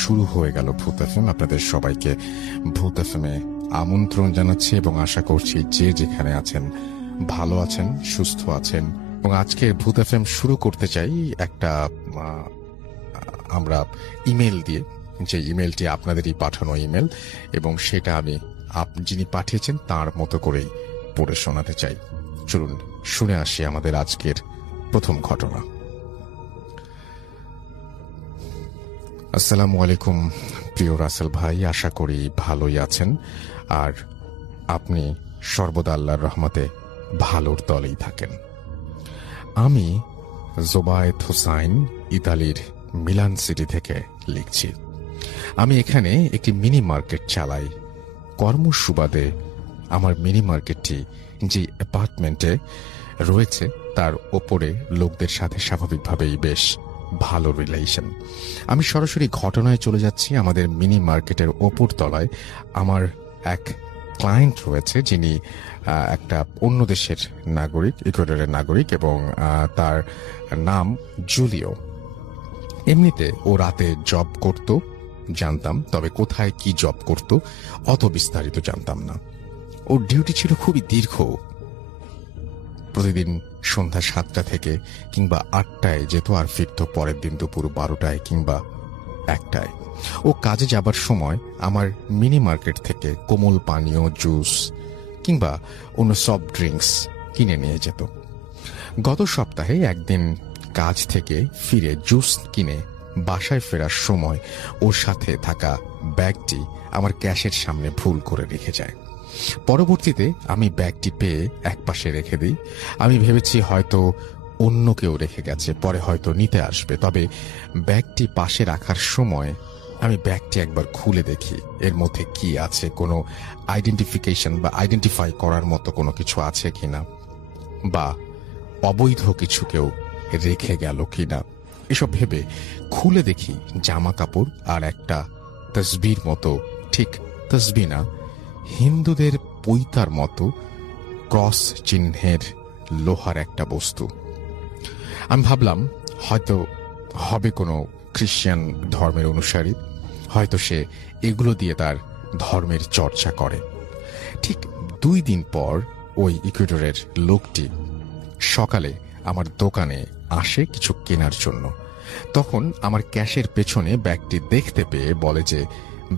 শুরু হয়ে গেল ভূত এফএম। আপনাদের সবাইকে ভূত এফএমে আমন্ত্রণ জানাচ্ছি এবং আশা করছি যে যেখানে আছেন ভালো আছেন, সুস্থ আছেন। এবং আজকে ভূত এফএম শুরু করতে চাই একটা আমরা ইমেল দিয়ে, যে ইমেলটি আপনাদেরই পাঠানো ইমেল, এবং সেটা আমি যিনি পাঠিয়েছেন তার মতো করেই পড়ে শোনাতে চাই। চলুন শুনে আসি আমাদের আজকের প্রথম ঘটনা। আসসালামু আলাইকুম প্রিয় রাসেল ভাই, আশা করি ভালোই আছেন আর আপনি সর্বদা আল্লাহর রহমতে ভালোর দলেই থাকেন। আমি জোবায়েদ হোসাইন ইতালির মিলান সিটি থেকে লিখছি। আমি এখানে একটি মিনি মার্কেট চালাই। কর্মসুবাদে আমার মিনি মার্কেটটি যে অ্যাপার্টমেন্টে রয়েছে তার ওপরে লোকদের সাথে স্বাভাবিকভাবেই বেশ ভালো রিলেশন। আমি সরাসরি ঘটনায় চলে যাচ্ছি। আমাদের মিনি মার্কেটের ওপর তলায় আমার এক ক্লায়েন্ট রয়েছে, যিনি একটা অন্য দেশের নাগরিক, ইকুয়েডরের নাগরিক, এবং তার নাম জুলিও। এমনিতে ও রাতে জব করত জানতাম, তবে কোথায় কি জব করত অত বিস্তারিত জানতাম না। ওর ডিউটি ছিল খুবই দীর্ঘ, প্রতিদিন সন্ধ্যা 7টা থেকে কিংবা 8টায় যেত আর ফিরত পরের দিন দুপুর 12টায় কিংবা 1টায়। ও কাজে যাবার সময় আমার মিনি মার্কেট থেকে কোমল পানীয়, জুস কিংবা অন্য সফট ড্রিঙ্কস কিনে নিয়ে যেত। গত সপ্তাহে একদিন কাজ থেকে ফিরে জুস কিনে বাসায় ফেরার সময় ওর সাথে থাকা ব্যাগটি আমার ক্যাশের সামনে ভুল করে রেখে যায়। পরবর্তীতে আমি ব্যাগটি পেয়ে একপাশে রেখে দিই। আমি ভেবেছি হয়তো অন্য কেউ রেখে গেছে, পরে হয়তো নিতে আসবে। তবে ব্যাগটি পাশে রাখার সময় আমি ব্যাগটি একবার খুলে দেখি এর মধ্যে কি আছে, কোনো আইডেন্টিফিকেশন বা আইডেন্টিফাই করার মতো কোনো কিছু আছে কিনা, বা অবৈধ কিছু কেউ রেখে গেল কিনা। এসব ভেবে খুলে দেখি জামা কাপড় আর একটা তসবির মতো, ঠিক তসবি না, হিন্দুদের পৈতার মতো ক্রস চিহ্নের লোহার একটা বস্তু। আমি ভাবলাম হয়তো হবে কোনো খ্রিস্টান ধর্মের অনুসারী, হয়তো সে এগুলো দিয়ে তার ধর্মের চর্চা করে। ঠিক 2 দিন পর ওই ইকুয়েডরের লোকটি সকালে আমার দোকানে আসে কিছু কেনার জন্য। তখন আমার ক্যাশের পেছনে ব্যাগটি দেখতে পেয়ে বলে যে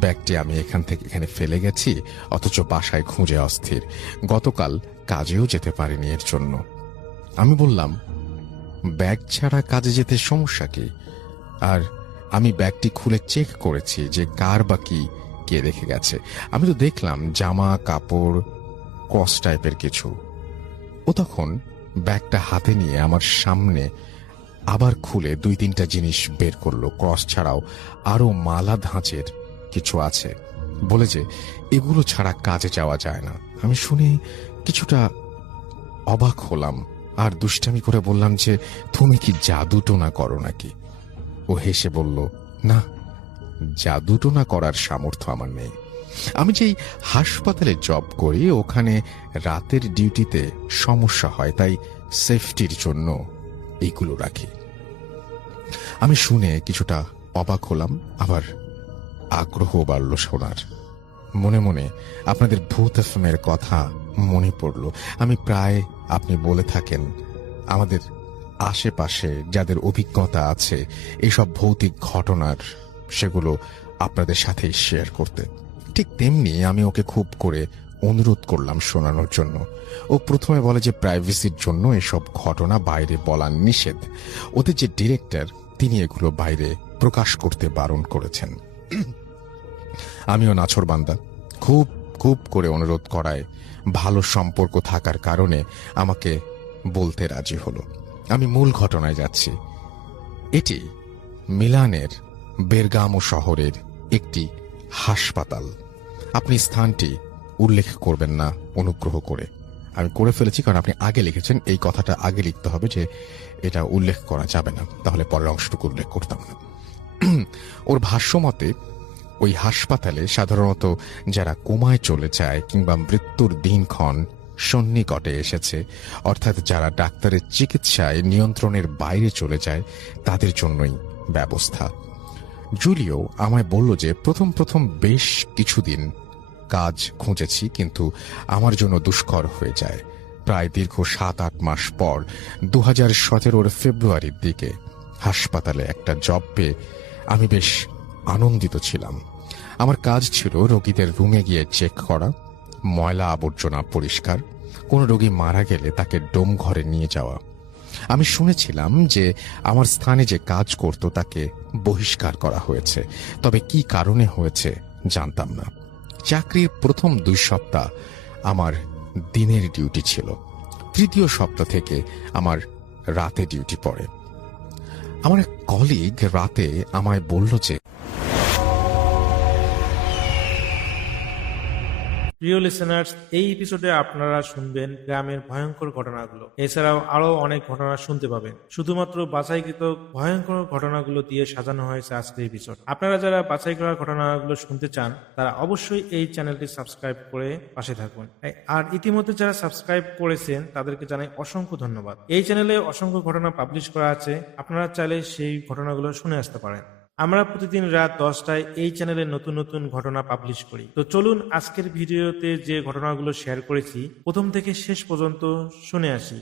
ব্যাগটি আমি এখান থেকে এখানে ফেলে গেছি, অথচ বাসায় খুঁজে অস্থির, গতকাল কাজেও যেতে পারিনি এর জন্য। আমি বললাম, ব্যাগ ছাড়া কাজে যেতে সমস্যা কি? আর আমি ব্যাগটি খুলে চেক করেছি যে কার বা কি কে রেখে গেছে। আমি তো দেখলাম জামা কাপড়, ক্রস টাইপের কিছু। ও তখন ব্যাগটা হাতে নিয়ে আমার সামনে আবার খুলে 2-3টা জিনিস বের করলো। ক্রস ছাড়াও আরো মালা ধাঁচের কিছু আছে, বলে যে এগুলো ছাড়া কাজে যাওয়া যায় না। আমি শুনে কিছুটা অবাক হলাম আর দুষ্টামি করে বললাম যে তুমি কি জাদু টোনা করো নাকি? ও হেসে বলল, না, জাদু টোনা করার সামর্থ্য আমার নেই। আমি যেই হাসপাতালে জব করি ওখানে রাতের ডিউটিতে সমস্যা হয়, তাই সেফটির জন্য এইগুলো রাখি। আমি শুনে কিছুটা অবাক হলাম, আবার আগ্রহ বাড়ল শোনার। মনে মনে আপনাদের ভূত এফএমের কথা মনে পড়ল। আমি প্রায়, আপনি বলে থাকেন আমাদের আশেপাশে যাদের অভিজ্ঞতা আছে এইসব ভৌতিক ঘটনার, সেগুলো আপনাদের সাথেই শেয়ার করতে। ঠিক তেমনি আমি ওকে খুব করে অনুরোধ করলাম শোনানোর জন্য। ও প্রথমে বলে যে প্রাইভেসির জন্য এসব ঘটনা বাইরে বলা নিষেধ। ওদের যে ডিরেক্টর তিনি এগুলো বাইরে প্রকাশ করতে বারণ করেছেন। আমিও নাছোড়বান্দা, খুব খুব করে অনুরোধ করায় ভালো সম্পর্ক থাকার কারণে আমাকে বলতে রাজি হলো। আমি মূল ঘটনায় যাচ্ছি। এটি মিলানের বেরগামো শহরের একটি হাসপাতাল। আপনি স্থানটি উল্লেখ করবেন না অনুগ্রহ করে। আমি করে ফেলেছি কারণ আপনি আগে লিখেছেন, এই কথাটা আগে লিখতে হবে যে এটা উল্লেখ করা যাবে না, তাহলে পরের অংশটুকু উল্লেখ করতাম না। ওর ভাষ্যমতে ওই হাসপাতালে সাধারণত যারা কোমায় চলে যায় কিংবা মৃত্যুর দিনক্ষণ সন্নিকটে এসেছে, অর্থাৎ যারা ডাক্তারের চিকিৎসায় নিয়ন্ত্রণের বাইরে চলে যায়, তাদের জন্যই ব্যবস্থা। জুলিও আমায় বলল যে প্রথম প্রথম বেশ কিছুদিন কাজ খুঁজেছি, কিন্তু আমার জন্য দুষ্কর হয়ে যায়। প্রায় দীর্ঘ 7-8 মাস পর 2017 ফেব্রুয়ারির দিকে হাসপাতালে একটা জব পেয়ে আমি বেশ আনন্দিত ছিলাম। আমার কাজ ছিল রোগীদের রুমে গিয়ে চেক করা, ময়লা আবর্জনা পরিষ্কার, কোনো রোগী মারা গেলে তাকে ডোম ঘরে নিয়ে যাওয়া। আমি শুনেছিলাম যে আমার স্থানে যে কাজ করত তাকে বহিষ্কার করা হয়েছে, তবে কি কারণে হয়েছে জানতাম না। চাকরির প্রথম 2 সপ্তাহ আমার দিনের ডিউটি ছিল, তৃতীয় সপ্তাহ থেকে আমার রাতে ডিউটি পড়ে। আমার এক কলিগ রাতে আমায় বলল যে, প্রিয় লিসেনার্স, এই এপিসোডে আপনারা শুনবেন গ্রামের ভয়ঙ্কর ঘটনাগুলো। এছাড়াও আরো অনেক ঘটনা শুনতে পাবেন। শুধুমাত্র বাছাইকৃত ভয়ঙ্কর ঘটনাগুলো দিয়ে সাজানো হয়েছে আজকের এপিসোড। আপনারা যারা বাছাই করা ঘটনাগুলো শুনতে চান তারা অবশ্যই এই চ্যানেলটি সাবস্ক্রাইব করে পাশে থাকুন। আর ইতিমধ্যে যারা সাবস্ক্রাইব করেছেন তাদেরকে জানাই অসংখ্য ধন্যবাদ। এই চ্যানেলে অসংখ্য ঘটনা পাবলিশ করা আছে, আপনারা চাইলে সেই ঘটনাগুলো শুনে আসতে পারেন। আমরা প্রতিদিন রাত 10টায় এই চ্যানেলে নতুন নতুন ঘটনা পাবলিশ করি। তো চলুন আজকের ভিডিওতে যে ঘটনাগুলো শেয়ার করেছি প্রথম থেকে শেষ পর্যন্ত শুনে আসি।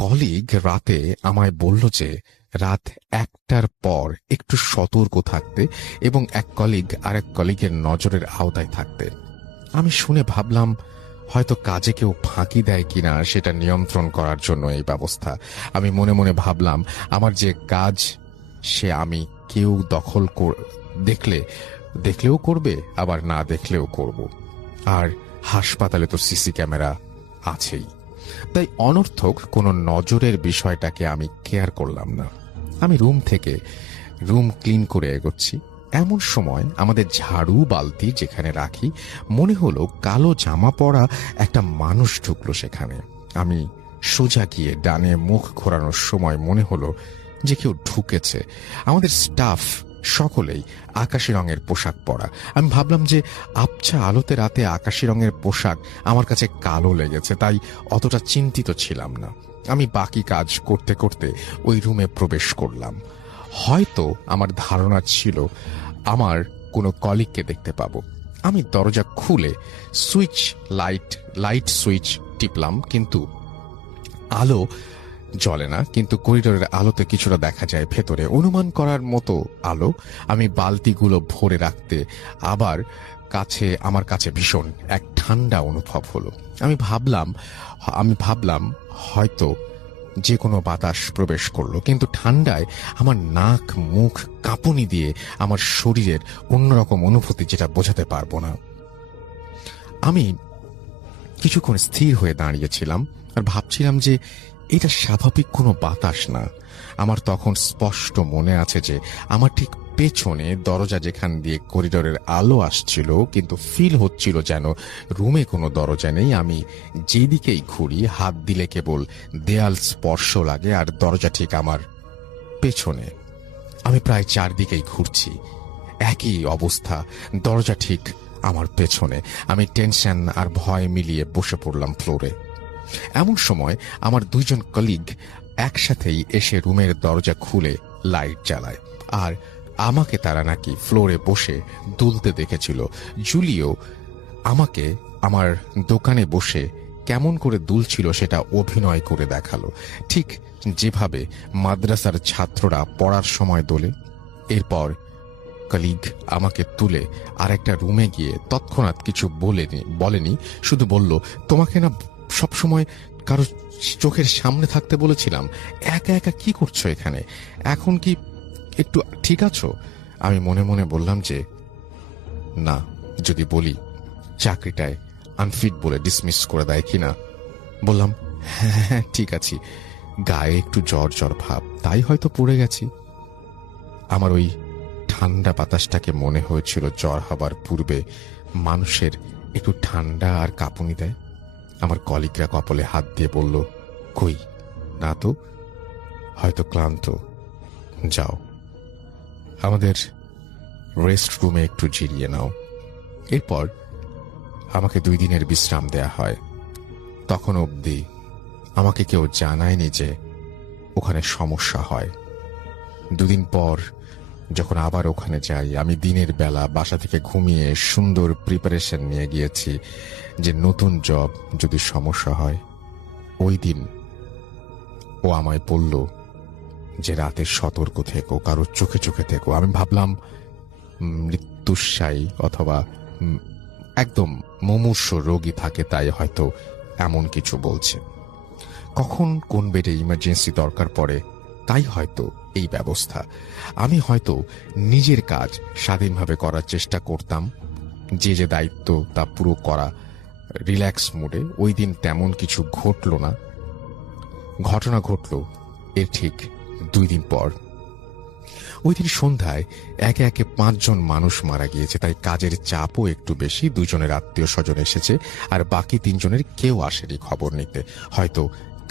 কলিগ রাতে আমায় বলল যে রাত 1টার পর একটু সতর্ক থাকতে এবং এক কলিগ আরেক কলিগের নজরের আওতায় থাকতে। আমি শুনে ভাবলাম হয়তো কাজে কেউ ফাঁকি দেয় কিনা সেটা নিয়ন্ত্রণ করার জন্য এই ব্যবস্থা। আমি মনে মনে ভাবলাম আমার যে কাজ সে আমি কেউ দেখলেও করবে, আবার না দেখলেও করব। আর হাসপাতালে তো সিসি ক্যামেরা আছেই, তাই অনর্থক কোনো নজরের বিষয়টাকে আমি কেয়ার করলাম না। আমি রুম ক্লিন করে এগোচ্ছি। এমন সময় আমাদের ঝাড়ু বালতি যেখানে রাখি মনে হলো কালো জামা পরা একটা মানুষ ঢুকলো সেখানে। আমি সোজা গিয়ে ডানে মুখ ঘোরানোর সময় মনে হলো যে কেউ ঢুকেছে। আমাদের স্টাফ সকলেই আকাশি রঙের পোশাক পরা। আমি ভাবলাম যে আবছা আলোতে রাতে আকাশি রঙের পোশাক আমার কাছে কালো লেগেছে, তাই অতটা চিন্তিত ছিলাম না। আমি বাকি কাজ করতে করতে ওই রুমে প্রবেশ করলাম। হয়তো আমার ধারণা ছিল আমার কোনো কলিগকে দেখতে পাবো। আমি দরজা খুলে লাইট সুইচ টিপলাম, কিন্তু আলো জ্বলে না। কিন্তু করিডোরের আলোতে কিছুটা দেখা যায় ভেতরে, অনুমান করার মতো আলো। আমি বালতিগুলো ভরে রাখতে আমার কাছে ভীষণ এক ঠান্ডা অনুভব হলো। আমি ভাবলাম হয়তো যে কোনো বাতাস প্রবেশ করলো, কিন্তু ঠান্ডায় আমার নাক মুখ কাঁপুনি দিয়ে আমার শরীরের অন্যরকম অনুভূতি যেটা বোঝাতে পারবো না। আমি কিছুক্ষণ স্থির হয়ে দাঁড়িয়েছিলাম আর ভাবছিলাম যে এটা স্বাভাবিক কোনো বাতাস না। আমার তখন স্পষ্ট মনে আছে যে আমার ঠিক পেছনে দরজা, যেখান দিয়ে করিডোরের আলো আসছিল, কিন্তু ফিল হচ্ছিল যেন রুমে কোনো দরজা নেই। আমি যেদিকেই ঘুরি হাত দিলে কেবল দেয়াল স্পর্শ লাগে, আর দরজা ঠিক আমার পেছনে। আমি প্রায় 4 দিকেই ঘুরছি, একই অবস্থা, দরজা ঠিক আমার পেছনে। আমি টেনশন আর ভয় মিলিয়ে বসে পড়লাম ফ্লোরে। এমন সময় আমার 2 জন কলিগ একসাথেই এসে রুমের দরজা খুলে লাইট জ্বালায়, আর আমাকে তারা নাকি ফ্লোরে বসে দুলতে দেখেছিল। জুলিও আমাকে আমার দোকানে বসে কেমন করে দুলছিল সেটা অভিনয় করে দেখালো, ঠিক যেভাবে মাদ্রাসার ছাত্ররা পড়ার সময় দোলে। এরপর কলিগ আমাকে তুলে আরেকটা রুমে গিয়ে তৎক্ষণাৎ কিছু বলেনি, শুধু বলল, তোমাকে না সবসময় কারো চোখের সামনে থাকতে বলেছিলাম, একা একা কি করছো এখানে? এখন কি একটু ঠিক আছো? আমি মনে মনে বললাম যে না, যদি বলি চাকরিটায় আনফিট বলে ডিসমিস করে দেয় কিনা। বললাম হ্যাঁ ঠিক আছি, গায়ে একটু জ্বর জ্বর ভাব, তাই হয়তো পড়ে গেছি। আমার ওই ঠান্ডা বাতাসটাকে মনে হয়েছিল জ্বর হবার পূর্বে মানুষের একটু ঠান্ডা আর কাঁপুনি দেয়। আমার কলিগরা কপালে হাত দিয়ে বলল, কই না তো, হয়তো ক্লান্ত, যাও আমাদের রেস্ট রুমে একটু জিরিয়ে নাও। এরপর আমাকে 2 দিনের বিশ্রাম দেয়া হয়। তখন অবধি আমাকে কেউ জানায়নি যে ওখানে সমস্যা হয়। দুদিন পর যখন আবার ওখানে যাই, আমি দিনের বেলা বাসা থেকে ঘুমিয়ে সুন্দর প্রিপারেশন নিয়ে গিয়েছি যে নতুন জব যদি সমস্যা হয়। ওই দিন ও আমায় বলল যে রাতে সতর্ক থেকো, কারো চোখে চোখে থেকো। আমি ভাবলাম মৃত্যুশায়ী অথবা একদম মুমূর্ষ রোগী থাকে, তাই হয়তো এমন কিছু বলছে। কখন কোন বেডে ইমার্জেন্সি দরকার পড়ে তাই হয়তো এই ব্যবস্থা। আমি হয়তো নিজের কাজ স্বাধীনভাবে করার চেষ্টা করতাম, যে যে দায়িত্ব তা পুরো করা রিল্যাক্স মুডে। ওই দিন তেমন কিছু ঘটল না। ঘটনা ঘটল এর ঠিক 2 দিন পর। ওই দিন সন্ধ্যায় একে একে 5 জন মানুষ মারা গিয়েছে, তাই কাজের চাপও একটু বেশি। 2 জনের আত্মীয় স্বজন এসেছে, আর বাকি 3 জনের কেউ আসেনি খবর নিতে। হয়তো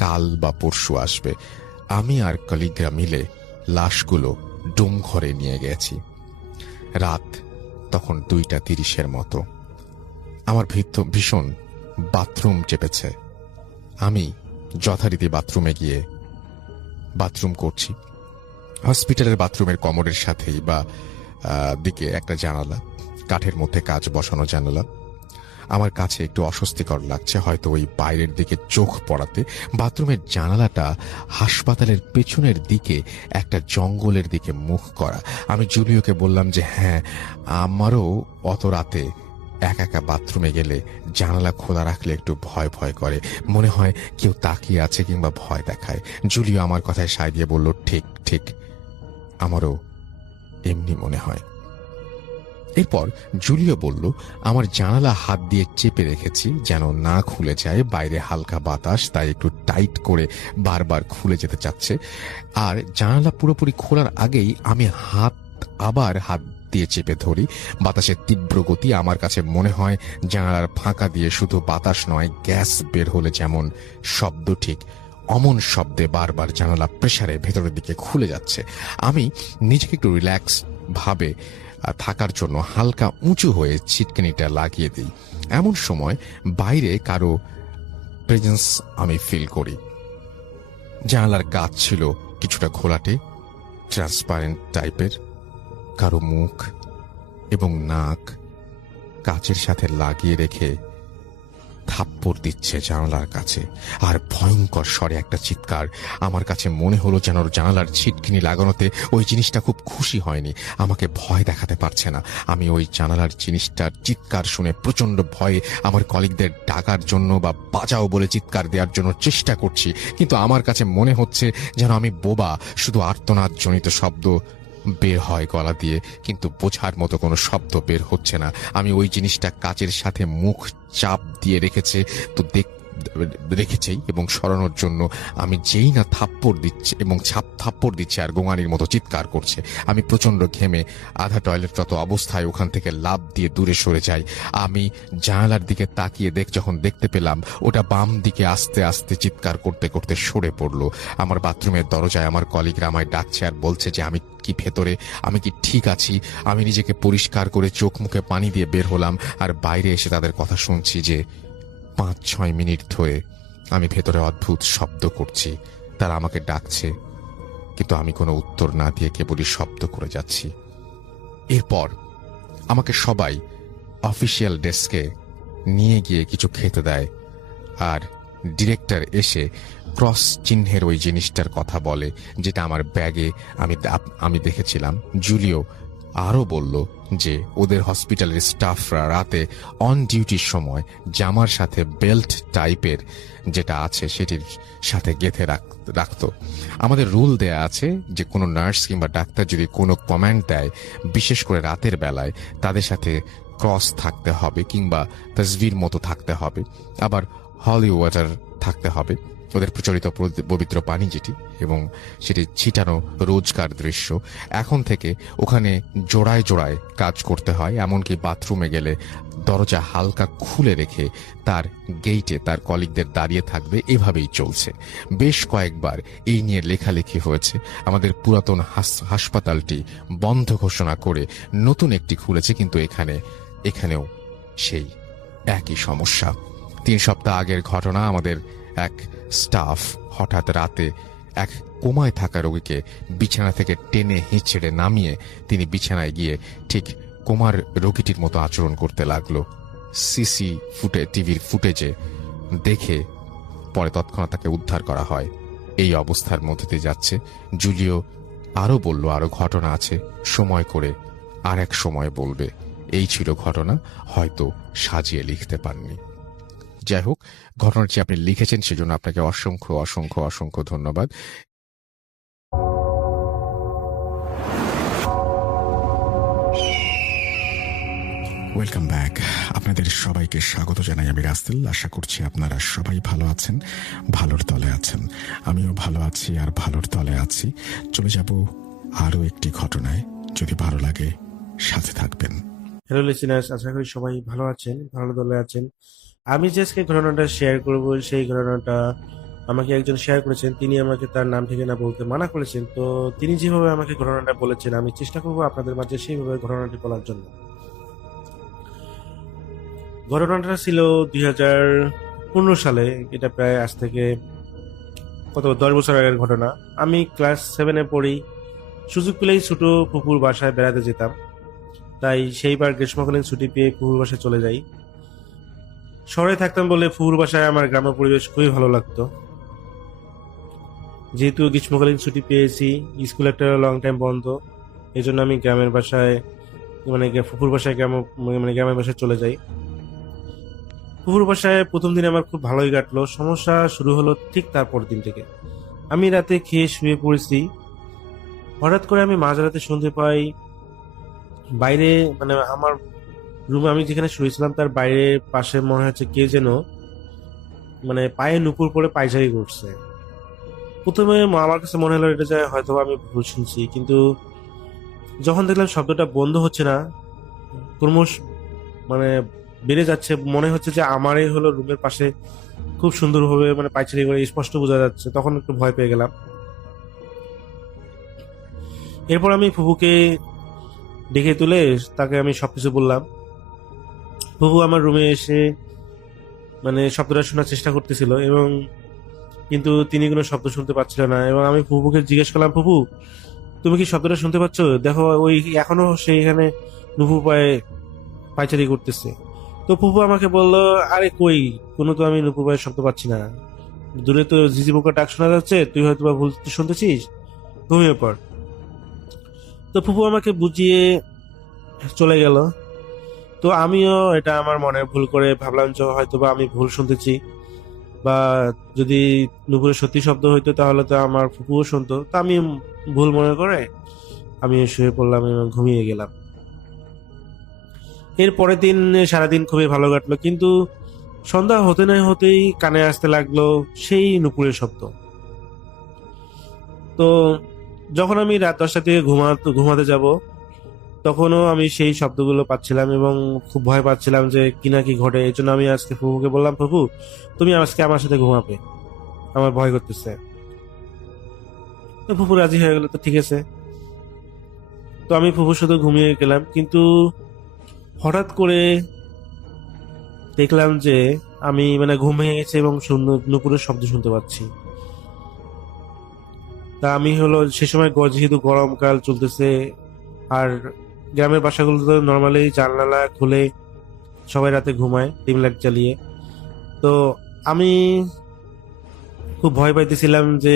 কাল বা পরশু আসবে। আমি আর কলিগরা মিলে লাশগুলো ডোম ঘরে নিয়ে গেছি। রাত তখন 2:30 মতো। আমার ভীষণ বাথরুম চেপেছে। আমি যথারীতি বাথরুমে গিয়ে বাথরুম করছি। হসপিটালের বাথরুমের কমোডের সাথেই বা দিকে একটা জানালা, কাঠের মধ্যে কাচ বসানো জানালা। আমার কাছে একটু অস্বস্তিকর লাগছে, হয়তো ওই বাইরের দিকে চোখ পড়াতে। বাথরুমের জানালাটা হাসপাতালের পেছনের দিকে একটা জঙ্গলের দিকে মুখ করা। আমি জুলিওকে বললাম যে হ্যাঁ, আমারও অত রাতে একা একা বাথরুমে গেলে জানালা খোলা রাখলে একটু ভয় ভয় করে, মনে হয় কেউ তাকিয়ে আছে কিংবা ভয় দেখায়। জুলিও আমার কথায় সায় দিয়ে বলল ঠিক ঠিক, আমারও এমনি মনে হয়। এরপর জুলিও বলল আমার জানালা হাত দিয়ে চেপে রেখেছি যেন না খুলে যায়। বাইরে হালকা বাতাস, তাই একটু টাইট করে বারবার খুলে যেতে চাচ্ছে। আর জানালা পুরোপুরি খোলার আগেই আমি আবার হাত দিয়ে চেপে ধরি। বাতাসের তীব্র গতি, আমার কাছে মনে হয় জানালার ফাঁকা দিয়ে শুধু বাতাস নয়, গ্যাস বের হলে যেমন শব্দ, ঠিক অমন শব্দে বারবার জানালা প্রেসারে ভেতরের দিকে খুলে যাচ্ছে। আমি নিজেকে একটু রিল্যাক্স ভাবে থাকার জন্য হালকা উঁচু হয়ে ছিটকিনিটা লাগিয়ে দিই। এমন সময় বাইরে কারো প্রেজেন্স আমি ফিল করি। জানালার কাঁচ ছিল কিছুটা ঘোলাটে, ট্রান্সপারেন্ট টাইপের। কারো মুখ এবং নাক কাচের সাথে লাগিয়ে রেখে থাপ্পড় দিচ্ছে জানালার কাছে, আর ভয়ঙ্কর স্বরে একটা চিৎকার। আমার কাছে মনে হলো যেন জানালার ছিটকিনি লাগানোতে ওই জিনিসটা খুব খুশি হয়নি, আমাকে ভয় দেখাতে পারছে না। আমি ওই জানালার জিনিসটার চিৎকার শুনে প্রচন্ড ভয়ে আমার কলিগদের ডাকার জন্য বা বাঁচাও বলে চিৎকার দেওয়ার জন্য চেষ্টা করছি, কিন্তু আমার কাছে মনে হচ্ছে যেন আমি বোবা। শুধু আর্তনাদজনিত শব্দ বের হয় গলা দিয়ে, কিন্তু বোঝার মতো কোনো শব্দ বের হচ্ছে না। আমি ওই জিনিসটা কাচের সাথে মুখ চাপ দিয়ে রেখেছেই এবং সরানোর জন্য আমি যেই না থাপ্পড় দিচ্ছে আর গোঙানির মতো চিৎকার করছে। আমি প্রচন্ড ঘেমে আধা টয়লেটরত অবস্থায় ওখান থেকে লাফ দিয়ে দূরে সরে যাই। আমি জানালার দিকে তাকিয়ে যখন দেখতে পেলাম ওটা বাম দিকে আস্তে আস্তে চিৎকার করতে করতে সরে পড়লো। আমার বাথরুমের দরজায় আমার কলিগরা আমায় ডাকছে আর বলছে যে আমি কি ভেতরে, আমি কি ঠিক আছি। আমি নিজেকে পরিষ্কার করে চোখ মুখে পানি দিয়ে বের হলাম, আর বাইরে এসে তাদের কথা শুনছি যে 5-6 মিনিট ধরে আমি ভেতরে অদ্ভুত শব্দ করছি। তারা আমাকে ডাকছে, কিন্তু আমি কোনো উত্তর না দিয়ে কেবলই শব্দ করে যাচ্ছি। এরপর আমাকে সবাই অফিসিয়াল ডেস্কে নিয়ে গিয়ে কিছু খেতে দেয়, আর ডিরেক্টর এসে ক্রস চিহ্নের ওই জিনিসটার কথা বলে যেটা আমার ব্যাগে আমি দেখেছিলাম। জুলিও আরও বলল যে ওদের হসপিটালের স্টাফরা রাতে অন ডিউটির সময় জামার সাথে বেল্ট টাইপের যেটা আছে সেটির সাথে গেঁথে রাখতো। আমাদের রুল দেয়া আছে যে কোনো নার্স কিংবা ডাক্তার যদি কোনো কমান্ড দেয়, বিশেষ করে রাতের বেলায়, তাদের সাথে ক্রস থাকতে হবে কিংবা তসবির মতো থাকতে হবে, আবার হলি ওয়াটার থাকতে হবে, ওদের প্রচলিত পবিত্র পানি যেটি, এবং সেটি ছিটানো রোজকার দৃশ্য। এখন থেকে ওখানে জোড়ায় জোড়ায় কাজ করতে হয়, এমনকি বাথরুমে গেলে দরজা হালকা খুলে রেখে তার গেইটে তার কলিগদের দাঁড়িয়ে থাকবে। এভাবেই চলছে। বেশ কয়েকবার এই নিয়ে লেখালেখি হয়েছে। আমাদের পুরাতন হাসপাতালটি বন্ধ ঘোষণা করে নতুন একটি খুলেছে, কিন্তু এখানেও সেই একই সমস্যা। 3 সপ্তাহ আগের ঘটনা। আমাদের এক স্টাফ হঠাৎ রাতে এক কোমায় থাকা রোগীকে বিছানা থেকে টেনে হিঁচড়ে নামিয়ে তিনি বিছানায় গিয়ে ঠিক কোমার রোগীটির মতো আচরণ করতে লাগলো। টিভির ফুটেজে দেখে পরে তৎক্ষণাৎ তাকে উদ্ধার করা হয়। এই অবস্থার মধ্যে দিয়ে যাচ্ছে। জুলিও আরো বলল আরো ঘটনা আছে, সময় করে আর এক সময় বলবে। এই ছিল ঘটনা, হয়তো সাজিয়ে লিখতে পারেননি। যাই হোক, ঘটনাটি আপনি লিখেছেন সেজন্য আপনাকে অসংখ্য অসংখ্য অসংখ্য ধন্যবাদ। Welcome back. আপনাদের সবাইকে স্বাগত জানাই আমি রাস্তেল। আশা করছি আপনারা সবাই ভালো আছেন, ভালোর তলে আছেন। আমিও ভালো আছি আর ভালোর তলে আছি। চলে যাব আরও একটি ঘটনায়। যদি ভালো লাগে সাথে থাকবেন। হ্যালো লিসেনার্স, আশা করি সবাই ভালো আছেন, ভালো দলে আছেন। আমি যে আজকে ঘটনাটা শেয়ার করব, সেই ঘটনাটা আমাকে একজন শেয়ার করেছেন। তিনি আমাকে তার নাম ঠিকানা বলতে মানা করেছেন। তো তিনি যেভাবে আমাকে ঘটনাটা বলেছেন, আমি চেষ্টা করব আপনাদের মাঝে সেইভাবে ঘটনাটি বলার জন্য। ঘটনাটা ছিল 2015 সালে। এটা প্রায় আজ থেকে 10 বছর আগের ঘটনা। আমি ক্লাস 7-এ পড়ি। সুযোগ পেলেই ছোট ফুপুর বাসায় বেড়াতে যেতাম। তাই সেইবার গ্রীষ্মকালীন ছুটি পেয়ে ফুপুর বাসায় চলে যাই। শহরে থাকতাম বলে ফুপুর বাসায় আমার গ্রাম্য পরিবেশ খুবই ভালো লাগতো। যেহেতু গ্রীষ্মকালীন ছুটি পেয়েছি, স্কুল একটা লং টাইম বন্ধ, এই জন্য আমি গ্রামের বাসায় ফুপুর বাসায় গ্রামের বাসায় চলে যাই। ফুপুর বাসায় প্রথম দিন আমার খুব ভালোই কাটলো। সমস্যা শুরু হলো ঠিক তারপর দিন থেকে। আমি রাতে খেয়ে শুয়ে পড়েছি। হঠাৎ করে আমি মাঝরাতে শুনতে পাই বাইরে, আমার রুমে আমি যেখানে শুয়েছিলাম তার বাইরে পাশে মনে হচ্ছে কে যেন পায়ে নুপুর পরে পায়চারি করছে। প্রথমে আমার কাছে মনে হলো এটা যে হয়তো আমি ভুল শুনছি, কিন্তু যখন দেখলাম শব্দটা বন্ধ হচ্ছে না, ক্রমশ বেড়ে যাচ্ছে, মনে হচ্ছে যে আমারই হলো রুমের পাশে খুব সুন্দরভাবে পায়চারি করে স্পষ্ট বোঝা যাচ্ছে, তখন একটু ভয় পেয়ে গেলাম। এরপর আমি ফুপুকে ডেকে তুলে তাকে আমি সবকিছু বললাম। ফুপু আমার রুমে এসে শব্দটা শোনার চেষ্টা করতেছিল, এবং কিন্তু তিনি কোনো শব্দ শুনতে পাচ্ছিল না। এবং আমি ফুপুকে জিজ্ঞেস করলাম, ফুপু তুমি কি শব্দটা শুনতে পাচ্ছ? দেখো ওই এখনো সেইখানে নুপু পায়ে পায়চারি করতেছে। তো ফুপু আমাকে বলল, আরে কই, কোনো তো আমি নুপু পায়ের শব্দ পাচ্ছি না, দূরে তো ঝিঝি পোকার ডাক শোনা যাচ্ছে, তুই হয়তো বা ভুল শুনতেছিস, ঘুমিয়ে পড়। তো ফুপু আমাকে বুঝিয়ে চলে গেল। তো আমিও এটা আমার মনে ভুল করে ভাবলাম যে হয়তো বা আমি ভুল শুনতেছি, বা যদি নুপুরের সত্যি শব্দ হইতো তাহলে তো আমার ফুপুও শুনতো। তা আমি ভুল মনে করে আমি শুয়ে পড়লাম এবং ঘুমিয়ে গেলাম। এর পরের দিন সারাদিন খুবই ভালো কাটলো, কিন্তু সন্ধ্যা হতে না হতেই কানে আসতে লাগলো সেই নুপুরের শব্দ। তো যখন আমি রাত 10টার দিকে ঘুমাতে যাব, তখনও আমি সেই শব্দগুলো পাচ্ছিলাম এবং খুব ভয় পাচ্ছিলাম যে কি না কি ঘটে। এই জন্য আমি আজকে ফুপুকে বললাম, ফুপু তুমি আজকে আমার সাথে ঘুমাবে, আমার ভয় করতেছে। তো ফুপু রাজি হয়ে গেল, তো ঠিক আছে। তো আমি ফুপুর সাথে ঘুমিয়ে গেলাম, কিন্তু হঠাৎ করে দেখলাম যে আমি ঘুম ভেঙে গেছে এবং নুপুরের শব্দ শুনতে পাচ্ছি। তা আমি হলো সে সময় যেহেতু গরমকাল চলতেছে, আর গ্রামের বাসাগুলো তো নর্মালি জানালা খুলে সবাই রাতে ঘুমায় ডিম লাইট জ্বালিয়ে। তো আমি খুব ভয় পাইতেছিলাম যে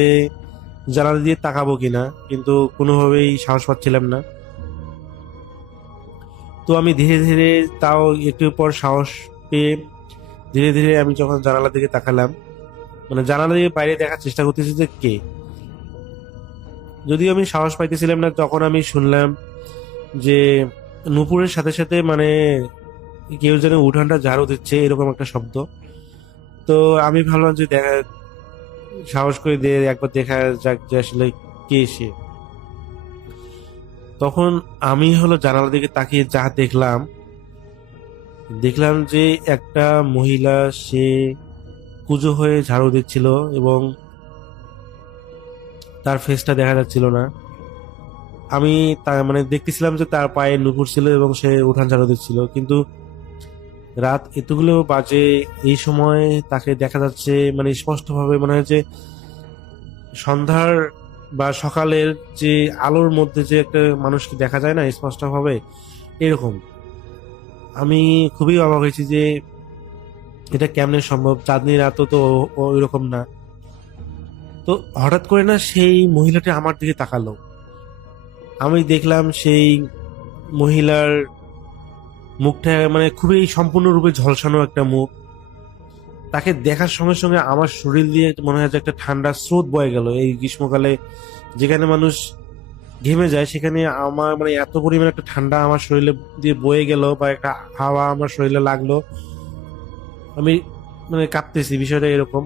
জানালা দিয়ে তাকাবো কিনা, কিন্তু কোনোভাবেই সাহস পাচ্ছিলাম না। তো আমি ধীরে ধীরে, তাও একটু পর সাহস পেয়ে ধীরে ধীরে আমি যখন জানালার দিকে তাকালাম, জানালা দিয়ে বাইরে দেখার চেষ্টা করতেছি যে কে। যদিও আমি সাহস পাইতেছিলাম না, তখন আমি শুনলাম যে নুপুরের সাথে সাথে কেউ যেন উঠানটা ঝাড়ু দিচ্ছে, এরকম একটা শব্দ। তো আমি ভাবলাম যে সাহস করে দিয়ে একবার দেখা যাক যে আসলে কে সে। তখন আমি হলো জানালার দিকে তাকিয়ে যা দেখলাম যে একটা মহিলা, সে কুঁজো হয়ে ঝাড়ু দিচ্ছিল এবং তার ফেসটা দেখা যাচ্ছিল না। আমি দেখতেছিলাম যে তার পায়ে নুপুর ছিল এবং সে উঠান ঝাড়ু দিচ্ছিল, কিন্তু রাত এতগুলো বাজে এই সময় তাকে দেখা যাচ্ছে স্পষ্ট ভাবে মনে হয় যে সন্ধ্যার বা সকালের যে আলোর মধ্যে যে একটা মানুষকে দেখা যায় না স্পষ্টভাবে, এরকম। আমি খুবই অবাক হয়েছি যে এটা কেমনে সম্ভব, চাঁদনি রাতও তো ওইরকম না। তো হঠাৎ করে না সেই মহিলাটি আমার দিকে তাকালো। আমি দেখলাম সেই মহিলার মুখটা মানে খুবই সম্পূর্ণরূপে ঝলসানো একটা মুখ। তাকে দেখার সঙ্গে সঙ্গে আমার শরীর দিয়ে মনে হয় যে একটা ঠান্ডা স্রোত বয়ে গেল। এই গ্রীষ্মকালে যেখানে মানুষ ঘেমে যায়, সেখানে আমার মানে এত পরিমাণে একটা ঠান্ডা আমার শরীরে দিয়ে বয়ে গেল, বা একটা হাওয়া আমার শরীরে লাগলো। আমি মানে কাঁপতেছি, বিষয়টা এরকম।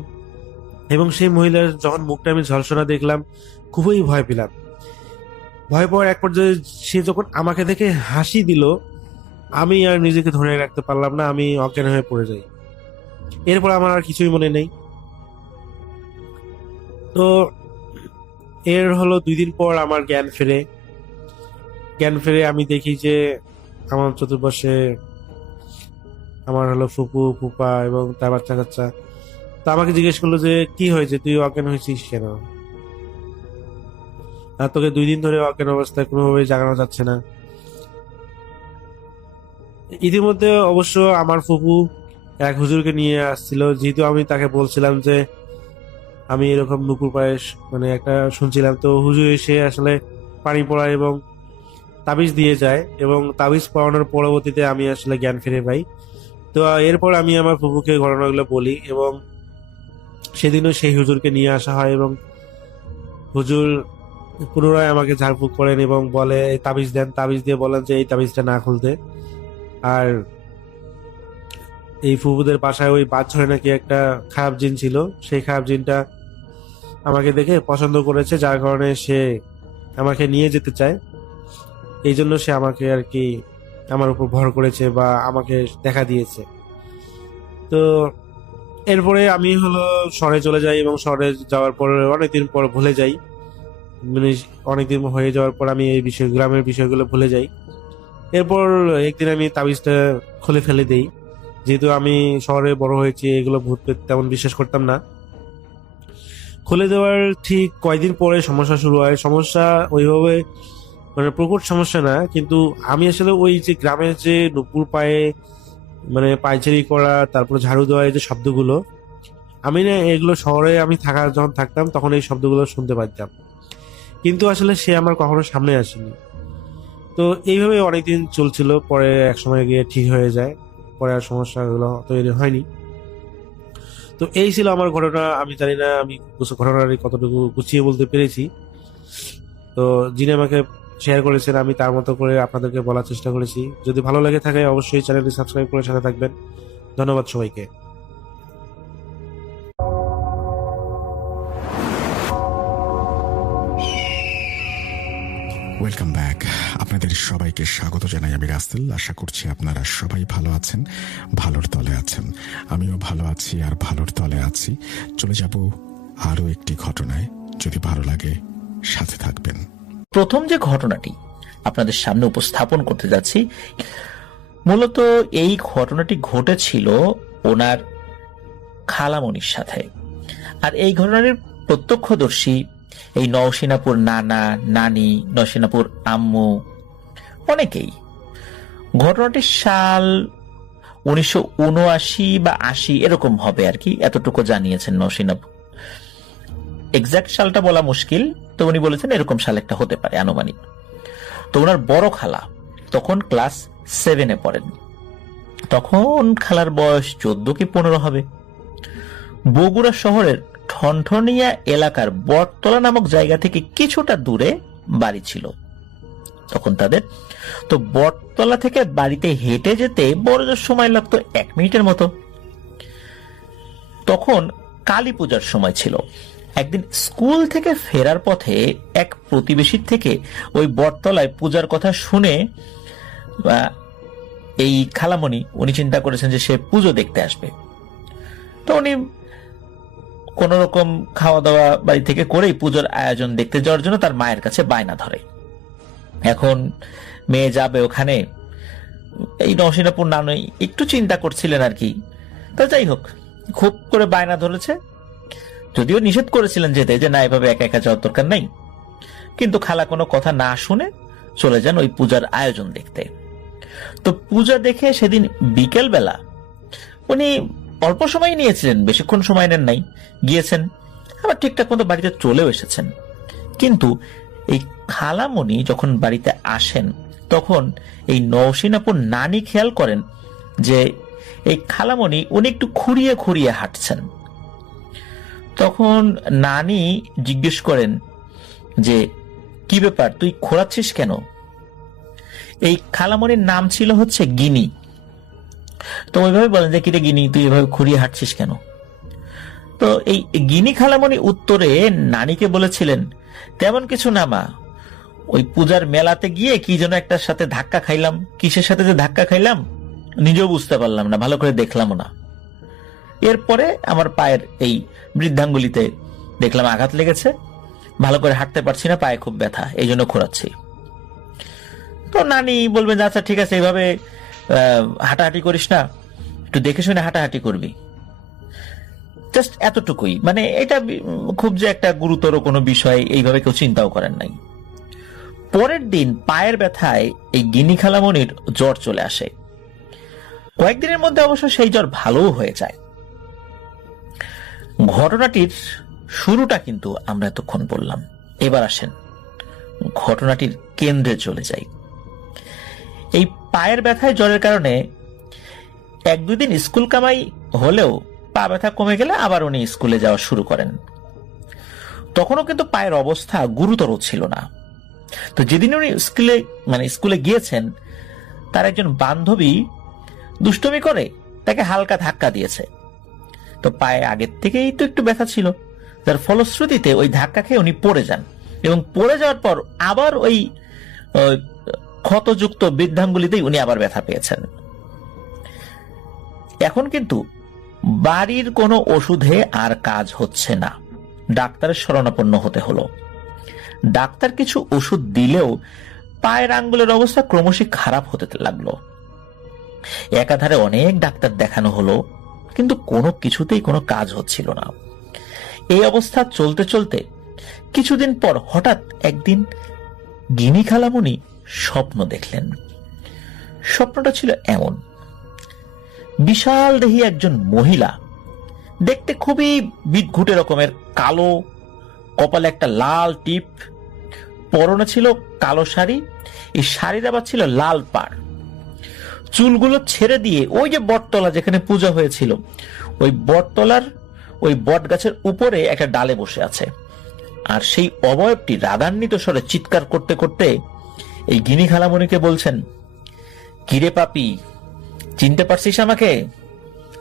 এবং সেই মহিলার যখন মুখটা আমি ঝলসনা দেখলাম, খুবই ভয় পেলাম। ভয় পাওয়ার এক পর্যায়ে সে যখন আমাকে দেখে হাসি দিল, আমি আর নিজেকে ধরে রাখতে পারলাম না, আমি অজ্ঞান হয়ে পড়ে যাই। এরপর আমার আর কিছুই মনে নেই। তো এর হলো 2 দিন পর আমার জ্ঞান ফেরে। আমি দেখি যে আমার চতুর্পাশে আমার হলো ফুপু ফুপা এবং তার বাচ্চা কাচ্চা। তো আমাকে জিজ্ঞেস করলো যে কি হয়েছে, তুই অজ্ঞান হয়েছিস কেন? আর তোকে 2 দিন ধরে অজ্ঞান অবস্থায় কোনোভাবেই জাগানো যাচ্ছে না। ইতিমধ্যে অবশ্য আমার ফুপু এক হুজুরকে নিয়ে আসছিল, যেহেতু আমি তাকে বলছিলাম যে আমি এরকম নুপুর পায়েস মানে একটা শুনছিলাম। তো হুজুর এসে আসলে পানি পড়ায় এবং তাবিজ দিয়ে যায়, এবং তাবিজ পড়ানোর পরবর্তীতে আমি আসলে জ্ঞান ফিরে পাই। তো এরপর আমি আমার ফুপুকে ঘটনাগুলো বলি, এবং সেদিনও সেই হুজুরকে নিয়ে আসা হয়, এবং হুজুর পুনরায় আমাকে ঝাড়ফুঁক করেন এবং বলে এই তাবিজ দেন। তাবিজ দিয়ে বলেন যে এই তাবিজটা না খুলতে। আর এই ফুপুদের বাসায় ওই বাচ্চায় নাকি একটা খারাপ জিন ছিল, সেই খারাপ জিনটা আমাকে দেখে পছন্দ করেছে, যার কারণে সে আমাকে নিয়ে যেতে চায়। এই জন্য সে আমাকে আর কি আমার উপর ভর করেছে বা আমাকে দেখা দিয়েছে। তো এরপরে আমি হলো শহরে চলে যাই, এবং শহরে যাওয়ার পর অনেকদিন পর ভুলে যাই। মানে অনেকদিন হয়ে যাওয়ার পর আমি এই বিষয় গ্রামের বিষয়গুলো ভুলে যাই। এরপর একদিন আমি তাবিজটা খুলে ফেলে দেই। যেহেতু আমি শহরে বড় হয়েছি, এগুলো ভূত পেত তেমন বিশ্বাস করতাম না। খুলে দেওয়ার ঠিক কয়েকদিন পরে সমস্যা শুরু হয়। সমস্যা ওইভাবে মানে প্রকট সমস্যা না, কিন্তু আমি আসলে ওই যে গ্রামের যে নুপুর পায়ে মানে পায়চারি করা, তারপর ঝাড়ু দেওয়া, এই যে শব্দগুলো, আমি না এগুলো শহরে আমি যখন থাকতাম তখন এই শব্দগুলো শুনতে পারতাম, কিন্তু আসলে সে আমার কখনো সামনে আসেনি। তো এইভাবে অনেকদিন চলছিল, পরে একসময় গিয়ে ঠিক হয়ে যায়, পরে আর সমস্যাগুলো তৈরি হয়নি। তো এই ছিল আমার ঘটনা। আমি জানি না আমি ঘটনাটি কতটুকু গুছিয়ে বলতে পেরেছি। তো যিনি আমাকে শেয়ার করেছেন, আমি তার মতো করে আপনাদেরকে বলার চেষ্টা করেছি। যদি ভালো লাগে থাকে অবশ্যই চ্যানেলটি সাবস্ক্রাইব করে সাথে থাকবেন। ধন্যবাদ সবাইকে। Welcome back. আপনাদের সবাইকে স্বাগত জানাই আমি রাসেল। আশা করছি আপনারা সবাই ভালো আছেন, ভালোর তলে আছেন। আমিও ভালো আছি আর ভালোর তলে আছি। চলে যাব আরও একটি ঘটনায়। যদি ভালো লাগে সাথে থাকবেন। প্রথম যে ঘটনাটি আপনাদের সামনে উপস্থাপন করতে যাচ্ছি, মূলত এই ঘটনাটি ঘটেছিল ওনার খালামণির সাথে। আর এই ঘটনাটির প্রত্যক্ষদর্শী এই নওশিনাপুর নানা, নানি, নওশিনাপুর আম্মু, অনেকেই। ঘটনাটির সাল 1979 বা 80 এরকম হবে আর কি, এতটুকু জানিয়েছেন নওশিনাপুর। এক্সাক্ট সালটা বলা মুশকিল, তো উনি বলেছেন এরকম সাল একটা হতে পারে আনুমানিক। তো ওনার বড় খালা তখন ক্লাস 7-এ পড়েন। তখন খালার বয়স 14 কি 15 হবে। বগুড়া শহরের ঠনঠনিয়া এলাকার বটতলা নামক জায়গা থেকে কিছুটা দূরে বাড়ি ছিল তখন তাদের। তো বটতলা থেকে বাড়িতে হেঁটে যেতে বড় জোর সময় লাগতো 1 মিনিটের মতো। তখন কালী পূজার সময় ছিল। একদিন স্কুল থেকে ফেরার পথে এক প্রতিবেশীর থেকে ওই বটতলায় পূজার কথা শুনে এই খালামণি উনি চিন্তা করেছেন যে সে পুজো দেখতে আসবে। তো উনি কোন রকম খাওয়া দাওয়া বাড়ি থেকে করেই পুজোর আয়োজন দেখতে যাওয়ার জন্য তার মায়ের কাছে বায়না ধরে। এখন মেয়ে যাবে ওখানে, এই নওশিনাপুর নানুই একটু চিন্তা করছিলেন আর কি। তো যাই হোক, খুব করে বায়না ধরেছে। যদিও নিষেধ করেছিলেন যেতে, যে না এভাবে একা একা যাওয়ার দরকার নাই, কিন্তু খালা কোনো কথা না শুনে চলে যান ওই পূজার আয়োজন দেখতে। তো পূজা দেখে সেদিন বিকেল বেলা উনি অল্প সময় নিয়েছিলেন, বেশিক্ষণ সময় নেন নাই, গিয়েছেন, আবার ঠিকঠাক মতো বাড়িতে চলেও এসেছেন। কিন্তু এই খালামণি যখন বাড়িতে আসেন তখন এই নওশীন আপুর নানি খেয়াল করেন যে এই খালামণি উনি একটু খুঁড়িয়ে খুঁড়িয়ে হাঁটছেন। তখন নানি জিজ্ঞেস করেন যে কি ব্যাপার, তুই খোঁড়াচ্ছিস কেন? এই খালামণির নাম ছিল হচ্ছে গিনি। তো ওইভাবে বলেন যে কিরে গিনি, তুই এভাবে খুঁড়িয়ে হাঁটছিস কেন? তো এই গিনি খালামণি উত্তরে নানিকে বলেছিলেন, তেমন কিছু না মা, ওই পূজার মেলাতে গিয়ে কি যেন একটার সাথে ধাক্কা খাইলাম, কিসের সাথে যে ধাক্কা খাইলাম নিজেও বুঝতে পারলাম না, ভালো করে দেখলামও না। এরপরে আমার পায়ের এই বৃদ্ধাঙ্গুলিতে দেখলাম আঘাত লেগেছে, ভালো করে হাঁটতে পারছি না, পায়ে খুব ব্যথা, এই জন্য খোঁড়াচ্ছি। তো নানি বলবেন যে আচ্ছা ঠিক আছে, এইভাবে হাঁটাহাঁটি করিস না, একটু দেখে শুনে হাঁটাহাঁটি করবি। জাস্ট এতটুকুই, মানে এটা খুব যে একটা গুরুতর কোনো বিষয় এইভাবে কেউ চিন্তাও করেন নাই। পরের দিন পায়ের ব্যথায় এই গিনি খালামণির জ্বর চলে আসে। কয়েকদিনের মধ্যে অবশ্য সেই জ্বর ভালোও হয়ে যায়। ঘটনাটির শুরুটা কিন্তু আমরা এতক্ষণ বললাম, এবার আসেন ঘটনাটির কেন্দ্রে চলে যাই। এই পায়ের ব্যথায় জ্বরের কারণে 1-2 দিন স্কুল কামাই হলেও পা ব্যথা কমে গেলে আবার উনি স্কুলে যাওয়া শুরু করেন। তখনও কিন্তু পায়ের অবস্থা গুরুতর ছিল না। তো যেদিন উনি স্কুলে গিয়েছেন, তার একজন বান্ধবী দুষ্টমি করে তাকে হালকা ধাক্কা দিয়েছে। তো পায়ে আগের থেকেই তো একটু ব্যথা ছিল, যার ফলশ্রুতিতে ওই ধাক্কা খেয়ে উনি পড়ে যান, এবং পড়ে যাওয়ার পর আবার ওই ক্ষতযুক্ত বৃদ্ধাঙ্গুলিতেই উনি আবার ব্যথা পেয়েছেন। এখন কিন্তু বাড়ির কোনো ওষুধে আর কাজ হচ্ছে না, ডাক্তারের শরণাপন্ন হতে হলো। ডাক্তার কিছু ওষুধ দিলেও পায়ের আঙ্গুলের অবস্থা ক্রমশই খারাপ হতে লাগলো। একাধারে অনেক ডাক্তার দেখানো হলো, কিন্তু কোনো কিছুতেই কোনো কাজ হচ্ছিল না। এই অবস্থা চলতে চলতে কিছুদিন পর হঠাৎ একদিন গিনি খালামণি স্বপ্ন দেখলেন। স্বপ্নটা ছিল এমন, বিশাল দেহী একজন মহিলা, দেখতে খুবই বিদঘুটে রকমের, কালো, কপালে একটা লাল টিপ, পরনে ছিল কালো শাড়ি, এই শাড়ির আবার ছিল লাল পাড়, চুলগুলো ছেড়ে দিয়ে ওই যে বটতলা যেখানে পূজা হয়েছিল ওই বটতলার ওই বট গাছের উপরে একটা ডালে বসে আছে। আর সেই অবয়বটি রাগান্বিত স্বরে চিৎকার করতে করতে এই গিনি খালামণিকে বলছেন, কিরে পাপি, চিনতে পারছিস আমাকে?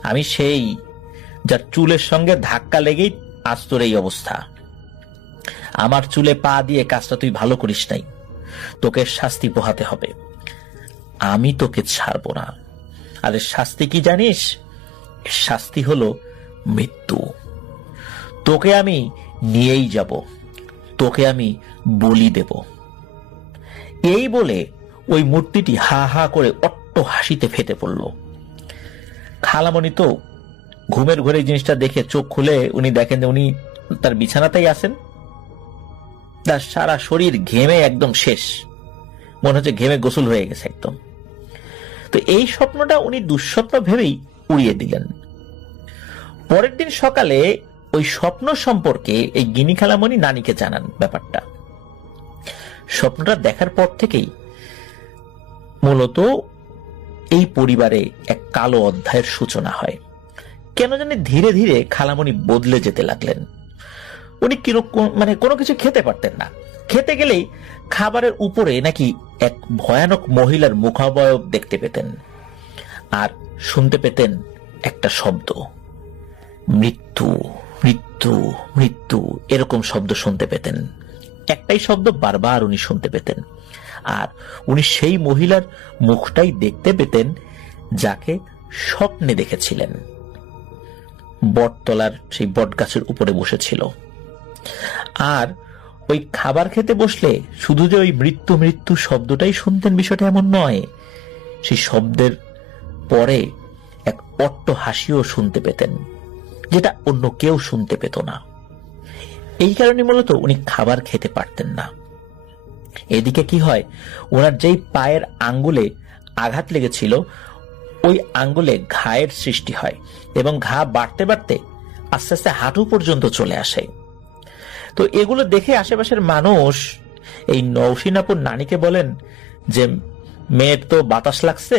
আমি সেই যার চুলের সঙ্গে ধাক্কা লেগেই আজ তোর এই অবস্থা। আমার চুলে পা দিয়ে কাজটা তুই ভালো করিস নাই, তোকে শাস্তি পোহাতে হবে, আমি তোকে ছাড়ব না। আরে শাস্তি কি জানিস? শাস্তি হলো মৃত্যু। তোকে আমি নিয়েই যাব, তোকে আমি বলি দেব। এই বলে ওই মূর্তিটি হা হা করে অট্ট হাসিতে ফেটে পড়ল। খালামণি তো ঘুমের ঘরে জিনিসটা দেখে চোখ খুলে উনি দেখেন যে উনি তার বিছানাতেই আছেন, তার সারা শরীর ঘেমে একদম শেষ, মনে হচ্ছে ঘেমে গোসল হয়ে গেছে একদম। তো এই স্বপ্নটা উনি দুঃস্বপ্ন ভেবেই উড়িয়ে দিলেন। পরের দিন সকালে ওই স্বপ্ন সম্পর্কে এই গিনি খালামণি নানিকে জানান ব্যাপারটা। স্বপ্নটা দেখার পর থেকেই মূলত এই পরিবারে এক কালো অধ্যায়ের সূচনা হয়। কেন জানি ধীরে ধীরে খালামণি বদলে যেতে লাগলেন। উনি কিরকম, মানে কোনো কিছু খেতে পারতেন না, খেতে গেলেই খাবারের উপরে নাকি এক ভয়ানক মহিলার মুখাবয়ব দেখতে পেতেন, আর শুনতে পেতেন একটা শব্দ, মৃত্যু মৃত্যু মৃত্যু, এরকম শব্দ শুনতে পেতেন। একটাই শব্দ বারবার উনি শুনতে পেতেন, আর উনি সেই মহিলার মুখটাই দেখতে পেতেন যাকে স্বপ্নে দেখেছিলেন, বটতলার সেই বট গাছের উপরে বসেছিল। আর ওই খাবার খেতে বসলে শুধু যে ওই মৃত্যু মৃত্যু শব্দটাই শুনতেন বিষয়টা এমন নয়, সেই শব্দের পরে এক অট্ট হাসিও শুনতে পেতেন, যেটা অন্য কেউ শুনতে পেত না। এই কারণে মূলত উনি খাবার খেতে পারতেন না। এদিকে কি হয়, ওনার যেই পায়ের আঙ্গুলে আঘাত লেগেছিল ওই আঙ্গুলে ঘায়ের সৃষ্টি হয় এবং ঘা বাড়তে বাড়তে আস্তে আস্তে হাঁটু পর্যন্ত চলে আসে। তো এগুলো দেখে আশেপাশের মানুষ এই নৌশিন আপুর নানিকে বলেন যে মেয়ের তো বাতাস লাগছে,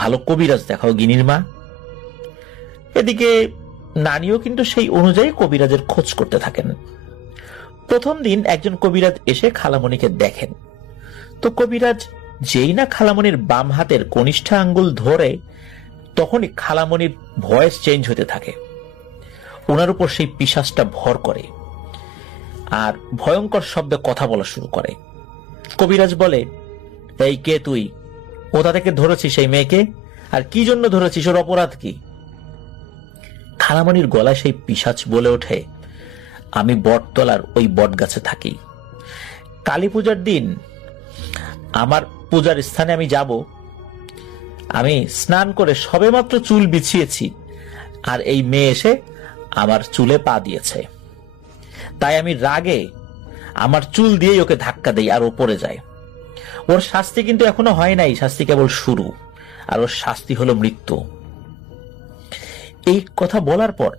ভালো কবিরাজ দেখাও গিনির মা। এদিকে নানিও কিন্তু সেই অনুযায়ী কবিরাজের খোঁজ করতে থাকেন। প্রথম দিন একজন কবিরাজ এসে খালামণিকে দেখেন। তো কবিরাজ যেই না খালামণির বাম হাতের কনিষ্ঠ আঙ্গুল ধরে তখনই খালামণির ভয়েস চেঞ্জ হতে থাকে। ওনার উপর সেই পিশাচটা ভর করে আর ভয়ঙ্কর শব্দে কথা বলা শুরু করে। কবিরাজ বলে, এই কে তুই? কোথা থেকে ধরেছিস সেই মেয়েকে? আর কি জন্য ধরেছিস? ওর অপরাধ কি? খালামণির গলায় সেই পিশাচ বলে ওঠে, আমি বটতলার ওই বট গাছে থাকি। কালী পূজার দিন আমার পূজার স্থানে আমি যাব, আমি স্নান করে সবেমাত্র চুল বিছিয়েছি আর এই মেয়ে এসে আমার চুলে পা দিয়েছে। তাই আমি রাগে আমার চুল দিয়েই ওকে ধাক্কা দেই আর ও পড়ে যায়। ওর শাস্তি কিন্তু এখনো হয় নাই, শাস্তি কেবল শুরু, আর ওর শাস্তি হলো মৃত্যু। এই কথা বলার পর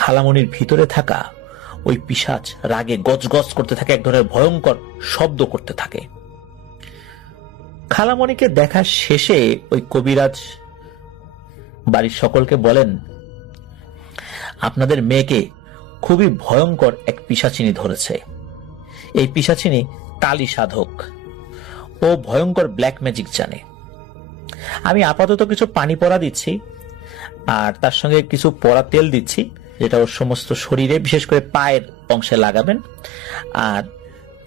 খালামণির ভিতরে থাকা ওই পিশাচ রাগে গজগজ করতে থাকে, এক ধরনের ভয়ঙ্কর শব্দ করতে থাকে। খালামণিকে দেখা শেষে ওই কবিরাজ বাড়ির সকলকে বলেন, আপনাদের মেয়েকে খুবই ভয়ঙ্কর এক পিশাচিনী ধরেছে। এই পিশাচিনী কালী সাধক, ও ভয়ঙ্কর ব্ল্যাক ম্যাজিক জানে। আমি আপাতত কিছু পানি পড়া দিচ্ছি আর তার সঙ্গে কিছু পড়া তেল দিচ্ছি, যেটা ওর সমস্ত শরীরে বিশেষ করে পায়ের অংশে লাগাবেন, আর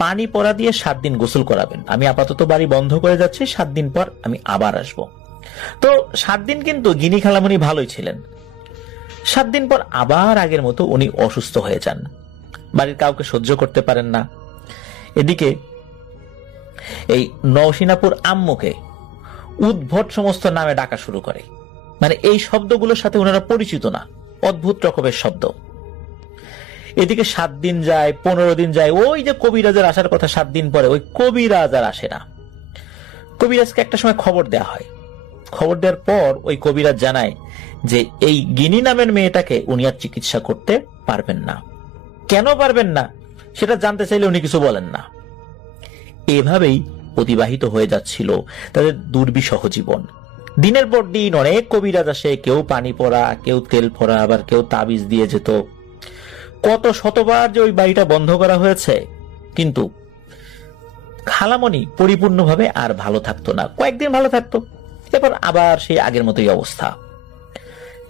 পানি পড়া দিয়ে 7 দিন গোসল করাবেন। আমি আপাতত বাড়ি বন্ধ করে যাচ্ছি, 7 দিন পর আমি আবার আসব। তো 7 দিন কিন্তু গিনি খালামণি ভালোই ছিলেন। 7 দিন পর আবার আগের মতো উনি অসুস্থ হয়ে যান, বাড়ির কাউকে সহ্য করতে পারেন না। এদিকে এই নৌশিনাপুর আম্মুকে উদ্ভট সমস্ত নামে ডাকা শুরু করে, মানে এই শব্দগুলোর সাথে ওনারা পরিচিত না, অদ্ভুত রকমের শব্দ। এদিকে 7 দিন যায়, 15 দিন যায়, ওই যে কবিরাজের আসার কথা 7 দিন পরে, ওই কবিরাজ আর আসে না। কবিরাজকে একটা সময় খবর দেয়া হয়। খবর দেওয়ার পর ওই কবিরাজ জানায় যে এই গিনি নামের মেয়েটাকে উনি আর চিকিৎসা করতে পারবেন না। কেন পারবেন না সেটা জানতে চাইলে উনি কিছু বলেন না। এভাবেই অতিবাহিত হয়ে যাচ্ছিল তাদের দুর্বিষহ জীবন। দিনের পর দিন অনেক কবিরাজ আসে, কেউ পানি পড়া, কেউ তেল পড়া, আবার কেউ তাবিজ দিয়ে যেত। কত শতবার যে ওই বাড়িটা বন্ধ করা হয়েছে, কিন্তু খালামণি পরিপূর্ণভাবে আর ভালো থাকতো না। কয়েকদিন ভালো থাকতো, এরপর আবার সেই আগের মতোই অবস্থা।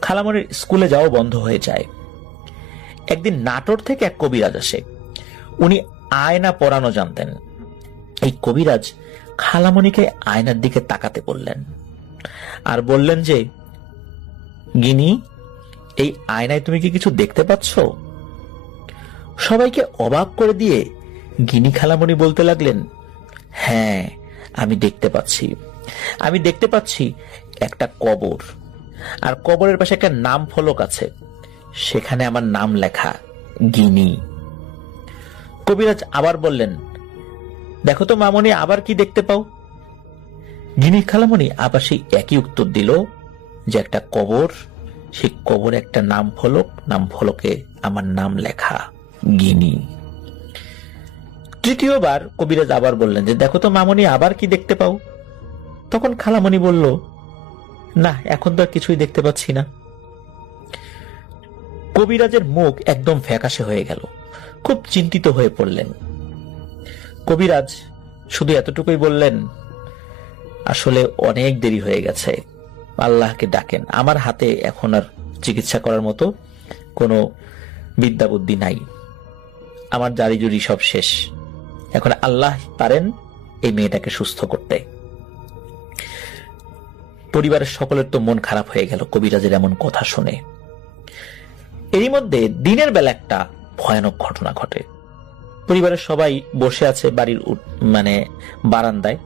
খালামণির স্কুলে যাওয়া বন্ধ হয়ে যায়। একদিন নাটোর থেকে এক কবিরাজ আসে, উনি আয়না পরানো জানতেন। এই কবিরাজ খালামণিকে আয়নার দিকে তাকাতে বললেন আর বললেন যে, গিনি, এই আয়নায় তুমি কি কিছু দেখতে পাচ্ছ? সবাইকে অবাক করে দিয়ে গিনি খালামণি বলতে লাগলেন, হ্যাঁ, আমি দেখতে পাচ্ছি। আমি দেখতে পাচ্ছি একটা কবর, আর কবরের পাশে একটা নাম ফলক আছে, সেখানে আমার নাম লেখা, গিনি। কবিরাজ আবার বললেন, দেখো তো মামনি, আবার কি দেখতে পাও? গিনি খালামণি আবার সেই একই উত্তর দিল যে একটা কবর, সেই কবরে একটা নাম ফলক, নাম ফলকে আমার নাম লেখা, গিনি। তৃতীয়বার কবিরাজ আবার বললেন যে দেখো তো মামনি, আবার কি দেখতে পাও? তখন খালামণি বলল, না, এখন তো আর কিছুই দেখতে পাচ্ছি না। কবিরাজের মুখ একদম ফ্যাকাশে হয়ে গেল, খুব চিন্তিত হয়ে পড়লেন। কবিরাজ শুধু এতটুকুই বললেন, আসলে অনেক দেরি হয়ে গেছে, আল্লাহকে ডাকেন, আমার হাতে এখন আর চিকিৎসা করার মতো কোনো বিদ্যা বুদ্ধি নাই, আমার জারি জুরি সব শেষ, এখন আল্লাহ পারেন এই মেয়েটাকে সুস্থ করতে। পরিবারের সকলের তো মন খারাপ হয়ে গেল কবিরাজের এমন কথা শুনে। এরই মধ্যে দিনের বেলা একটা ভয়ানক ঘটনা ঘটে। পরিবারের সবাই বসে আছে বাড়ির বারান্দায়।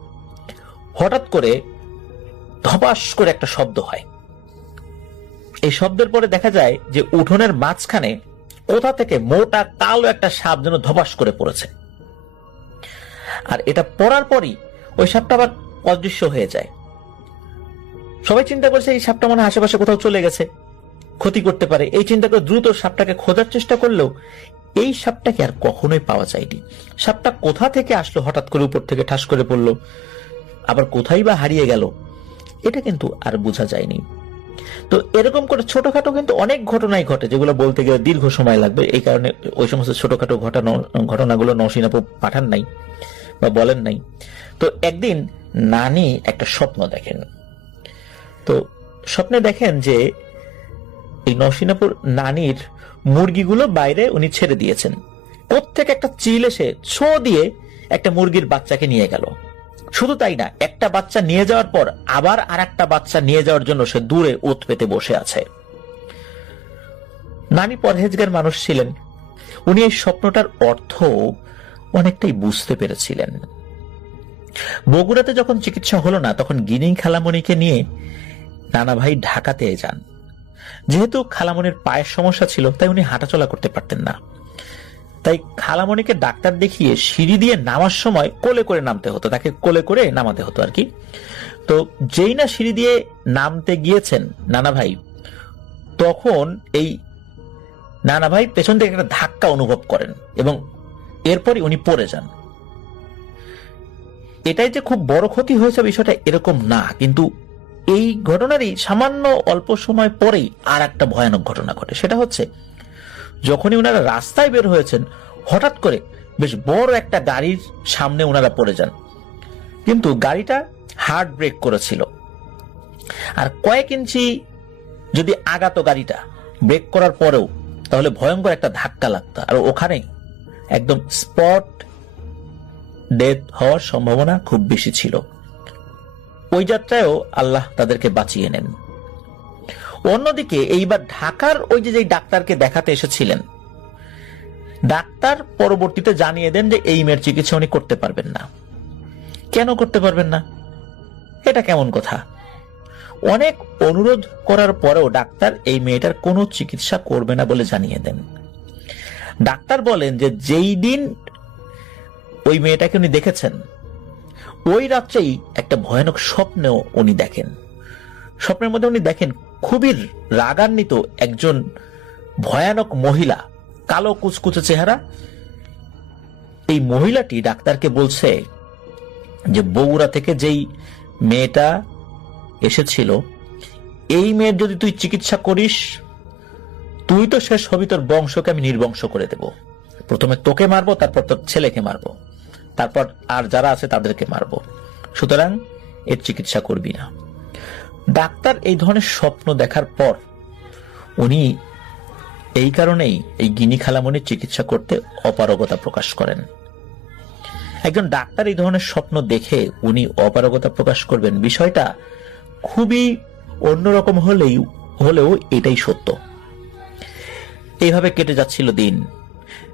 হঠাৎ করে ধপাস করে একটা শব্দ হয়। এই শব্দের পরে দেখা যায় যে উঠোনের মাঝখানে কোথা থেকে মোটা কালো একটা সাপ যেন ধপাস করে পড়েছে। আর এটা পড়ার পরই ওই সাপটা আবার অদৃশ্য হয়ে যায়। সবাই চিন্তা করছে এই সাপটা মানে আশেপাশে কোথাও চলে গেছে, ক্ষতি করতে পারে। এই চিন্তা করে দ্রুত সাপটাকে খোঁজার চেষ্টা করলেও এই সাপটাকে আর কখনোই পাওয়া যায়নি। সাপটা কোথা থেকে আসলো, হঠাৎ করে উপর থেকে ঠাস করে পড়লো, আবার কোথায় বা হারিয়ে গেল, এটা কিন্তু আর বোঝা যায়নি। তো এরকম করে ছোটখাটো কিন্তু অনেক ঘটনাই ঘটে, যেগুলো বলতে গেলে দীর্ঘ সময় লাগবে। এই কারণে ওই সমস্ত ছোটখাটো ঘটনাগুলো নওশীন আপু পাঠান নাই বা বলেন নাই। তো একদিন নানি একটা স্বপ্ন দেখেন। তো স্বপ্নে দেখেন যে এই নওশীন আপুর নানির মুরগিগুলো বাইরে উনি ছেড়ে দিয়েছেন। কোত্থেকে একটা চিল এসে ছো দিয়ে একটা মুরগির বাচ্চাকে নিয়ে গেল। শুধু তাই না, একটা বাচ্চা নিয়ে যাওয়ার পর আবার আর একটা বাচ্চা নিয়ে যাওয়ার জন্য সে দূরে ওত পেতে বসে আছে। নানি পরহেজগার মানুষ ছিলেন, উনি এই স্বপ্নটার অর্থ অনেকটাই বুঝতে পেরেছিলেন। বগুড়াতে যখন চিকিৎসা হলো না, তখন গিনি খালামণিকে নিয়ে নানা ভাই ঢাকাতে যান। যেহেতু খালামণির পায়ের সমস্যা ছিল, তাই উনি হাঁটাচলা করতে পারতেন না। তাই খালামণিকে ডাক্তার দেখিয়ে সিঁড়ি দিয়ে নামার সময় কোলে করে নামতে হতো, তাকে কোলে করে নামাতে হতো আর কি। তো যেই না সিঁড়ি দিয়ে নামতে গিয়েছেন নানা ভাই, তখন এই নানা ভাই পেছন থেকে একটা ধাক্কা অনুভব করেন এবং এরপরই উনি পড়ে যান। এটাই যে খুব বড় ক্ষতি হয়েছে বিষয়টা এরকম না, কিন্তু এই ঘটনারই সামান্য অল্প সময় পরেই আর একটা ভয়ানক ঘটনা ঘটে। সেটা হচ্ছে যখনই ওনারা রাস্তায় বের হয়েছেন, হঠাৎ করে বেশ বড় একটা গাড়ির সামনে ওনারা পড়ে যান। কিন্তু গাড়িটা হার্ড ব্রেক করেছিল, আর কয়েক ইঞ্চি যদি আগাতো গাড়িটা ব্রেক করার পরেও, তাহলে ভয়ঙ্কর একটা ধাক্কা লাগতো, আর ওখানে একদম স্পট ডেথ হওয়ার সম্ভাবনা খুব বেশি ছিল। ওই যাত্রায়ও আল্লাহ তাদেরকে বাঁচিয়ে নেন। অন্যদিকে এইবার ঢাকার ওই যে ডাক্তারকে দেখাতে এসেছিলেন, ডাক্তার পরবর্তীতে জানিয়ে দেন যে এই মেয়ের চিকিৎসা উনি করতে পারবেন না। কেন করতে পারবেন না? এটা কেমন কথা? অনেক অনুরোধ করার পরেও ডাক্তার এই মেয়েটার কোনো চিকিৎসা করবে না বলে জানিয়ে দেন। ডাক্তার বলেন যে যেই দিন ওই মেয়েটাকে উনি দেখেছেন, ওই রাত্রেই একটা ভয়ানক স্বপ্নেও উনি দেখেন। স্বপ্নের মধ্যে উনি দেখেন খুবই রাগান্বিত একজন ভয়ানক মহিলা, কালো কুচকুচে চেহারা। এই মহিলাটি ডাক্তারকে বলছে যে বগুড়া থেকে যেই মেয়েটা এসেছিল, এই মেয়ের যদি তুই চিকিৎসা করিস, তুই তো শেষ হবি, তোর বংশকে আমি নির্বংশ করে দেব। প্রথমে তোকে মারবো, তারপর তোর ছেলেকে মারবো, তারপর আর যারা আছে তাদেরকে মারবো। সুতরাং এর চিকিৎসা করবি না। ডাক্তার এই ধরনের স্বপ্ন দেখার পর উনি এই কারণেই এই গিনি খালামণির চিকিৎসা করতে অপারগতা প্রকাশ করেন। একজন ডাক্তার এই ধরনের স্বপ্ন দেখে উনি অপারগতা প্রকাশ করবেন, বিষয়টা খুবই অন্যরকম হলেও এটাই সত্য। এইভাবে কেটে যাচ্ছিল দিন।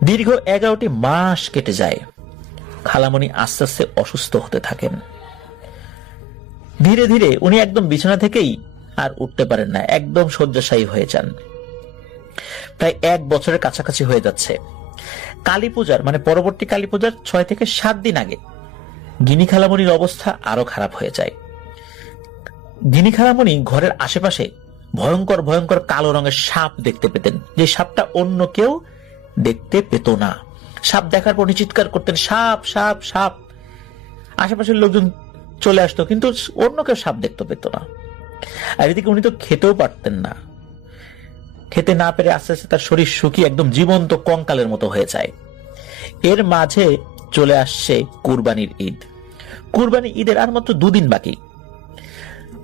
দীর্ঘ 11টি মাস কেটে যায়। খালামণি আস্তে আস্তে অসুস্থ হতে থাকেন। ধীরে ধীরে উনি একদম বিছানা থেকেই আর উঠতে পারেন না, একদম শয্যাশায়ী হয়ে যান। প্রায় 1 বছরের কাছাকাছি হয়ে যাচ্ছে। কালী পূজার মানে পরবর্তী কালী পূজার 6 থেকে 7 দিন আগে গিনি খালামণির অবস্থা আরো খারাপ হয়ে যায়। গিনি খালামণি ঘরের আশেপাশে ভয়ঙ্কর ভয়ঙ্কর কালো রঙের সাপ দেখতে পেতেন, যে সাপটা অন্য কেউ দেখতে পেত না। সাপ দেখার পর চিৎকার করতেন, সাপ সাপ সাপ। আশেপাশের লোকজন চলে আসতো, কিন্তু অন্য কেউ সাপ দেখতে পেত না। আর এদিকে উনি তো খেতেও পারতেন না। খেতে না পেরে আস্তে আস্তে তার শরীর শুকিয়ে একদম জীবন্ত কঙ্কালের মতো হয়ে যায়। এর মাঝে চলে আসছে কুরবানির ঈদ। কুরবানি ঈদের আর মাত্র 2 দিন বাকি।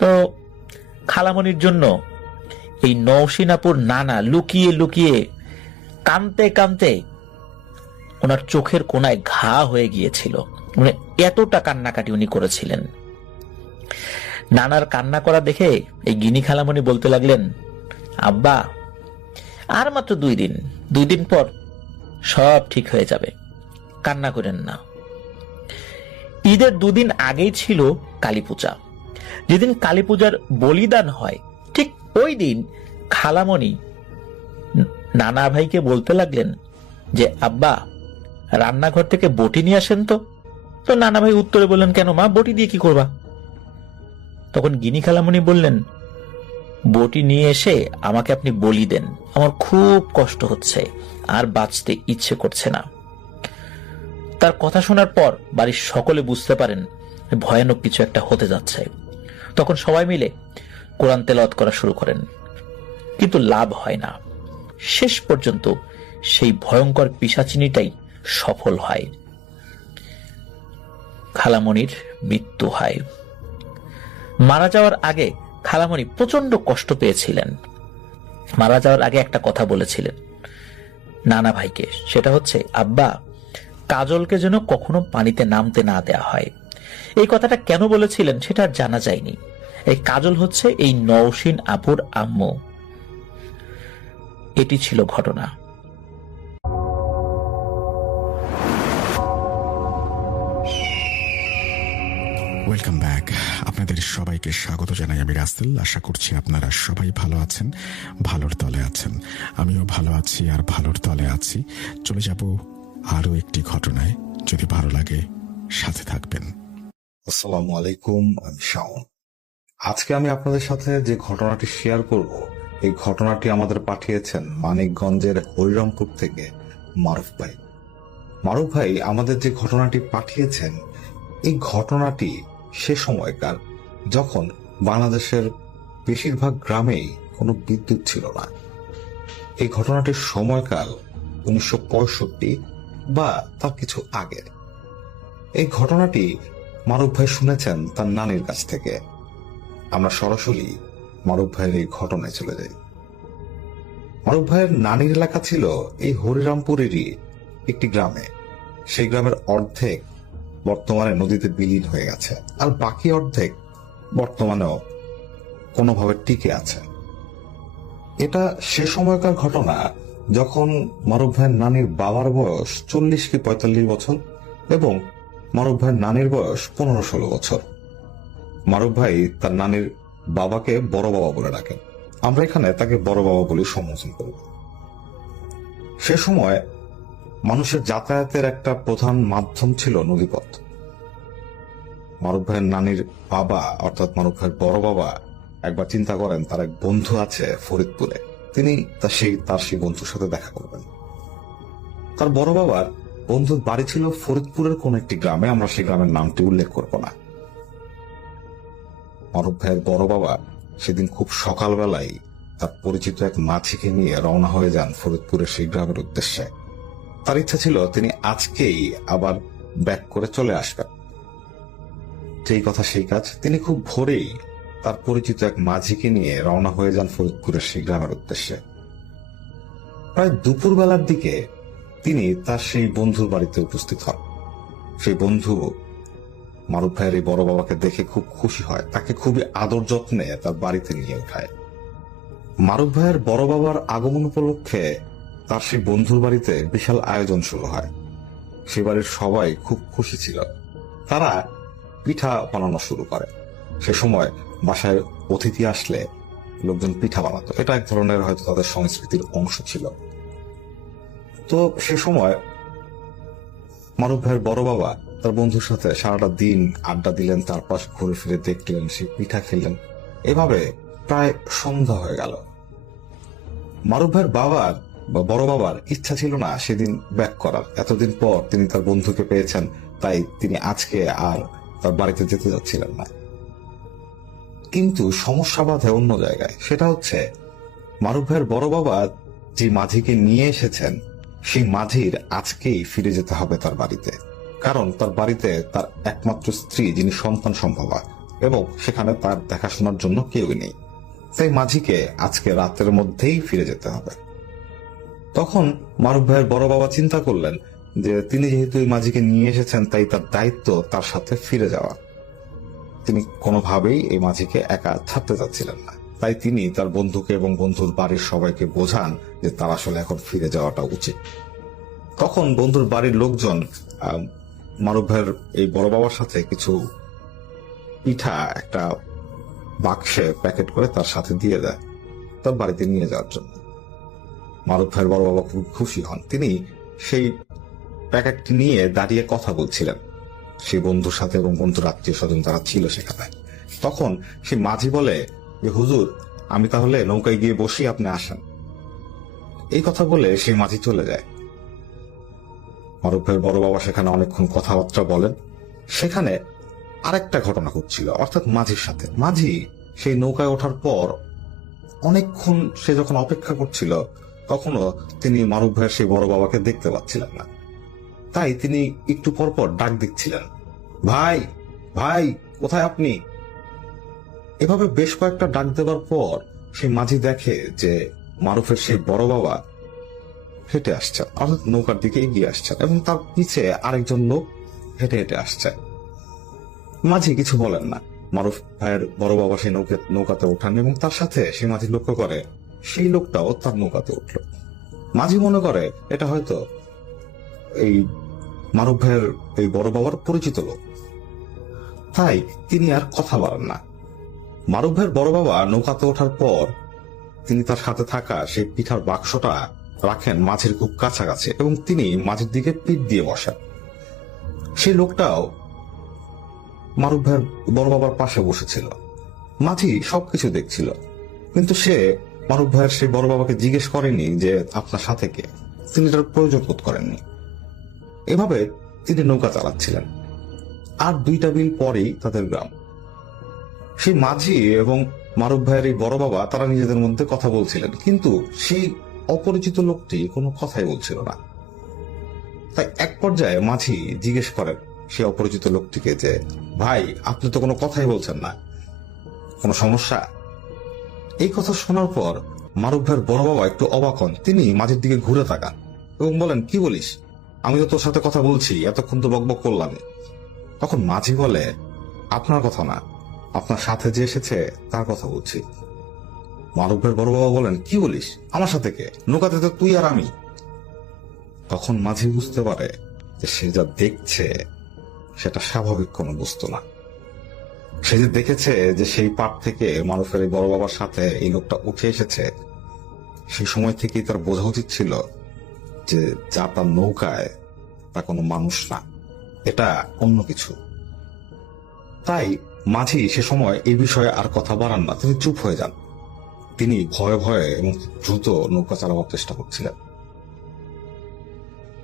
তো খালামণির জন্য এই নওশীন আপুর নানা লুকিয়ে লুকিয়ে কাঁদতে কাঁদতে ওনার চোখের কোনায় ঘা হয়ে গিয়েছিল। মানে এতটা কান্নাকাটি উনি করেছিলেন। নানার কান্না করা দেখে এই গিনি খালামণি বলতে লাগলেন, আব্বা আর মাত্র 2 দিন, 2 দিন পর সব ঠিক হয়ে যাবে, কান্না করেন না। ঈদের 2 দিন আগেই ছিল কালী পূজা। যেদিন কালী পূজার বলিদান হয়, ঠিক ওই দিন খালামণি নানা ভাইকে বলতে লাগলেন যে আব্বা, রান্নাঘর থেকে বটি নিয়ে আসেন তো। তো নানা ভাই উত্তরে বললেন, কেন মা, বটি দিয়ে কি করবা? তখন গিনি খালামণি বললেন, বটি নিয়ে এসে আমাকে আপনি বলি দেন, আমার খুব কষ্ট হচ্ছে, আর বাঁচতে ইচ্ছে করছে না। তার কথা শোনার পর বাড়ির সকলে বুঝতে পারেন ভয়ানক কিছু একটা হতে যাচ্ছে। তখন সবাই মিলে কোরআন তেলাওয়াত করা শুরু করেন, কিন্তু লাভ হয় না। শেষ পর্যন্ত সেই ভয়ঙ্কর পিশাচিনীটাই সফল হয়। খালামণির মৃত্যু হয়। মারা যাওয়ার আগে খালামণি প্রচন্ড কষ্ট পেয়েছিলেন। মারা যাওয়ার আগে একটা কথা বলেছিলেন নানা ভাইকে, সেটা হচ্ছে, আব্বা, কাজলকে যেন কখনো পানিতে নামতে না দেয়া হয়। এই কথাটা কেন বলেছিলেন সেটা আর জানা যায়নি। এই কাজল হচ্ছে এই নওশিন আপুর আম্মু। এটি ছিল ঘটনা। Welcome back. আপনাদের সবাইকে স্বাগত জানাই আমি রাসেল। আশা করছি আপনারা সবাই ভালো আছেন, ভালোর তলে আছেন। আমিও ভালো আছি আর ভালোর তলে আছি। চলে যাব আরো একটি ঘটনায়। যদি ভালো লাগে সাথে থাকবেন। আসসালামু আলাইকুম, আমি শাওন। আজকে আমি আপনাদের সাথে যে ঘটনাটি শেয়ার করব, এই ঘটনাটি আমাদের পাঠিয়েছেন মানিকগঞ্জের হরিরামপুর থেকে মারুফ ভাই। মারুফ ভাই আমাদের যে ঘটনাটি পাঠিয়েছেন, এই ঘটনাটি সে সময়কার যখন বাংলাদেশের বেশিরভাগ গ্রামেই কোনো বিদ্যুৎ ছিল না। এই ঘটনাটির সময়কাল 1965 বা তার কিছু আগের। এই ঘটনাটি মারুফ ভাই শুনেছেন তার নানির কাছ থেকে। আমরা সরাসরি মারুফ ভাইয়ের এই ঘটনায় চলে যাই। মারুফ ভাইয়ের নানির এলাকা ছিল এই হরিরামপুরেরই একটি গ্রামে। সেই গ্রামের অর্ধেক বর্তমানে নদীতে বিলীন হয়ে গেছে, আর বাকি অর্ধেক বর্তমানেও কোনোভাবে টিকে আছে। এটা সে সময়কার ঘটনা যখন মারুফ ভাইয়ের নানির বাবার বয়স 40 কি 45 বছর এবং মারুফ ভাইয়ের নানির বয়স 15-16 বছর। মারুফ ভাই তার নানির বাবাকে বড় বাবা বলে ডাকেন। আমরা এখানে তাকে বড় বাবা বলে সম্বোধন করব। সে সময় মানুষের যাতায়াতের একটা প্রধান মাধ্যম ছিল নদীপথ। মারুফ ভাইয়ের নানির বাবা অর্থাৎ মারুফ ভাইয়ের বড় বাবা একবার চিন্তা করেন তার এক বন্ধু আছে ফরিদপুরে, তিনি তার সেই বন্ধুর সাথে দেখা করবেন। তার বড় বাবার বন্ধুর বাড়ি ছিল ফরিদপুরের কোন একটি গ্রামে, আমরা সেই গ্রামের নামটি উল্লেখ করব না। মারুফ ভাইয়ের বড় বাবা সেদিন খুব সকালবেলায় তার পরিচিত এক মাঝিকে নিয়ে রওনা হয়ে যান ফরিদপুরের সেই গ্রামের উদ্দেশ্যে। তার ইচ্ছা ছিল তিনি আজকেই আবার ব্যাক করে চলে আসবেন। যেই কথা সেই কাজ, তিনি খুব ভোরেই তার পরিচিত এক মাঝিকে নিয়ে রওনা হয়ে যান ফরিদপুরের সেই গ্রামের উদ্দেশ্যে। প্রায় দুপুর বেলার দিকে তিনি তার সেই বন্ধুর বাড়িতে উপস্থিত হন। সেই বন্ধু মারুফ ভাইয়ের এই বড় বাবাকে দেখে খুব খুশি হয়, তাকে খুবই আদর যত্নে তার বাড়িতে নিয়ে ওঠায়। মারুফ ভাইয়ের বড় বাবার আগমন উপলক্ষে তার সেই বন্ধুর বাড়িতে বিশাল আয়োজন শুরু হয়। সে বাড়ির সবাই খুব খুশি ছিল। তারা পিঠা বানানো শুরু করে। সে সময় বাসায় অতিথি আসলে লোকজন পিঠা বানাতো, এটা এক ধরনের হয়তো তাদের সংস্কৃতির অংশ ছিল। তো সে সময় মারুফ ভাইয়ের বড় বাবা তার বন্ধুর সাথে সারাটা দিন আড্ডা দিলেন, তারপর ঘুরে ফিরে দেখলেন, সে পিঠা খেলেন। এভাবে প্রায় সন্ধ্যা হয়ে গেল। মারুফ ভাইয়ের বড় বাবার ইচ্ছা ছিল না সেদিন ব্যাক করার। এতদিন পর তিনি তার বন্ধুকে পেয়েছেন, তাই তিনি আজকে আর তার বাড়িতে যেতে যাচ্ছিলেন না। কিন্তু সমস্যা বাধে অন্য জায়গায়। সেটা হচ্ছে মারুফ ভাইয়ের বড় বাবা যে মাঝিকে নিয়ে এসেছেন, সেই মাঝির আজকেই ফিরে যেতে হবে তার বাড়িতে। কারণ তার বাড়িতে তার একমাত্র স্ত্রী, যিনি সন্তান সম্ভবা, এবং সেখানে তার দেখাশোনার জন্য কেউই নেই। তাই মাঝিকে আজকে রাতের মধ্যেই ফিরে যেতে হবে। তখন মারুফ ভাইয়ের বড় বাবা চিন্তা করলেন যে তিনি যেহেতু এই মাঝিকে নিয়ে এসেছেন, তাই তার দায়িত্ব তার সাথে ফিরে যাওয়া। তিনি কোনোভাবেই এই মাঝিকে একা ছাড়তে চাচ্ছিলেন না। তাই তিনি তার বন্ধুকে এবং বন্ধুর বাড়ির সবাইকে বোঝান যে তার আসলে এখন ফিরে যাওয়াটা উচিত। তখন বন্ধুর বাড়ির লোকজন মারুফ ভাইয়ের এই বড় বাবার সাথে কিছু পিঠা একটা বাক্সে প্যাকেট করে তার সাথে দিয়ে দেয় তার বাড়িতে নিয়ে যাওয়ার জন্য। মারুফ ভাইয়ের বড় বাবা খুব খুশি হন। তিনি সেই প্যাকেটটি নিয়ে দাঁড়িয়ে কথা বলছিলেন সেই বন্ধুর সাথে এবং বন্ধুর আত্মীয় স্বজন যারা ছিল সেখানে। তখন সে মাঝি বলে যে হুজুর, আমি তাহলে নৌকায় গিয়ে বসি, আপনি আসেন। এই কথা বলে সেই মাঝি চলে যায়। মারুফ ভাইয়ের বড় বাবা সেখানে অনেকক্ষণ কথাবার্তা বলেন। সেখানে আরেকটা ঘটনা ঘটছিল, অর্থাৎ মাঝির সাথে। মাঝি সেই নৌকায় ওঠার পর অনেকক্ষণ সে যখন অপেক্ষা করছিল, তখনও তিনি মারুফ ভাইয়ের সেই বড় বাবাকে দেখতে পাচ্ছিলেন না। তাই তিনি একটু পর পর ডাক দিচ্ছিলেন, ভাই ভাই, কোথায় আপনি? এভাবে বেশ কয়েকটা ডাক দেওয়ার পর সেই মাঝি দেখে যে মারুফের সেই বড় বাবা হেঁটে আসছেন, অর্থাৎ নৌকার দিকে এগিয়ে আসছেন, এবং তার পিছে আরেকজন লোক হেঁটে হেঁটে আসছে। মাঝি কিছু বলেন না। মারুফ ভাইয়ের বড় বাবা সেই নৌকাতে ওঠান এবং তার সাথে সেই মাঝি লক্ষ্য করে সেই লোকটাও তার নৌকাতে উঠল। মাঝি মনে করে এটা হয়তো এই মারুফ ভাইয়ের এই বড় বাবার পরিচিত লোক, তাই তিনি আর কথা বলেন না। মারুফ ভাইয়ের বড় বাবা নৌকাতে ওঠার পর তিনি তার সাথে থাকা সেই পিঠার বাক্সটা রাখেন মাঝির খুব কাছাকাছি এবং তিনি মাঝির দিকে পিঠ দিয়ে বসেন। সেই লোকটাও মারুফ ভাইয়ের বড় বাবার পাশে বসেছিল। মাঝি সবকিছু দেখছিল, কিন্তু সে মারুফ ভাইয়ের সেই বড় বাবাকে জিজ্ঞেস করেনি যে আপনার সাথে কে। তিনি তার প্রয়োজন বোধ করেননি। এভাবে তিনি নৌকা চালাচ্ছিলেন। আর 2টা বিল পরেই তাদের গ্রাম। সেই মাঝি এবং মারুফ ভাইয়ের এই বড় বাবা তারা নিজেদের মধ্যে কথা বলছিলেন, কিন্তু সেই অপরিচিত লোকটি কোনো কথাই বলছিল না। তাই এক পর্যায়ে মাঝি জিজ্ঞেস করেন সেই অপরিচিত লোকটিকে যে ভাই, আপনি তো কোনো কথাই বলছেন না, কোনো সমস্যা? এই কথা শোনার পর মারুফ ভাইয়ের বড় বাবা একটু অবাক হন। তিনি মাঝির দিকে ঘুরে তাকান এবং বলেন, কি বলিস? আমি তো তোর সাথে কথা বলছি, এতক্ষণ তো বকবক করলাম। তখন মাঝি বলে, আপনার কথা না, আপনার সাথে যে এসেছে তার কথা বলছি। মারুফ ভাইয়ের বড় বাবা বলেন, কি বলিস? আমার সাথে কে? নৌকাতে তো তুই আর আমি। তখন মাঝি বুঝতে পারে যে সে যা দেখছে সেটা স্বাভাবিক কোনো বস্তু না। সে যে দেখেছে যে সেই পাট থেকে মারুফের এই বড় বাবার সাথে এই লোকটা উঠে এসেছে, সেই সময় থেকেই তার বোঝা উচিত ছিল যে যা তার নৌকায় তা কোনো মানুষ না, এটা অন্য কিছু। তাই মাঝি সে সময় এই বিষয়ে আর কথা বাড়ান না, তিনি চুপ হয়ে যান। তিনি ভয়ে ভয়ে এবং দ্রুত নৌকা চালাবার চেষ্টা করছিলেন।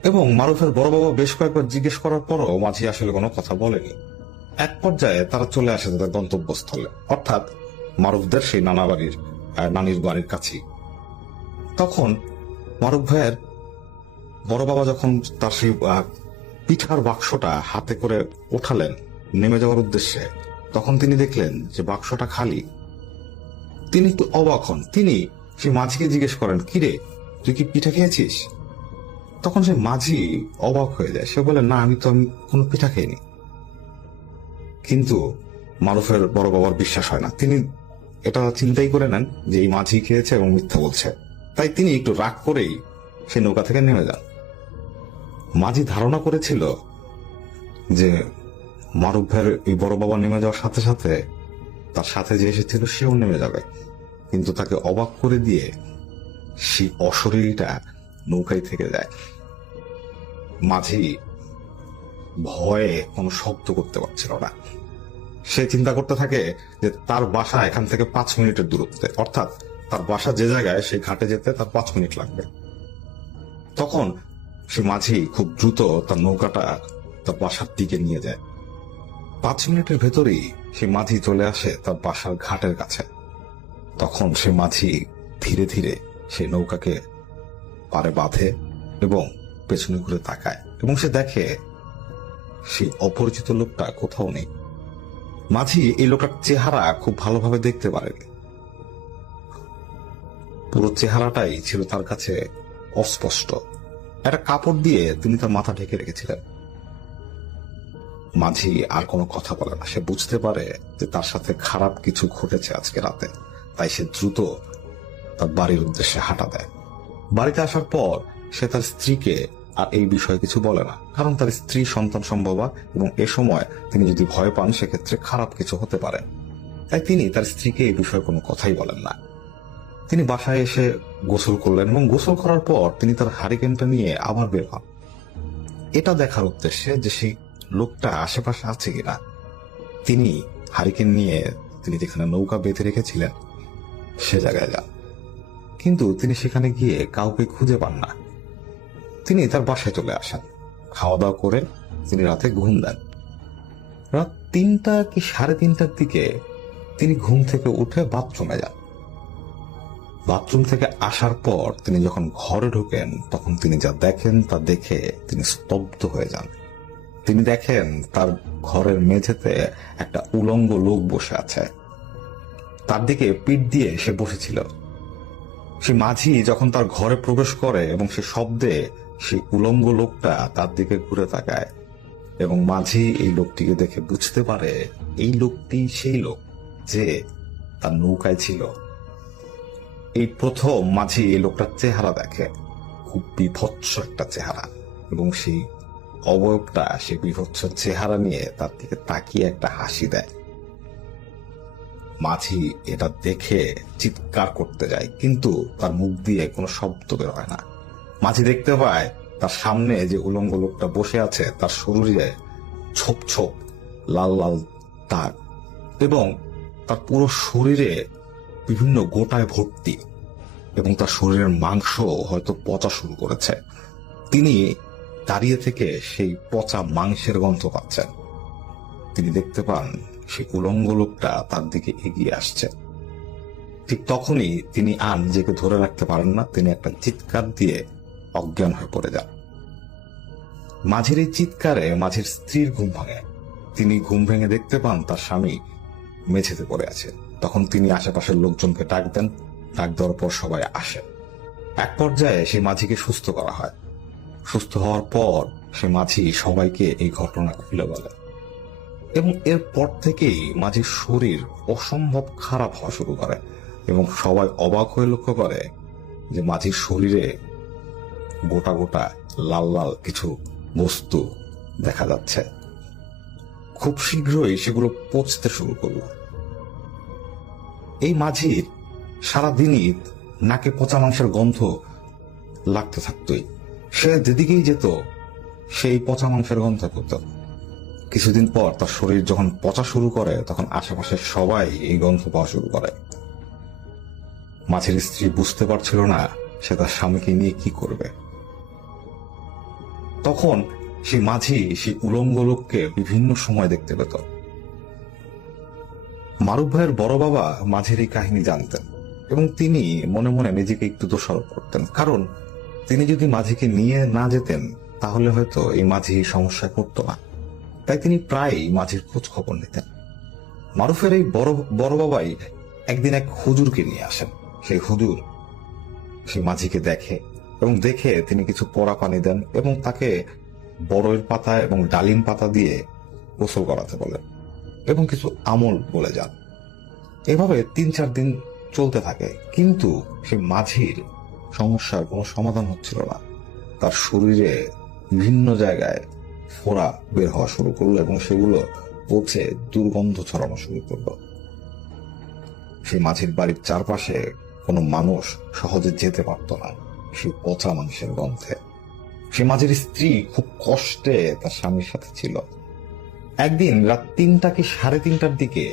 এবং মারুফের বড় বাবা বেশ কয়েকবার জিজ্ঞেস করার পরও মাঝি আসলে কোনো কথা বলেনি। এক পর্যায়ে তারা চলে আসে তাদের গন্তব্যস্থলে, অর্থাৎ মারুফদের সেই নানির বাড়ির কাছেই। তখন মারুফ ভাইয়ের বড় বাবা যখন তার সেই পিঠার বাক্সটা হাতে করে ওঠালেন নেমে যাওয়ার উদ্দেশ্যে, তখন তিনি দেখলেন যে বাক্সটা খালি। তিনি একটু অবাক হন। তিনি সেই মাঝিকে জিজ্ঞেস করেন, কিরে, তুই কি পিঠা খেয়েছিস? তখন সে মাঝি অবাক হয়ে যায়। সে বলে, না, আমি কোনো পিঠা খাইনি। কিন্তু মারুফের বড় বাবার বিশ্বাস হয় না। তিনি এটা চিন্তাই করে নেন যে এই মাঝি খেয়েছে এবং মিথ্যা বলছে। তাই তিনি একটু রাগ করেই সে নৌকা থেকে নেমে যান। মাঝি ধারণা করেছিল যে মারুফ ভাইয়ের এই বড় বাবা নেমে যাওয়ার সাথে সাথে তার সাথে যে এসেছিল সেও নেমে যাবে, কিন্তু তাকে অবাক করে দিয়ে সেই অশরীরটা নৌকায় থেকে যায়। মাঝি ভয়ে কোনো শব্দ করতে পারছিল না। সে চিন্তা করতে থাকে যে তার বাসা এখান থেকে 5 মিনিটের দূরত্বে, অর্থাৎ তার বাসা যে জায়গায় সেই ঘাটে যেতে তার 5 মিনিট লাগবে। তখন সে মাঝি খুব দ্রুত তার নৌকাটা তার বাসার দিকে নিয়ে যায়। 5 মিনিটের ভেতরেই সে মাঝি চলে আসে তার বাসার ঘাটের কাছে। তখন সে মাঝি ধীরে ধীরে সে নৌকাকে পারে বাঁধে এবং পেছনে ঘুরে তাকায় এবং সে দেখে সেই অপরিচিত লোকটা কোথাও নেই। মাঝি এই লোকটার চেহারা খুব ভালোভাবে দেখতে পারেনি। পুরো চেহারাটাই ছিল তার কাছে অস্পষ্ট। একটা কাপড় দিয়ে তিনি তার মাথা ঢেকে রেখেছিলেন। মাঝি আর কোনো কথা বলে না। সে বুঝতে পারে যে তার সাথে খারাপ কিছু ঘটেছে আজকে রাতে। তাই সে দ্রুত তার বাড়ির উদ্দেশ্যে হাঁটা দেয়। বাড়িতে আসার পর সে তার স্ত্রীকে আর এই বিষয়ে কিছু বলে না, কারণ তার স্ত্রী সন্তান সম্ভবা এবং এ সময় তিনি যদি ভয় পান সেক্ষেত্রে খারাপ কিছু হতে পারে। তাই তিনি তার স্ত্রীকে এই বিষয়ে কোনো কথাই বলেন না। তিনি বাসায় এসে গোসল করলেন এবং গোসল করার পর তিনি তার হারিকেনটা নিয়ে আবার বের হন, এটা দেখার উদ্দেশ্যে যে সেই লোকটা আশেপাশে আছে কিনা। তিনি হারিকেন নিয়ে তিনি যেখানে নৌকা বেঁধে রেখেছিলেন সে জায়গায় যান, কিন্তু তিনি সেখানে গিয়ে কাউকে খুঁজে পান না। তিনি তার বাসায় চলে আসেন, খাওয়া দাওয়া করে তিনি রাতে ঘুম দেন। রাত 3টা কি 3:30টার দিকে তিনি ঘুম থেকে উঠে বাথরুমে যান। বাথরুম থেকে আসার পর তিনি যখন ঘরে ঢোকেন তখন তিনি যা দেখেন তা দেখে তিনি স্তব্ধ হয়ে যান। তিনি দেখেন তার ঘরের মেঝেতে একটা উলঙ্গ লোক বসে আছে, তার দিকে পিঠ দিয়ে সে বসেছিল। সে মাঝি যখন তার ঘরে প্রবেশ করে এবং সে শব্দে সেই উলঙ্গ লোকটা তার দিকে ঘুরে তাকায় এবং মাঝি এই লোকটিকে দেখে বুঝতে পারে এই লোকটি সেই লোক যে তার নৌকায় ছিল। এই প্রথম মাঝি এই লোকটার চেহারা দেখে, খুব বিভৎস একটা চেহারা, এবং সেই অবয়বটা সে বিভৎস চেহারা নিয়ে তার দিকে তাকিয়ে একটা হাসি দেয়। মাঝি এটা দেখে চিৎকার করতে যায়, কিন্তু তার মুখ দিয়ে কোনো শব্দ বের হয় না। মাঝি দেখতে পায় তার সামনে যে উলঙ্গ লোকটা বসে আছে তার শরীরে ছোপ ছোপ লাল লাল দাগ এবং তার পুরো শরীরে বিভিন্ন গোটায় ভর্তি, এবং তার শরীরের মাংস হয়তো পচা শুরু করেছে। তিনি দাঁড়িয়ে থেকে সেই পচা মাংসের গন্ধ পাচ্ছেন। তিনি দেখতে পান সেই উলঙ্গ লোকটা তার দিকে এগিয়ে আসছে। ঠিক তখনই তিনি আর নিজেকে ধরে রাখতে পারেন না, তিনি একটা চিৎকার দিয়ে অজ্ঞান হয়ে পড়ে যান। মাঝির এই চিৎকারে মাঝির স্ত্রীর ঘুম ভাঙে। তিনি ঘুম ভেঙে দেখতে পান তার স্বামী মেঝেতে পড়ে আছে। তখন তিনি আশেপাশের লোকজনকে ডাক দেন, ডাক দেওয়ার পর সবাই আসে। এক পর্যায়ে সেই মাঝিকে সুস্থ করা হয়। সুস্থ হওয়ার পর সে মাঝি সবাইকে এই ঘটনা খুলে বলে, এবং এরপর থেকেই মাঝির শরীর অসম্ভব খারাপ হওয়া শুরু করে এবং সবাই অবাক হয়ে লক্ষ্য করে যে মাঝির শরীরে গোটা গোটা লাল লাল কিছু বস্তু দেখা যাচ্ছে। খুব শীঘ্রই সেগুলো পচতে শুরু করল। এই মাঝির সারাদিনই নাকে পচা মাংসের গন্ধ লাগতে থাকতই। সে যেদিকেই যেত সেই পচা মাংসের গন্ধ পেত। কিছুদিন পর তার শরীর যখন পচা শুরু করে তখন আশেপাশের সবাই এই গন্ধ পাওয়া শুরু করে। মাঝির স্ত্রী বুঝতে পারছিল না সে তার স্বামীকে নিয়ে কি করবে। তখন সেই মাঝি সেই উলঙ্গ লোককে বিভিন্ন সময় দেখতে পেত। মারুফ ভাইয়ের বড় বাবা মাঝির এই কাহিনী জানতেন এবং তিনি মনে মনে নিজেকে একটু দোষারোপ করতেন, কারণ তিনি যদি মাঝিকে নিয়ে না যেতেন তাহলে হয়তো এই মাঝি সমস্যায় পড়তো না। তাই তিনি প্রায়ই মাঝির খোঁজ খবর নিতেন। মারুফের এই বড় বাবাই একদিন এক হুজুরকে নিয়ে আসেন। সেই হুজুর সেই মাঝিকে দেখে এবং দেখে তিনি কিছু পড়া পানি দেন এবং তাকে বড়ইয়ের পাতা এবং ডালিম পাতা দিয়ে গোসল করাতে বলেন এবং কিছু আমল বলে যান। এভাবে 3-4 দিন চলতে থাকে, কিন্তু সে মাঝির সমস্যার কোনো সমাধান হচ্ছিল না। তার শরীরে বিভিন্ন জায়গায় ফোড়া বের হওয়া শুরু করলো এবং সেগুলো পচে দুর্গন্ধ ছড়ানো শুরু করলো। সেই মাঝির বাড়ির চারপাশে কোনো মানুষ সহজে যেতে পারত না সেই পচা মাংসের গন্ধে। সে মাঝির স্ত্রী খুব কষ্টে তার স্বামীর সাথে ছিল। একদিন রাত 3টা কি 3:30টার দিকে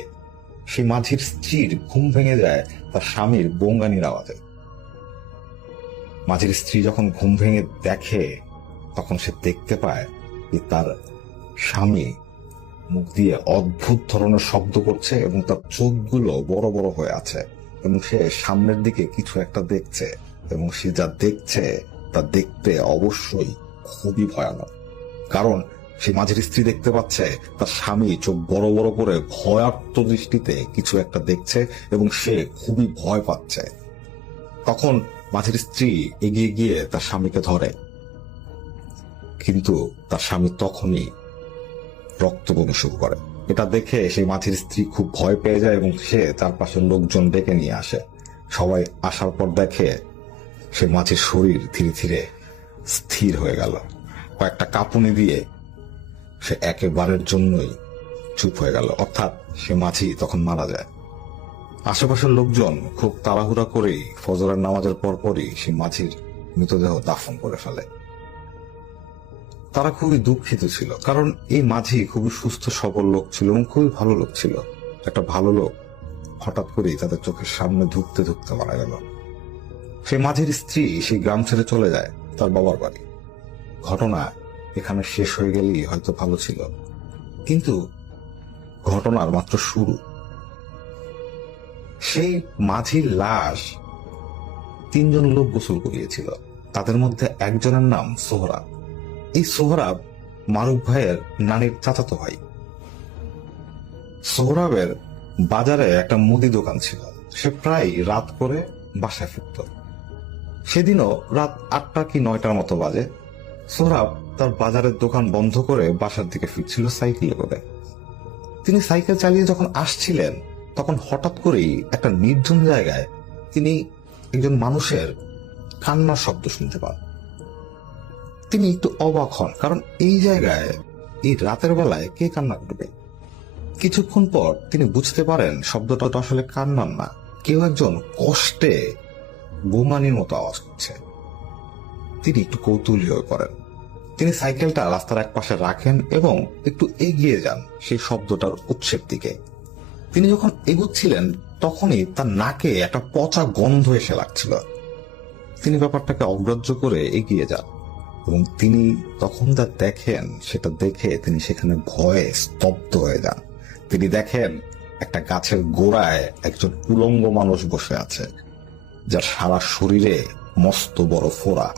সে মাঝির স্ত্রীর ঘুম ভেঙে যায় তার স্বামীর বঙ্গানির আওয়াজে। মাঝির স্ত্রী যখন ঘুম ভেঙে দেখে তখন সে দেখতে পায় যে তার স্বামী মুখ দিয়ে অদ্ভুত ধরনের শব্দ করছে এবং তার চোখগুলো বড় বড় হয়ে আছে এবং সে সামনের দিকে কিছু একটা দেখছে এবং সে যা দেখছে তা দেখতে অবশ্যই খুবই ভয়ানক। কারণ সে মাঝির স্ত্রী দেখতে পাচ্ছে তার স্বামী চোখ বড় বড় করে ভয়ার্ত দৃষ্টিতে কিছু একটা দেখছে এবং সে খুবই ভয় পাচ্ছে। তখন মাঝির স্ত্রী এগিয়ে গিয়ে তার স্বামীকে ধরে, কিন্তু তার স্বামী তখনই রক্ত বমি শুরু করে। এটা দেখে সেই মাঝির স্ত্রী খুব ভয় পেয়ে যায় এবং সে চারপাশের লোকজন ডেকে নিয়ে আসে। সবাই আসার পর দেখে সে মাঝির শরীর ধীরে ধীরে স্থির হয়ে গেল। কয়েকটা কাঁপুনি দিয়ে সে একেবারের জন্যই চুপ হয়ে গেল, অর্থাৎ সে মাঝি তখন মারা যায়। আশেপাশের লোকজন খুব তাড়াহুড়া করেই ফজরের নামাজের পরপরই সেই মাঝির মৃতদেহ দাফন করে ফেলে। তারা খুবই দুঃখিত ছিল, কারণ এই মাঝি খুবই সুস্থ সবল লোক ছিল এবং খুবই ভালো লোক ছিল। একটা ভালো লোক হঠাৎ করেই তাদের চোখের সামনে ধুকতে ধুকতে মারা গেল। সেই মাঝির স্ত্রী সেই গ্রাম ছেড়ে চলে যায় তার বাবার বাড়ি। ঘটনা এখানে শেষ হয়ে গেলেই হয়তো ভালো ছিল, কিন্তু ঘটনার মাত্র শুরু। সেই মাঝির লাশ 3 জন লোক গোসল করিয়েছিল। তাদের মধ্যে একজনের নাম সোহরাব। এই সোহরাব মারুফ ভাইয়ের নানির চাচাতো ভাই। সোহরাবের বাজারে একটা মুদি দোকান ছিল। সে প্রায় রাত করে বাসায় ফিরত। সেদিনও রাত 8টা কি 9টার মতো বাজে। সোহরাব তার বাজারের দোকান বন্ধ করে বাসার দিকে ফিরছিল সাইকেলে করে। তিনি সাইকেল চালিয়ে যখন আসছিলেন, তখন হঠাৎ করেই একটা নির্জন জায়গায় তিনি একজন মানুষের কান্নার শব্দ শুনতে পান। তিনি একটু অবাক হন, কারণ এই জায়গায় এই রাতের বেলায় কে কান্না করবে। কিছুক্ষণ পর তিনি বুঝতে পারেন শব্দটা তো আসলে কান্নার না, কেউ একজন কষ্টে বোমানির মতো আওয়াজ করছে। তিনি একটু কৌতূহলী হয়ে পড়েন। তিনি সাইকেলটা রাস্তার এক পাশে রাখেন এবং একটু এগিয়ে যান সেই শব্দটার উৎসের দিকে। তিনি যখন এগুচ্ছিলেন, তখনই তার নাকে একটা পচা গন্ধ এসে লাগছিল। তিনি ব্যাপারটাকে অগ্রাহ্য করে এগিয়ে যান এবং তিনি তখন যা দেখেন, সেটা দেখে তিনি সেখানে ভয়ে স্তব্ধ হয়ে যান। তিনি দেখেন একটা গাছের গোড়ায় একজন উলঙ্গ মানুষ বসে আছে, যার সারা শরীরে মস্ত বড় ফোড়া,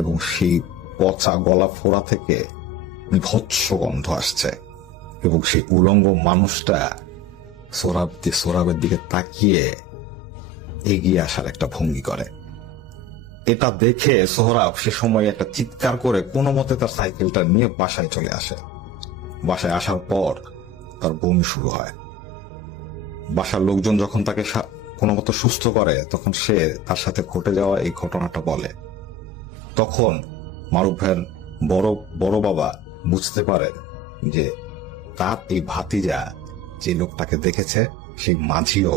এবং সেই পচা গলা ফোড়া থেকে বিভৎস গন্ধ আসছে। এবং সেই উলঙ্গ মানুষটা সোহরাবের দিকে তাকিয়ে এগিয়ে আসার একটা ভঙ্গি করে। এটা দেখে সোহরাব সে সময় একটা চিৎকার করে কোনো মতে তার সাইকেলটা নিয়ে বাসায় চলে আসে। বাসায় আসার পর তার বমি শুরু হয়। বাসার লোকজন যখন তাকে কোনো মতো সুস্থ করে, তখন সে তার সাথে ঘটে যাওয়া এই ঘটনাটা বলে। তখন মারুফ ভাইয়ের বড় বাবা বুঝতে পারে যে তার এই ভাতিজা যে লোকটাকে দেখেছে, সেই মাঝিও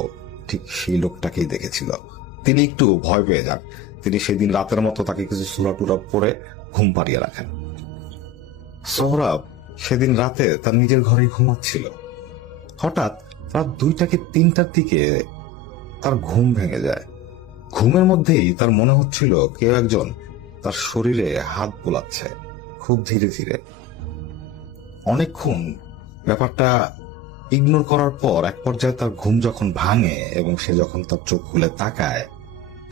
ঠিক সেই লোকটাকেই দেখেছিল। তিনি একটু ভয় পেয়ে যান। তিনি সেদিন রাতের মতো তাকে কিছু সুরা টুরা পরে ঘুম পাড়িয়ে রাখেন। সোহরাব সেদিন রাতে তার নিজের ঘরেই ঘুমাচ্ছিল। হঠাৎ রাত 2টা কি 3টার দিকে তার ঘুম ভেঙে যায়। ঘুমের মধ্যেই তার মনে হচ্ছিল কেউ একজন তার শরীরে হাত বোলাচ্ছে, খুব ধীরে ধীরে। অনেকক্ষণ ব্যাপারটা ইগনোর করার পর এক পর্যায়ে তার ঘুম যখন ভাঙে এবং সে যখন তার চোখ খুলে তাকায়,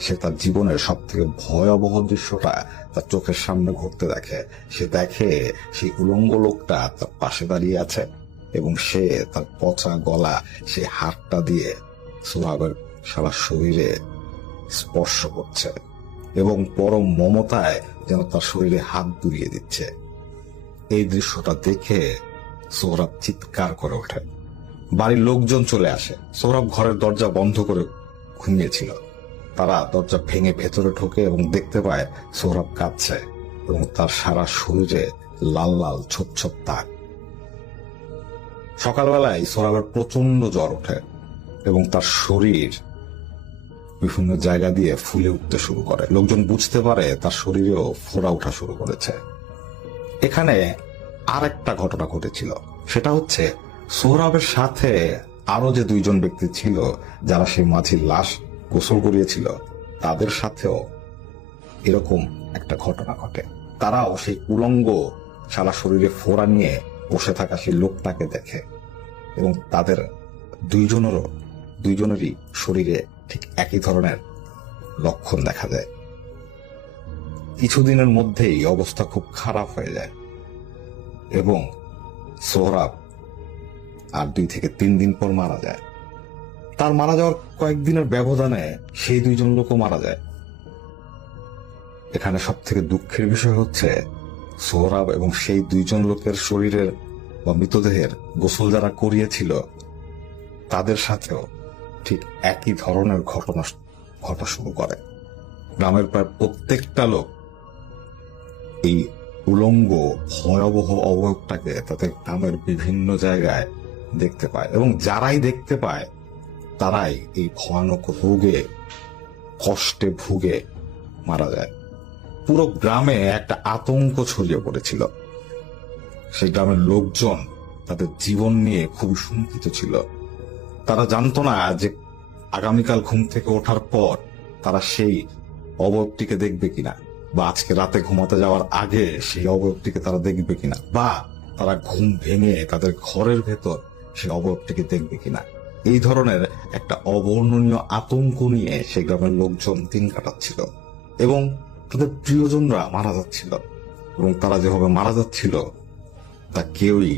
সে তার জীবনের সব থেকে ভয়াবহ দৃশ্যটা তার চোখের সামনে ঘটতে দেখে। সে দেখে সেই উলঙ্গ লোকটা তার পাশে দাঁড়িয়ে আছে এবং সে তার পচা গলা সেই হাতটা দিয়ে সোহরাবের সারা শরীরে স্পর্শ করছে এবং পরম মমতায় যেন তার শরীরে হাত বুলিয়ে দিচ্ছে। এই দৃশ্যটা দেখে সোহরাব চিৎকার করে ওঠে। বাড়ির লোকজন চলে আসে। সোহরাব ঘরের দরজা বন্ধ করে ঘুমিয়েছিল। তারা দরজা ভেঙে ভেতরে ঢোকে এবং দেখতে পায় সোহরাব কাঁদছে এবং তার সারা শরীরে লাল লাল ছোপ ছোপ দাগ। সকালবেলায় সোহরাবের প্রচন্ড জ্বর ওঠে এবং তার শরীর বিভিন্ন জায়গা দিয়ে ফুলে উঠতে শুরু করে। লোকজন বুঝতে পারে তার শরীরেও ফোড়া ওঠা শুরু করেছে। এখানে আর একটা ঘটনা ঘটেছিল। সেটা হচ্ছে সোহরাবের সাথে আরো যে 2 জন ব্যক্তি ছিল যারা সেই মাঝির লাশ গোসল করিয়েছিল, তাদের সাথেও এরকম একটা ঘটনা ঘটে। তারাও সেই উলঙ্গ সারা শরীরে ফোড়া নিয়ে বসে থাকা সেই লোকটাকে দেখে এবং তাদের 2 জনেরই শরীরে ঠিক একই ধরনের লক্ষণ দেখা যায়। কিছুদিনের মধ্যেই অবস্থা খুব খারাপ হয়ে যায় এবং সোহরাব আর 2 থেকে 3 দিন পর মারা যায়। তার মারা যাওয়ার কয়েকদিনের ব্যবধানে সেই 2 জন লোকও মারা যায়। এখানে সব থেকে দুঃখের বিষয় হচ্ছে সোহরাব এবং সেই 2 জন লোকের শরীরের বা মৃতদেহের গোসল যারা করিয়েছিল, তাদের সাথেও ঠিক একই ধরনের ঘটনা ঘটা শুরু করে। গ্রামের প্রায় প্রত্যেকটা লোক এই উলঙ্গ ভয়াবহ অবয়বটাকে তাদের গ্রামের বিভিন্ন জায়গায় দেখতে পায় এবং যারাই দেখতে পায় তারাই এই ভয়ানক রোগে কষ্টে ভুগে মারা যায়। পুরো গ্রামে একটা আতঙ্ক ছড়িয়ে পড়েছিল। সেই গ্রামের লোকজন তাদের জীবন নিয়ে খুবই শঙ্কিত ছিল। তারা জানতো না যে আগামীকাল ঘুম থেকে ওঠার পর তারা সেই অবয়বটিকে দেখবে কিনা, বা আজকে রাতে ঘুমাতে যাওয়ার আগে সেই অবয়বটিকে তারা দেখবে কিনা, বা তারা ঘুম ভেঙে তাদের ঘরের ভেতর সেই অবয়বটিকে দেখবে কিনা। এই ধরনের একটা অবর্ণনীয় আতঙ্ক নিয়ে সেই গ্রামের লোকজন দিন কাটাচ্ছিল এবং তাদের প্রিয়জনরা মারা যাচ্ছিল, এবং তারা যেভাবে মারা যাচ্ছিল তা কেউই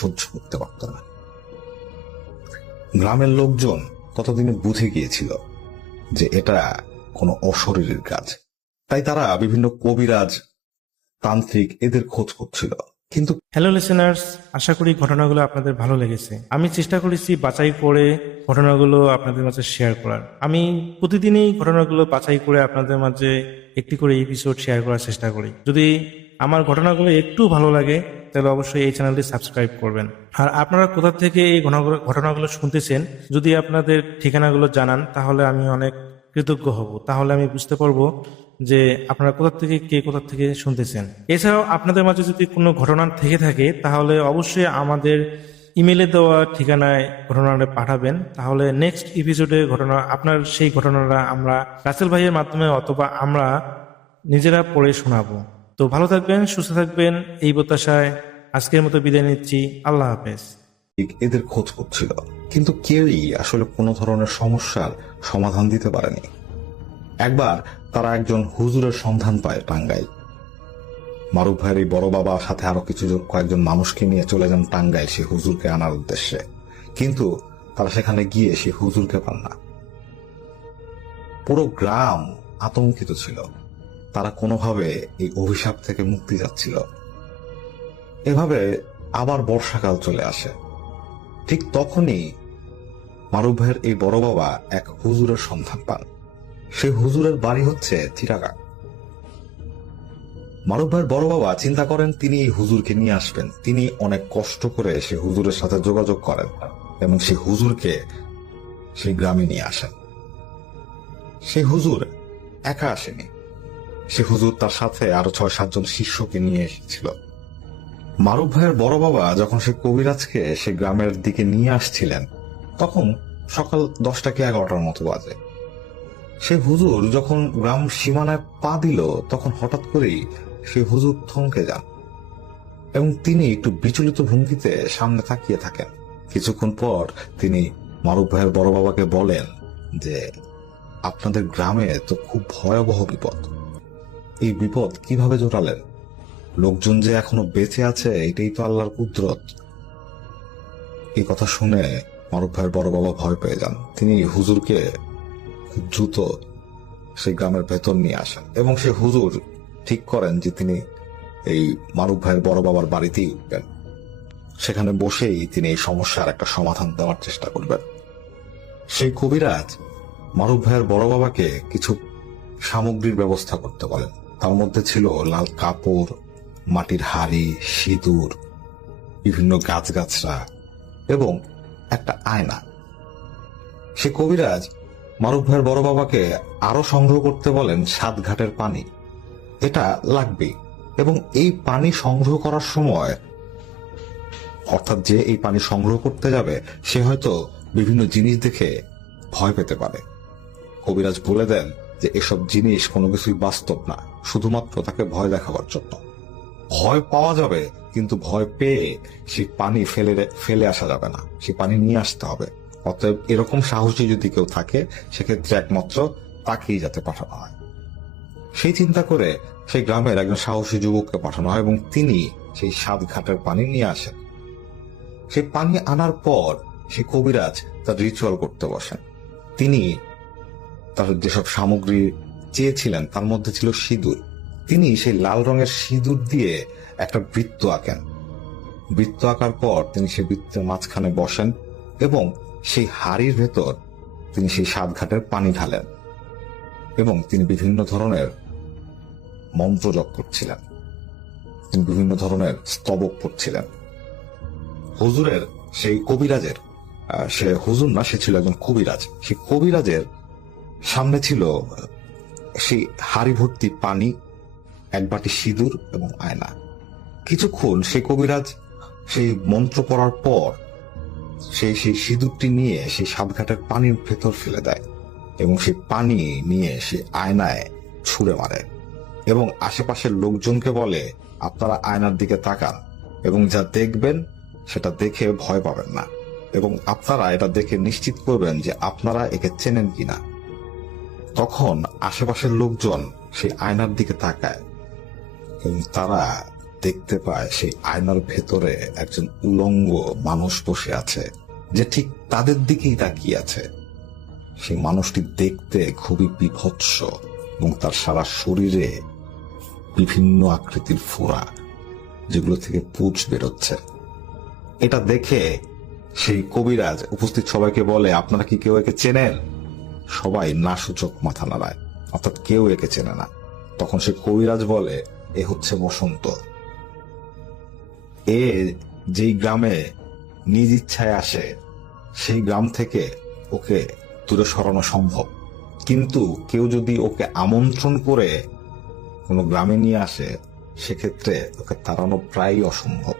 সহ্য করতে পারত না। গ্রামের লোকজন ততদিনে বুঝে গিয়েছিল যে এটা কোনো অশরীরীর কাজ, তাই তারা বিভিন্ন কবিরাজ, তান্ত্রিক এদের খোঁজ করছিল। কিন্তু হ্যালো লিসেনার্স, আশা করি ঘটনাগুলো আপনাদের ভালো লেগেছে। আমি চেষ্টা করেছি বাছাই করে ঘটনাগুলো আপনাদের মাঝে শেয়ার করার। আমি প্রতিদিনই ঘটনাগুলো বাছাই করে আপনাদের মাঝে একটি করে এপিসোড শেয়ার করার চেষ্টা করি। যদি আমার ঘটনাগুলো একটু ভালো লাগে তাহলে অবশ্যই এই চ্যানেলটি সাবস্ক্রাইব করবেন। আর আপনারা কোথা থেকে এই ঘটনাগুলো শুনতেছেন যদি আপনাদের ঠিকানাগুলো জানান তাহলে আমি অনেক কৃতজ্ঞ হব। তাহলে আমি বুঝতে পারবো যে আপনারা কোথা থেকে শুনতেছেন। এছাড়াও আপনাদের মাঝে যদি কোনো ঘটনা থেকে থাকে তাহলে অবশ্যই আমাদের ইমেলে দেওয়া ঠিকানায় ঘটনাটা পাঠাবেন। তাহলে নেক্সট এপিসোডে আপনার সেই ঘটনাটা আমরা রাসেল ভাইয়ের মাধ্যমে অথবা আমরা নিজেরা পড়ে শোনাবো। তো ভালো থাকবেন, সুস্থ থাকবেন, এই প্রত্যাশায় আজকের মতো বিদায় নিচ্ছি। আল্লাহ হাফেজ। এদের খোঁজ করছিল, কিন্তু কেউই আসলে কোনো ধরনের সমস্যার সমাধান দিতে পারেনি। একবার তারা একজন হুজুরের সন্ধান পায় টাঙ্গাইল। মারুফ ভাইয়ের এই বড় বাবা সাথে আরো কয়েকজন মানুষকে নিয়ে চলে যান টাঙ্গাইল সেই হুজুরকে আনার উদ্দেশ্যে, কিন্তু তারা সেখানে গিয়ে সেই হুজুরকে পান না। পুরো গ্রাম আতঙ্কিত ছিল, তারা কোনোভাবে এই অভিশাপ থেকে মুক্তি যাচ্ছিল। এভাবে আবার বর্ষাকাল চলে আসে। ঠিক তখনই মারুফ ভাইয়ের এই বড় বাবা এক হুজুরের সন্ধান পান। সেই হুজুরের বাড়ি হচ্ছে চিটাগাং। মারুফ ভাইয়ের বড় বাবা চিন্তা করেন তিনি এই হুজুরকে নিয়ে আসবেন। তিনি অনেক কষ্ট করে সেই হুজুরের সাথে যোগাযোগ করেন এবং সেই হুজুরকে সেই গ্রামে নিয়ে আসেন। সেই হুজুর একা আসেনি, সে হুজুর তার সাথে আরো 6-7 জন শিষ্যকে নিয়ে এসেছিল। মারুফ ভাইয়ের বড় বাবা যখন সে কবিরাজকে সে গ্রামের দিকে নিয়ে আসছিলেন তখন সকাল 10টা কি 11টার মতো বাজে। সে হুজুর যখন গ্রাম সীমানায় পা দিল তখন হঠাৎ করেই সে হুজুর থমকে যান এবং তিনি একটু বিচলিত ভঙ্গিতে সামনে তাকিয়ে থাকেন। কিছুক্ষণ পর তিনি মারুফ ভাইয়ের বড় বাবাকে বলেন যে আপনাদের গ্রামে তো খুব ভয়াবহ বিপদ, এই বিপদ কিভাবে জোটালেন? লোকজন যে এখনো বেঁচে আছে এটাই তো আল্লাহর কুদরত। এই কথা শুনে মারুফ ভাইয়ের বড় বাবা ভয় পেয়ে যান। তিনি হুজুরকে খুব দ্রুত সেই গ্রামের ভেতর নিয়ে আসেন এবং সে হুজুর ঠিক করেন যে তিনি এই মারুফ ভাইয়ের বড় বাবার বাড়িতেই উঠবেন। সেখানে বসেই তিনি এই সমস্যার একটা সমাধান দেওয়ার চেষ্টা করবেন। সেই কবিরাজ মারুফ ভাইয়ের বড় বাবাকে কিছু সামগ্রীর ব্যবস্থা করতে বলেন। তার মধ্যে ছিল লাল কাপড়, মাটির হাড়ি, সিঁদুর, বিভিন্ন গাছগাছরা এবং একটা আয়না। সে কবিরাজ মারুফ ভাইয়ের বড় বাবাকে আরো সংগ্রহ করতে বলেন 7 ঘাটের পানি। এটা লাগবে এবং এই পানি সংগ্রহ করার সময়, অর্থাৎ যে এই পানি সংগ্রহ করতে যাবে সে হয়তো বিভিন্ন জিনিস দেখে ভয় পেতে পারে। কবিরাজ বলে দেন যে এসব জিনিস কোনো কিছুই বাস্তব না, শুধুমাত্র তাকে ভয় দেখাবার জন্য। ভয় পাওয়া যাবে কিন্তু ভয় পেয়ে সেই পানি ফেলে আসা যাবে না, সেই পানি নিয়ে আসতে হবে। অতএব এরকম সাহসী যদি কেউ থাকে সেক্ষেত্রে একমাত্র তাকেই যাতে পাঠানো হয়। সেই চিন্তা করে সেই গ্রামের একজন সাহসী যুবককে পাঠানো হয় এবং তিনি সেই 7 ঘাটের পানি নিয়ে আসেন। সেই পানি আনার পর সেই কবিরাজ তার রিচুয়াল করতে বসেন। তিনি তার যেসব সামগ্রী চেয়েছিলেন তার মধ্যে ছিল সিঁদুর। তিনি সেই লাল রঙের সিঁদুর দিয়ে একটা বৃত্ত আঁকেন। বৃত্ত আঁকার পর তিনি সেই বৃত্তের মাঝখানে বসেন এবং সেই হাড়ির ভেতর তিনি সেই 7 ঘাটের পানি ঢালেন এবং তিনি বিভিন্ন ধরনের মন্ত্র জপ করছিলেন, তিনি বিভিন্ন ধরনের স্তবক পড়ছিলেন। হুজুরের সেই কবিরাজের সে হুজুর না, সে ছিল একজন কবিরাজ। সেই কবিরাজের সামনে ছিল সেই হাড়ি ভর্তি পানি, এক বাটি সিঁদুর এবং আয়না। কিছুক্ষণ সেই কবিরাজ সেই মন্ত্র পড়ার পর সেই সিঁদুরটি নিয়ে সেই সাপঘাটের পানির ভেতর ফেলে দেয় এবং সেই পানি নিয়ে সে আয়নায় ছুঁড়ে মারে এবং আশেপাশের লোকজনকে বলে, আপনারা আয়নার দিকে তাকান এবং যা দেখবেন সেটা দেখে ভয় পাবেন না এবং আপনারা এটা দেখে নিশ্চিত করবেন যে আপনারা একে চেনেন কিনা। তখন আশেপাশের লোকজন সেই আয়নার দিকে তাকায় এবং তারা দেখতে পায় সেই আয়নার ভেতরে একজন উলঙ্গ মানুষ বসে আছে, যে ঠিক তাদের দিকেই তাকিয়ে আছে। সেই মানুষটি দেখতে খুবই বিভৎস এবং তার সারা শরীরে বিভিন্ন আকৃতির ফোড়া, যেগুলো থেকে পুঁজ বেরোচ্ছে। এটা দেখে সেই কবিরাজ উপস্থিত সবাইকে বলে, আপনারা কি কেউ একে চেনেন? সবাই না সূচক মাথা নাড়ায়, অর্থাৎ কেউ একে চেনে না। তখন সে কবিরাজ বলে, এ হচ্ছে বসন্ত। এ যেই গ্রামে নিজ ইচ্ছায় আসে সেই গ্রাম থেকে ওকে দূরে সরানো সম্ভব, কিন্তু কেউ যদি ওকে আমন্ত্রণ করে কোনো গ্রামে নিয়ে আসে সেক্ষেত্রে ওকে তাড়ানো প্রায় অসম্ভব।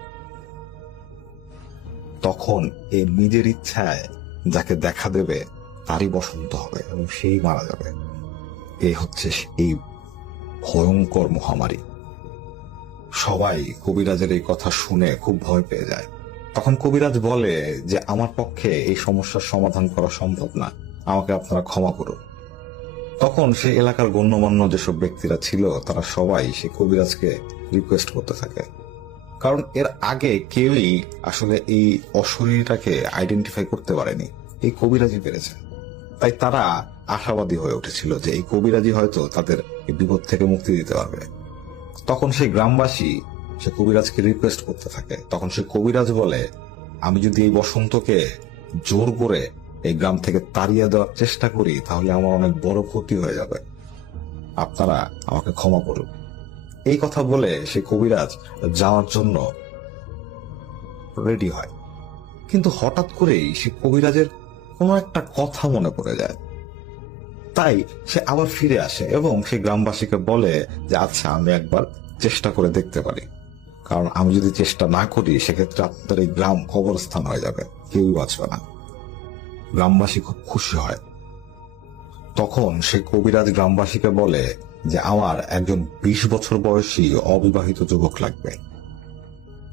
তখন এই নিজের ইচ্ছায় যাকে দেখা দেবে তারই বসন্ত হবে এবং সেই মারা যাবে। এই হচ্ছে এই ভয়ঙ্কর মহামারী। সবাই কবিরাজের এই কথা শুনে খুব ভয় পেয়ে যায়। তখন কবিরাজ বলে যে, আমার পক্ষে এই সমস্যার সমাধান করা সম্ভব না, আমাকে আপনারা ক্ষমা করুন। তখন সেই এলাকার গণ্যমান্য যেসব ব্যক্তিরা ছিল তারা সবাই সেই কবিরাজকে রিকোয়েস্ট করতে থাকে, কারণ এর আগে কেউই আসলে এই অশরীরটাকে আইডেন্টিফাই করতে পারেনি, এই কবিরাজই পেরেছে। তাই তারা আশাবাদী হয়ে উঠেছিল যে এই কবিরাজই হয়তো তাদের এই বিপদ থেকে মুক্তি দিতে পারবে। তখন সেই গ্রামবাসী সে কবিরাজকে রিকোয়েস্ট করতে থাকে। তখন সে কবিরাজ বলে, আমি যদি এই বসন্তকে জোর করে এই গ্রাম থেকে তাড়িয়ে দেওয়ার চেষ্টা করি তাহলে আমার অনেক বড় ক্ষতি হয়ে যাবে, আপনারা আমাকে ক্ষমা করুন। এই কথা বলে সে কবিরাজ যাওয়ার জন্য রেডি হয়, কিন্তু হঠাৎ করেই সে কবিরাজের কোনো একটা কথা মনে পড়ে যায়। তাই সে আবার ফিরে আসে এবং সে গ্রামবাসীকে বলে যে, আচ্ছা আমি একবার চেষ্টা করে দেখতে পারি, কারণ আমি যদি চেষ্টা না করি সেক্ষেত্রে আপনাদের এই গ্রাম কবরস্থান হয়ে যাবে, কেউই বাঁচবে না। গ্রামবাসী খুব খুশি হয়। তখন সে কবিরাজ গ্রামবাসীকে বলে যে, আমার একজন 20 বছর বয়সী অবিবাহিত যুবক লাগবে।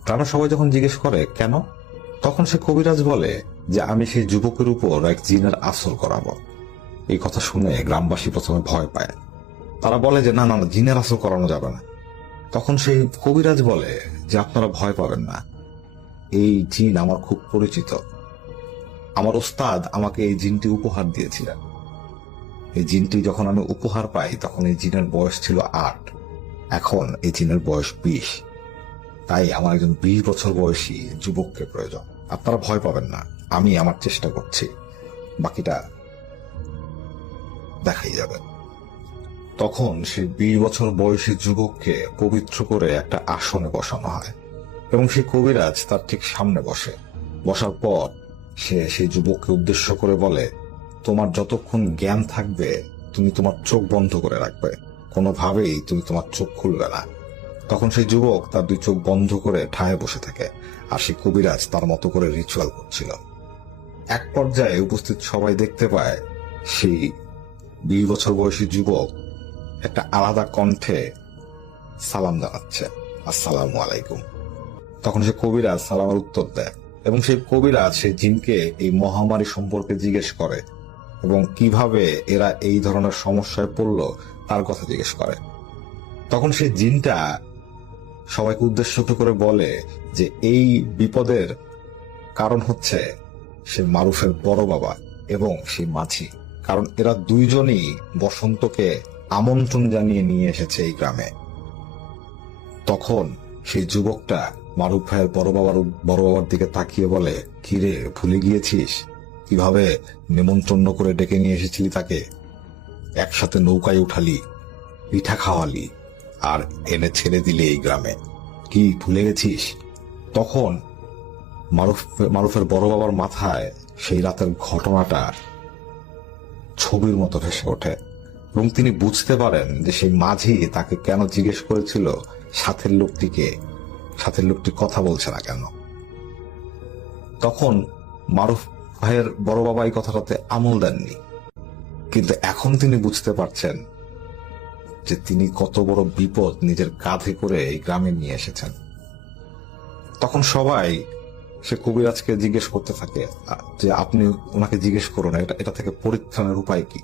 তারা সবাই যখন জিজ্ঞেস করে কেন, তখন সে কবিরাজ বলে যে, আমি সেই যুবকের উপর এক জিনের আসর করাবো। এই কথা শুনে গ্রামবাসী প্রথমে ভয় পায়, তারা বলে যে না না, জিনের আসর করানো যাবে না। তখন সেই কবিরাজ বলে যে, আপনারা ভয় পাবেন না, এই জিন আমার খুব পরিচিত, আমার ওস্তাদ আমাকে এই জিনটি উপহার দিয়েছিলেন। এই জিনটি যখন আমি উপহার পাই তখন এই জিনের বয়স ছিল 8, এখন এই জিনের বয়স 20। তাই আমার একজন 20 বছর বয়সী যুবককে প্রয়োজন। আপনারা ভয় পাবেন না, আমি আমার চেষ্টা করছি, বাকিটা দেখাই যাবে। তখন সেই 20 বছর বয়সী যুবককে পবিত্র করে একটা আসনে বসানো হয় এবং সেই কবিরাজ তার ঠিক সামনে বসে। বসার পর সে সেই যুবককে উদ্দেশ্য করে বলে, তোমার যতক্ষণ জ্ঞান থাকবে তুমি তোমার চোখ বন্ধ করে রাখবে, কোনোভাবেই তুমি তোমার চোখ খুলবে না। তখন সেই যুবক তার 2 চোখ বন্ধ করে ঠায় বসে থাকে আর সেই কবিরাজ তার মতো করে রিচুয়াল করছিল। এক পর্যায়ে উপস্থিত সবাই দেখতে পায় সেই 20 বছর বয়সী যুবক একটা আলাদা কণ্ঠে সালাম জানাচ্ছে, আসসালামু আলাইকুম। তখন সে কবিরাজ সালামের উত্তর দেয় এবং সেই কবিরাজ সেই জিনকে এই মহামারী সম্পর্কে জিজ্ঞেস করে এবং কিভাবে এরা এই ধরনের সমস্যায় পড়লো তার কথা জিজ্ঞেস করে। তখন সেই জিনটা সবাইকে উদ্দেশ্য করে বলে যে এই বিপদের কারণ হচ্ছে সে মারুফের বড় বাবা এবং সেই মাঝি, কারণ এরা দুইজনই বসন্তকে আমন্ত্রণ জানিয়ে নিয়ে এসেছে এই গ্রামে। তখন সেই যুবকটা মারুফ ভাইয়ের বড় বাবার দিকে তাকিয়ে বলে, কিরে ভুলে গিয়েছিস কিভাবে নেমন্তন্ন করে ডেকে নিয়ে এসেছিলি তাকে, একসাথে নৌকায় উঠালি, পিঠা খাওয়ালি আর এনে ছেড়ে দিলে এই গ্রামে, কি ভুলে গেছিস? তখন মারুফের বড় বাবার মাথায় সেই রাতের ঘটনাটা ছবির মতো ভেসে ওঠে এবং তিনি বুঝতে পারেন যে সেই মাঝি তাকে কেন জিজ্ঞেস করেছিল সাথের লোকটি কথা বলছে না কেন। তখন মারুফ ভাইয়ের বড় বাবা এই কথাটাতে আমল দেননি, কিন্তু এখন তিনি বুঝতে পারছেন যে তিনি কত বড় বিপদ নিজের কাঁধে করে এই গ্রামে নিয়ে এসেছেন। তখন সবাই সে কবিরাজকে জিজ্ঞেস করতে থাকে যে আপনি ওনাকে জিজ্ঞেস করুন এটা থেকে পরিত্রাণের উপায় কি।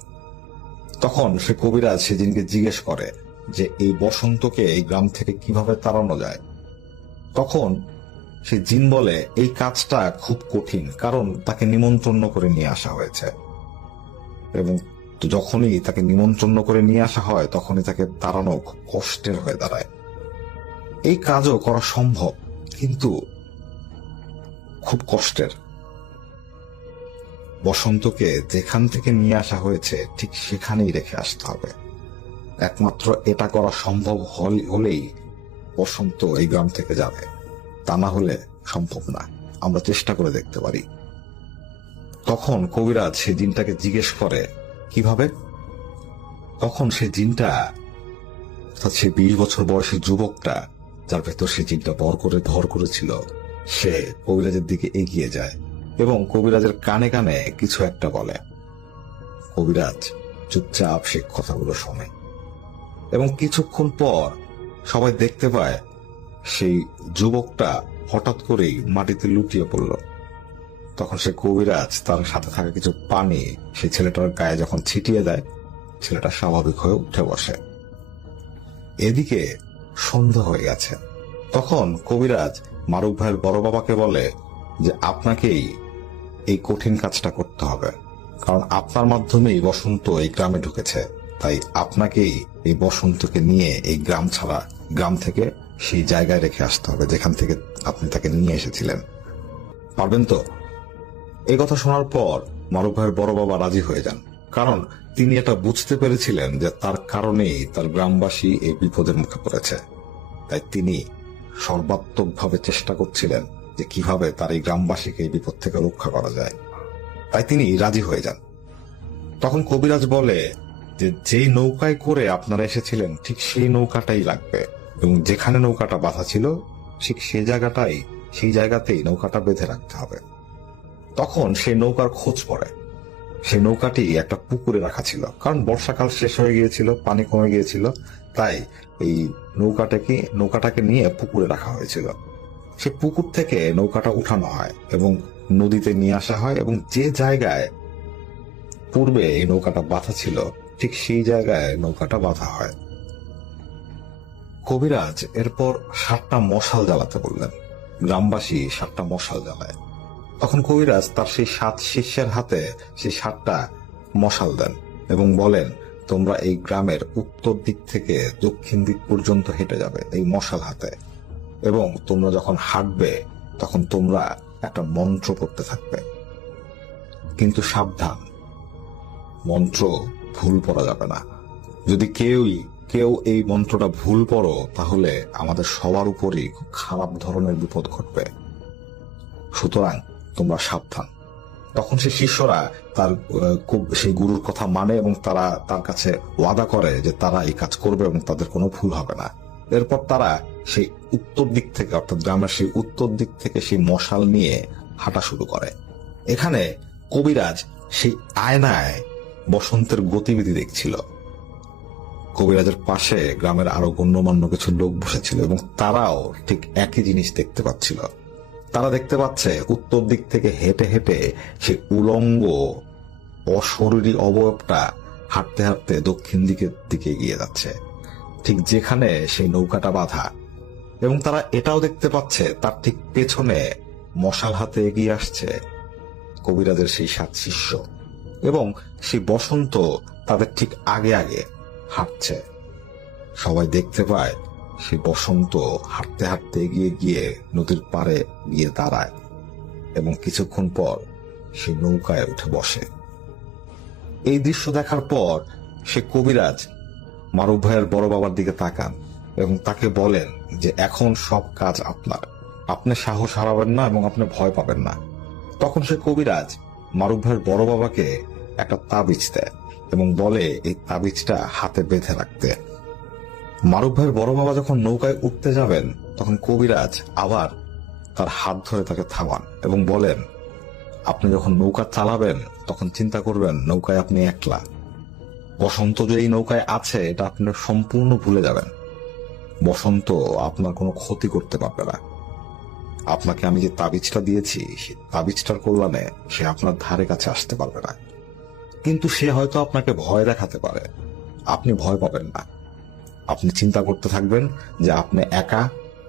তখন সে কবিরাজ সেদিনকে জিজ্ঞেস করে যে এই বসন্তকে এই গ্রাম থেকে কিভাবে তাড়ানো যায়। তখন সে জিন বলে এই কাজটা খুব কঠিন, কারণ তাকে নিমন্ত্রণ করে নিয়ে আসা হয়েছে এবং যখনই তাকে নিমন্ত্রণ করে নিয়ে আসা হয় তখনই তাকে তাড়ানো খুব কষ্টের হয়ে দাঁড়ায়। এই কাজও করা সম্ভব, কিন্তু খুব কষ্টের। বসন্তকে যেখান থেকে নিয়ে আসা হয়েছে ঠিক সেখানেই রেখে আসতে হবে। একমাত্র এটা করা সম্ভব হলেই বসন্ত এই গ্রাম থেকে যাবে, তা না হলে সম্ভব না। আমরা চেষ্টা করে দেখতে পারি। তখন কবিরাজ সে জিনটাকে জিজ্ঞেস করে কিভাবে। তখন সে জিনটা, অর্থাৎ সে 20 বছর বয়সী যুবকটা যার ভেতর সে জিনটা ভর করেছিল, সে কবিরাজের দিকে এগিয়ে যায় এবং কবিরাজের কানে কানে কিছু একটা বলে। কবিরাজ চুপচাপ সে কথাগুলো শোনে এবং কিছুক্ষণ পর সবাই দেখতে পায় সেই যুবকটা হঠাৎ করেই মাটিতে লুটিয়ে পড়ল। তখন সে কবিরাজ তার সাথে থাকা কিছু পানি সেই ছেলেটার গায়ে যখন ছিটিয়ে দেয়, ছেলেটা স্বাভাবিক হয়ে উঠে বসে। এদিকে সন্ধ্যা হয়ে গেছে। তখন কবিরাজ মারুফ ভাইয়ের বড় বাবাকে বলে যে আপনাকেই এই কঠিন কাজটা করতে হবে, কারণ আপনার মাধ্যমেই বসন্ত এই গ্রামে ঢুকেছে, তাই আপনাকেই এই বসন্তকে নিয়ে এই গ্রাম থেকে সেই জায়গায় রেখে আসতে হবে যেখান থেকে আপনি তাকে নিয়ে এসেছিলেন। পারবেন তো? এই কথা শোনার পর মারুফ ভাইয়ের বড় বাবা রাজি হয়ে যান, কারণ তিনি এটা বুঝতে পেরেছিলেন যে তার কারণেই তার গ্রামবাসী এই বিপদের মুখে পড়েছে। তাই তিনি সর্বাত্মকভাবে চেষ্টা করছিলেন যে কিভাবে তার এই গ্রামবাসীকে এই বিপদ থেকে রক্ষা করা যায়। তাই তিনি রাজি হয়ে যান। তখন কবিরাজ বলে যে যেই নৌকায় করে আপনারা এসেছিলেন ঠিক সেই নৌকাটাই লাগবে এবং যেখানে নৌকাটা বাঁধা ছিল ঠিক সেই জায়গাতেই নৌকাটা বেঁধে রাখতে হবে। তখন সেই নৌকার খোঁজ পড়ে। সেই নৌকাটি একটা পুকুরে রাখা ছিল, কারণ বর্ষাকাল শেষ হয়ে গিয়েছিল, পানি কমে গিয়েছিল, তাই এই নৌকাটাকে নিয়ে পুকুরে রাখা হয়েছিল। সে পুকুর থেকে নৌকাটা উঠানো হয় এবং নদীতে নিয়ে আসা হয় এবং যে জায়গায় পূর্বে এই নৌকাটা বাঁধা ছিল ঠিক সেই জায়গায় নৌকাটা বাঁধা হয়। কবিরাজ এরপর 7টা মশাল জ্বালাতে বললেন। গ্রামবাসী 7টা মশাল জ্বালায়। তখন কবিরাজ তার সেই 7 শিষ্যের হাতে সেই 7টা মশাল দেন এবং বলেন তোমরা এই গ্রামের উত্তর দিক থেকে দক্ষিণ দিক পর্যন্ত হেঁটে যাবে এই মশাল হাতে, এবং তোমরা যখন হাঁটবে তখন তোমরা একটা মন্ত্র পড়তে থাকবে, কিন্তু সাবধান, মন্ত্র ভুল পড়া যাবে না। যদি কেউ এই মন্ত্রটা ভুল পড়ো তাহলে আমাদের সবার উপরই খুব খারাপ ধরনের বিপদ ঘটবে, সুতরাং তোমরা সাবধান। তখন সে শিষ্যরা সেই গুরুর কথা মানে এবং তারা তার কাছে ওয়াদা করে যে তারা এই কাজ করবে এবং তাদের কোনো ভুল হবে না। এরপর তারা সেই উত্তর দিক থেকে, অর্থাৎ গ্রামের সেই উত্তর দিক থেকে সেই মশাল নিয়ে হাঁটা শুরু করে। এখানে কবিরাজ সেই আয়নায় বসন্তের গতিবিধি দেখছিল। কবিরাজের পাশে গ্রামের আরো গণ্যমান্য কিছু লোক বসেছিল এবং তারাও ঠিক একই জিনিস দেখতে পাচ্ছিল। তারা দেখতে পাচ্ছে উত্তর দিক থেকে হেঁটে হেঁটে সেই উলঙ্গ অশরীরী অবয়বটা হাঁটতে হাঁটতে দক্ষিণ দিকে এগিয়ে যাচ্ছে, ঠিক যেখানে সেই নৌকাটা বাঁধা। এবং তারা এটাও দেখতে পাচ্ছে তার ঠিক পেছনে মশাল হাতে এগিয়ে আসছে কবিরাজের সেই 7 শিষ্য, এবং সেই বসন্ত তাদের ঠিক আগে আগে হাঁটছে। সবাই দেখতে পায় সেই বসন্ত হাঁটতে হাঁটতে এগিয়ে গিয়ে নদীর পাড়ে গিয়ে দাঁড়ায় এবং কিছুক্ষণ পর সেই নৌকায় উঠে বসে। এই দৃশ্য দেখার পর সে কবিরাজ মারুফ ভাইয়ের বড় বাবার দিকে তাকান এবং তাকে বলেন যে এখন সব কাজ আপনার, আপনি সাহস হারাবেন না এবং আপনি ভয় পাবেন না। তখন সে কবিরাজ মারুফ ভাইয়ের বড় বাবাকে একটা তাবিজ দেয় এবং বলে এই তাবিজটা হাতে বেঁধে রাখতে। মারুফ ভাইয়ের বড় বাবা যখন নৌকায় উঠতে যাবেন তখন কবিরাজ আবার তার হাত ধরে তাকে থামান এবং বলেন, আপনি যখন নৌকা চালাবেন তখন চিন্তা করবেন নৌকায় আপনি একলা। বসন্ত যে এই নৌকায় আছে এটা আপনি সম্পূর্ণ ভুলে যাবেন। বসন্ত আপনার কোনো ক্ষতি করতে পারবে না। আপনাকে আমি যে তাবিজটা দিয়েছি সেই তাবিজটার কল্যাণে সে আপনার ধারে কাছে আসতে পারবে না, কিন্তু সে হয়তো আপনাকে ভয় দেখাতে পারে। আপনি ভয় পাবেন না। আপনি চিন্তা করতে থাকবেন যে আপনি একা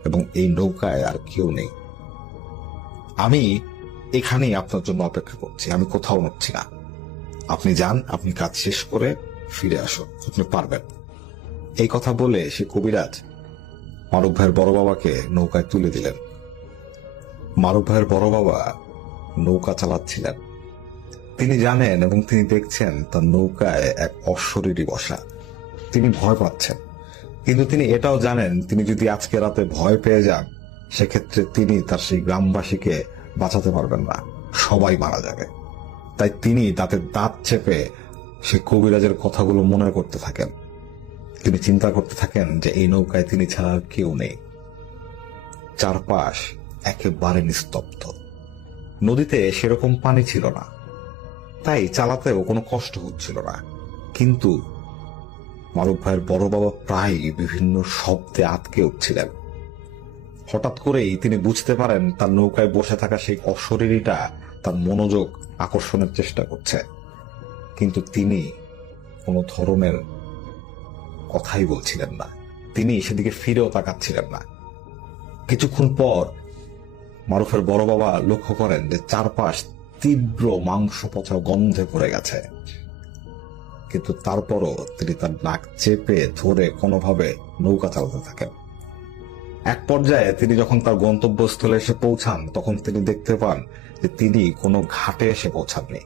এবং এই নৌকায় আর কেউ নেই। আমি এখানেই আপনার জন্য অপেক্ষা করছি, আমি কোথাও নড়ছি না। আপনি যান, আপনি কাজ শেষ করে ফিরে আসুন, আপনি পারবেন। এই কথা বলে সে কবিরাজ মারুফ ভাইয়ের বড় বাবাকে নৌকায় তুলে দিলেন। মারুফ ভাইয়ের বড় বাবা নৌকা চালাচ্ছিলেন। তিনি জানেন এবং তিনি দেখছেন তার নৌকায় এক অশরীরী বসা। তিনি ভয় পাচ্ছেন, কিন্তু তিনি এটাও জানেন তিনি যদি আজকে রাতে ভয় পেয়ে যান সেক্ষেত্রে তিনি তার সেই গ্রামবাসীকে বাঁচাতে পারবেন না, সবাই মারা যাবে। তাই তিনি তাতে দাঁত চেপে সে কবিরাজের কথাগুলো মনে করতে থাকেন। তিনি চিন্তা করতে থাকেন যে এই নৌকায় তিনি ছাড়া আর কেউ নেই। চারপাশ একেবারে নিস্তব্ধ। নদীতে সেরকম পানি ছিল না, তাই চালাতেও কোনো কষ্ট হচ্ছিল না। কিন্তু মারুফ ভাইয়ের বড় বাবা প্রায় বিভিন্ন শব্দে আটকে উঠছিলেন। হঠাৎ করেই তিনি বুঝতে পারেন তার নৌকায় বসে থাকা সেই অশরীরীটা তার মনোযোগ আকর্ষণের চেষ্টা করছে, কিন্তু তিনি কোনো ধরনের কথাই বলছিলেন না। তিনি সেদিকে ফিরেও তাকাচ্ছিলেন না। কিছুক্ষণ পর মারুফের বড় বাবা লক্ষ্য করেন যে চারপাশ তীব্র মাংস পচা গন্ধে ভরে গেছে, কিন্তু তারপরও তিনি তার নাক চেপে ধরে কোনোভাবে নৌকা চালাতে থাকেন। এক পর্যায়ে তিনি যখন তার গন্তব্যস্থলে এসে পৌঁছান তখন তিনি দেখতে পান যে তিনি কোনো ঘাটে এসে পৌঁছাননি।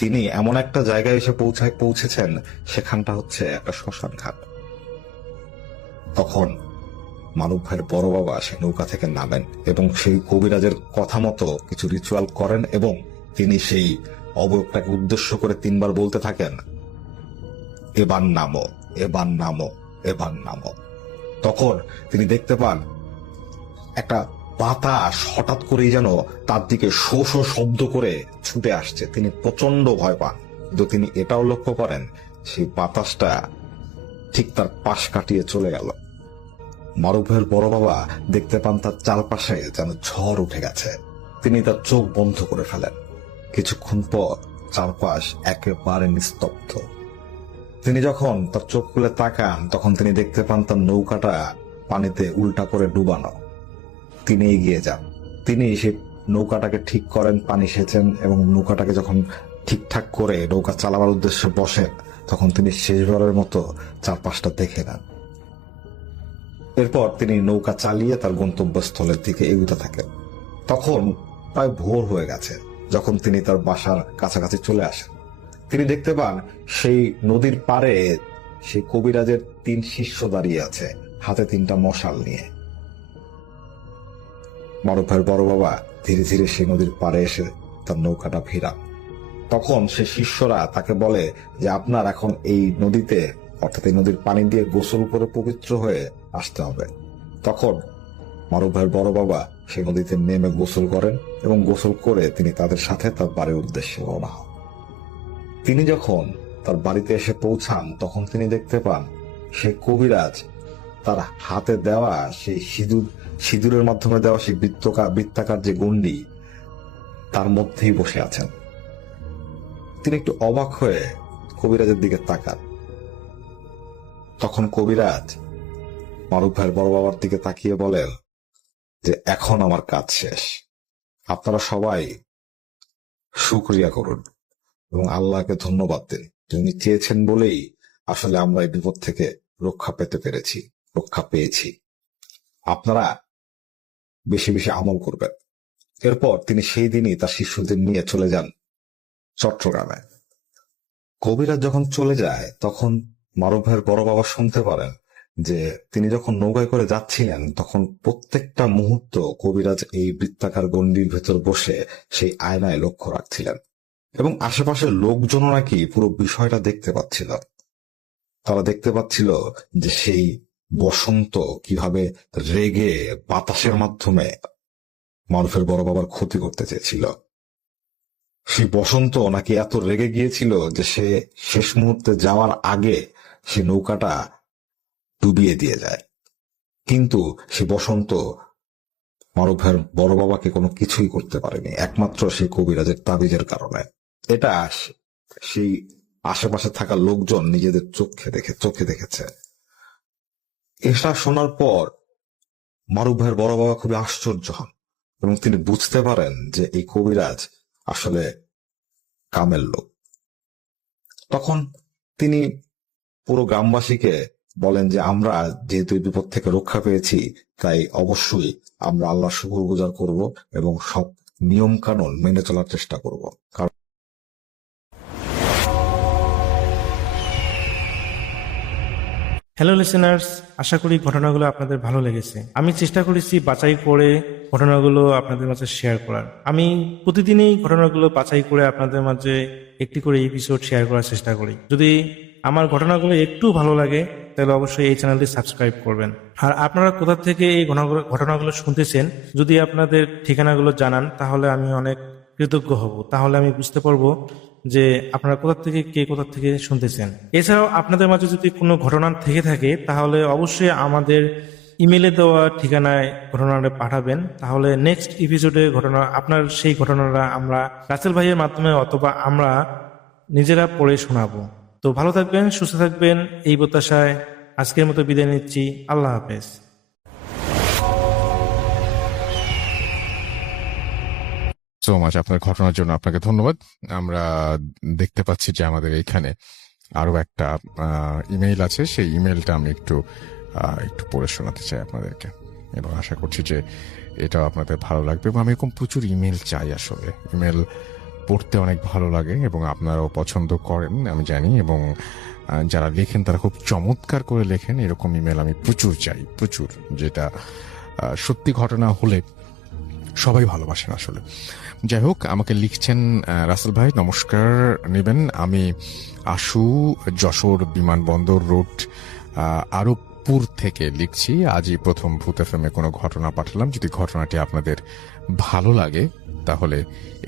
তিনি এমন একটা জায়গায় এসে পৌঁছেছেন সেখানটা হচ্ছে একটা শ্মশান ঘাট। তখন মারুফ ভাইয়ের বড় বাবা সে নৌকা থেকে নামেন এবং সেই কবিরাজের কথা মতো কিছু রিচুয়াল করেন এবং তিনি সেই অবয়বটাকে উদ্দেশ্য করে 3 বার বলতে থাকেন, এবার নামো, এবার নামো, এবার নামো। তখন তিনি দেখতে পান একটা বাতাস হঠাৎ করেই যেন তার দিকে শো শো শব্দ করে ছুটে আসছে। তিনি প্রচন্ড ভয় পান, কিন্তু তিনি এটাও লক্ষ্য করেন সেই বাতাসটা ঠিক তার পাশ কাটিয়ে চলে গেল। মারুফ ভাইয়ের বড় বাবা দেখতে পান তার চারপাশে যেন ঝড় উঠে গেছে। তিনি তার চোখ বন্ধ করে ফেলেন। কিছুক্ষণ পর চারপাশ একেবারে নিস্তব্ধ। তিনি যখন তার চোখ খুলে তাকান তখন তিনি দেখতে পান তার নৌকাটা পানিতে উল্টা করে ডুবানো। তিনি এগিয়ে যান, তিনি সে নৌকাটাকে ঠিক করেন, পানি সেচেন এবং নৌকাটাকে যখন ঠিকঠাক করে নৌকা চালাবার উদ্দেশ্যে বসেন তখন তিনি শেষবারের মতো চারপাশটা দেখে নেন। এরপর তিনি নৌকা চালিয়ে তার গন্তব্যস্থলের দিকে এগোতে থাকেন। তখন প্রায় ভোর হয়ে গেছে। যখন তিনি তার বাসার কাছাকাছি চলে আসেন তিনি দেখতে পান সেই নদীর পাড়ে সেই কবিরাজের 3 শিষ্য দাঁড়িয়ে আছে, হাতে 3টা মশাল নিয়ে। মারুফ ভাইয়ের বড় বাবা ধীরে ধীরে সেই নদীর পাড়ে এসে তার নৌকাটা ভিড়ান। তখন সে শিষ্যরা তাকে বলে যে আপনার এখন এই নদীতে অর্থাৎ এই নদীর পানি দিয়ে গোসল করে পবিত্র হয়ে আসতে হবে। তখন মারুফ ভাইয়ের বড় বাবা সেই নদীতে নেমে গোসল করেন এবং গোসল করে তিনি তাদের সাথে তার বাড়ির উদ্দেশ্যে রওনা হন। তিনি যখন তার বাড়িতে এসে পৌঁছান তখন তিনি দেখতে পান সেই কবিরাজ তার হাতে দেওয়া সেই সিঁদুরের মাধ্যমে দেওয়া সেই বৃত্তাকার যে গণ্ডি তার মধ্যেই বসে আছেন। তিনি একটু অবাক হয়ে কবিরাজের দিকে তাকান। তখন কবিরাজ মারুফ ভাইয়ের বড় বাবার দিকে তাকিয়ে বলেন যে এখন আমার কাজ শেষ, আপনারা সবাই শুকরিয়া করুন এবং আল্লাহকে ধন্যবাদ দিন। তিনি চেয়েছেন বলেই আসলে আমরা এই বিপদ থেকে রক্ষা পেয়েছি। আপনারা বেশি বেশি আমল করবেন। এরপর তিনি সেই দিনই তার শিষ্যদের নিয়ে চলে যান চট্টগ্রামে। কবিরাজ যখন চলে যায় তখন মারুফ ভাইয়ের বড় বাবা শুনতে পারেন যে তিনি যখন নৌকায় করে যাচ্ছিলেন তখন প্রত্যেকটা মুহূর্ত কবিরাজ এই বৃত্তাকার গণ্ডির ভেতর বসে সেই আয়নায় লক্ষ্য রাখছিলেন এবং আশেপাশের লোকজনও নাকি পুরো বিষয়টা দেখতে পাচ্ছিল। তারা দেখতে পাচ্ছিল যে সেই বসন্ত কিভাবে রেগে বাতাসের মাধ্যমে মারুফের বড় বাবার ক্ষতি করতে চেয়েছিল। সেই বসন্ত নাকি এত রেগে গিয়েছিল যে সে শেষ মুহূর্তে যাওয়ার আগে সে নৌকাটা ডুবিয়ে দিয়ে যায়। কিন্তু সে বসন্ত মারুফের বড় বাবাকে কোনো কিছুই করতে পারেনি, একমাত্র সেই কবিরাজের তাবিজের কারণে। এটা সেই আশেপাশে থাকা লোকজন নিজেদের চোখে দেখেছে। এটা শোনার পর মারুফ ভাইয়ের বড় বাবা খুবই আশ্চর্য হন এবং তিনি বুঝতে পারেন যে এই কবিরাজ আসলে কামের লোক। তখন তিনি পুরো গ্রামবাসীকে বলেন যে আমরা যেহেতু এই বিপদ থেকে রক্ষা পেয়েছি, তাই অবশ্যই আমরা আল্লাহ শুকরগুজার করব এবং সব নিয়ম কানুন মেনে চলার চেষ্টা করব। কারণ হ্যালো লিসেনার্স, আশা করি ঘটনাগুলো আপনাদের ভালো লেগেছে। আমি চেষ্টা করেছি বাছাই করে ঘটনাগুলো আপনাদের মাঝে শেয়ার করার। আমি প্রতিদিনই ঘটনাগুলো বাছাই করে আপনাদের মাঝে একটি করে এপিসোড শেয়ার করার চেষ্টা করি। যদি আমার ঘটনাগুলো একটু ভালো লাগে তাহলে অবশ্যই এই চ্যানেলটি সাবস্ক্রাইব করবেন। আর আপনারা কোথা থেকে এই ঘটনাগুলো শুনতেছেন যদি আপনাদের ঠিকানাগুলো জানান তাহলে আমি অনেক কৃতজ্ঞ হব। তাহলে আমি বুঝতে পারবো যে আপনারা কোথা থেকে শুনতেছেন। এছাড়াও আপনাদের মাঝে যদি কোনো ঘটনা থেকে থাকে তাহলে অবশ্যই আমাদের ইমেলে দেওয়া ঠিকানায় ঘটনাটা পাঠাবেন। তাহলে নেক্সট এপিসোডে আপনার সেই ঘটনাটা আমরা রাসেল ভাইয়ের মাধ্যমে অথবা আমরা নিজেরা পড়ে শোনাবো। তো ভালো থাকবেন, সুস্থ থাকবেন, এই প্রত্যাশায় আজকের মতো বিদায় নিচ্ছি। আল্লাহ হাফেজ। সো মাচ আপনার ঘটনার জন্য আপনাকে ধন্যবাদ। আমরা দেখতে পাচ্ছি যে আমাদের এইখানে আরো একটা ইমেইল আছে, সেই ইমেইলটা আমি একটু পড়ে শোনাতে চাই আপনাদেরকে এবং আশা করছি যে এটাও আপনাদের ভালো লাগবে। এবং আমি এরকম প্রচুর ইমেল চাই, আসলে ইমেল পড়তে অনেক ভালো লাগে এবং আপনারাও পছন্দ করেন আমি জানি, এবং যারা লেখেন তারা খুব চমৎকার করে লেখেন। এরকম ইমেল আমি প্রচুর চাই, প্রচুর, যেটা সত্যি ঘটনা হলে সবাই ভালোবাসেন আসলে। যাই হোক, আমাকে লিখছেন রাসেল ভাই নমস্কার নেবেন, আমি আশু যশোর বিমানবন্দর রোড আরবপুর থেকে লিখছি। আজই প্রথম ভূত এফএমে কোনো ঘটনা পাঠালাম। যদি ঘটনাটি আপনাদের ভালো লাগে তাহলে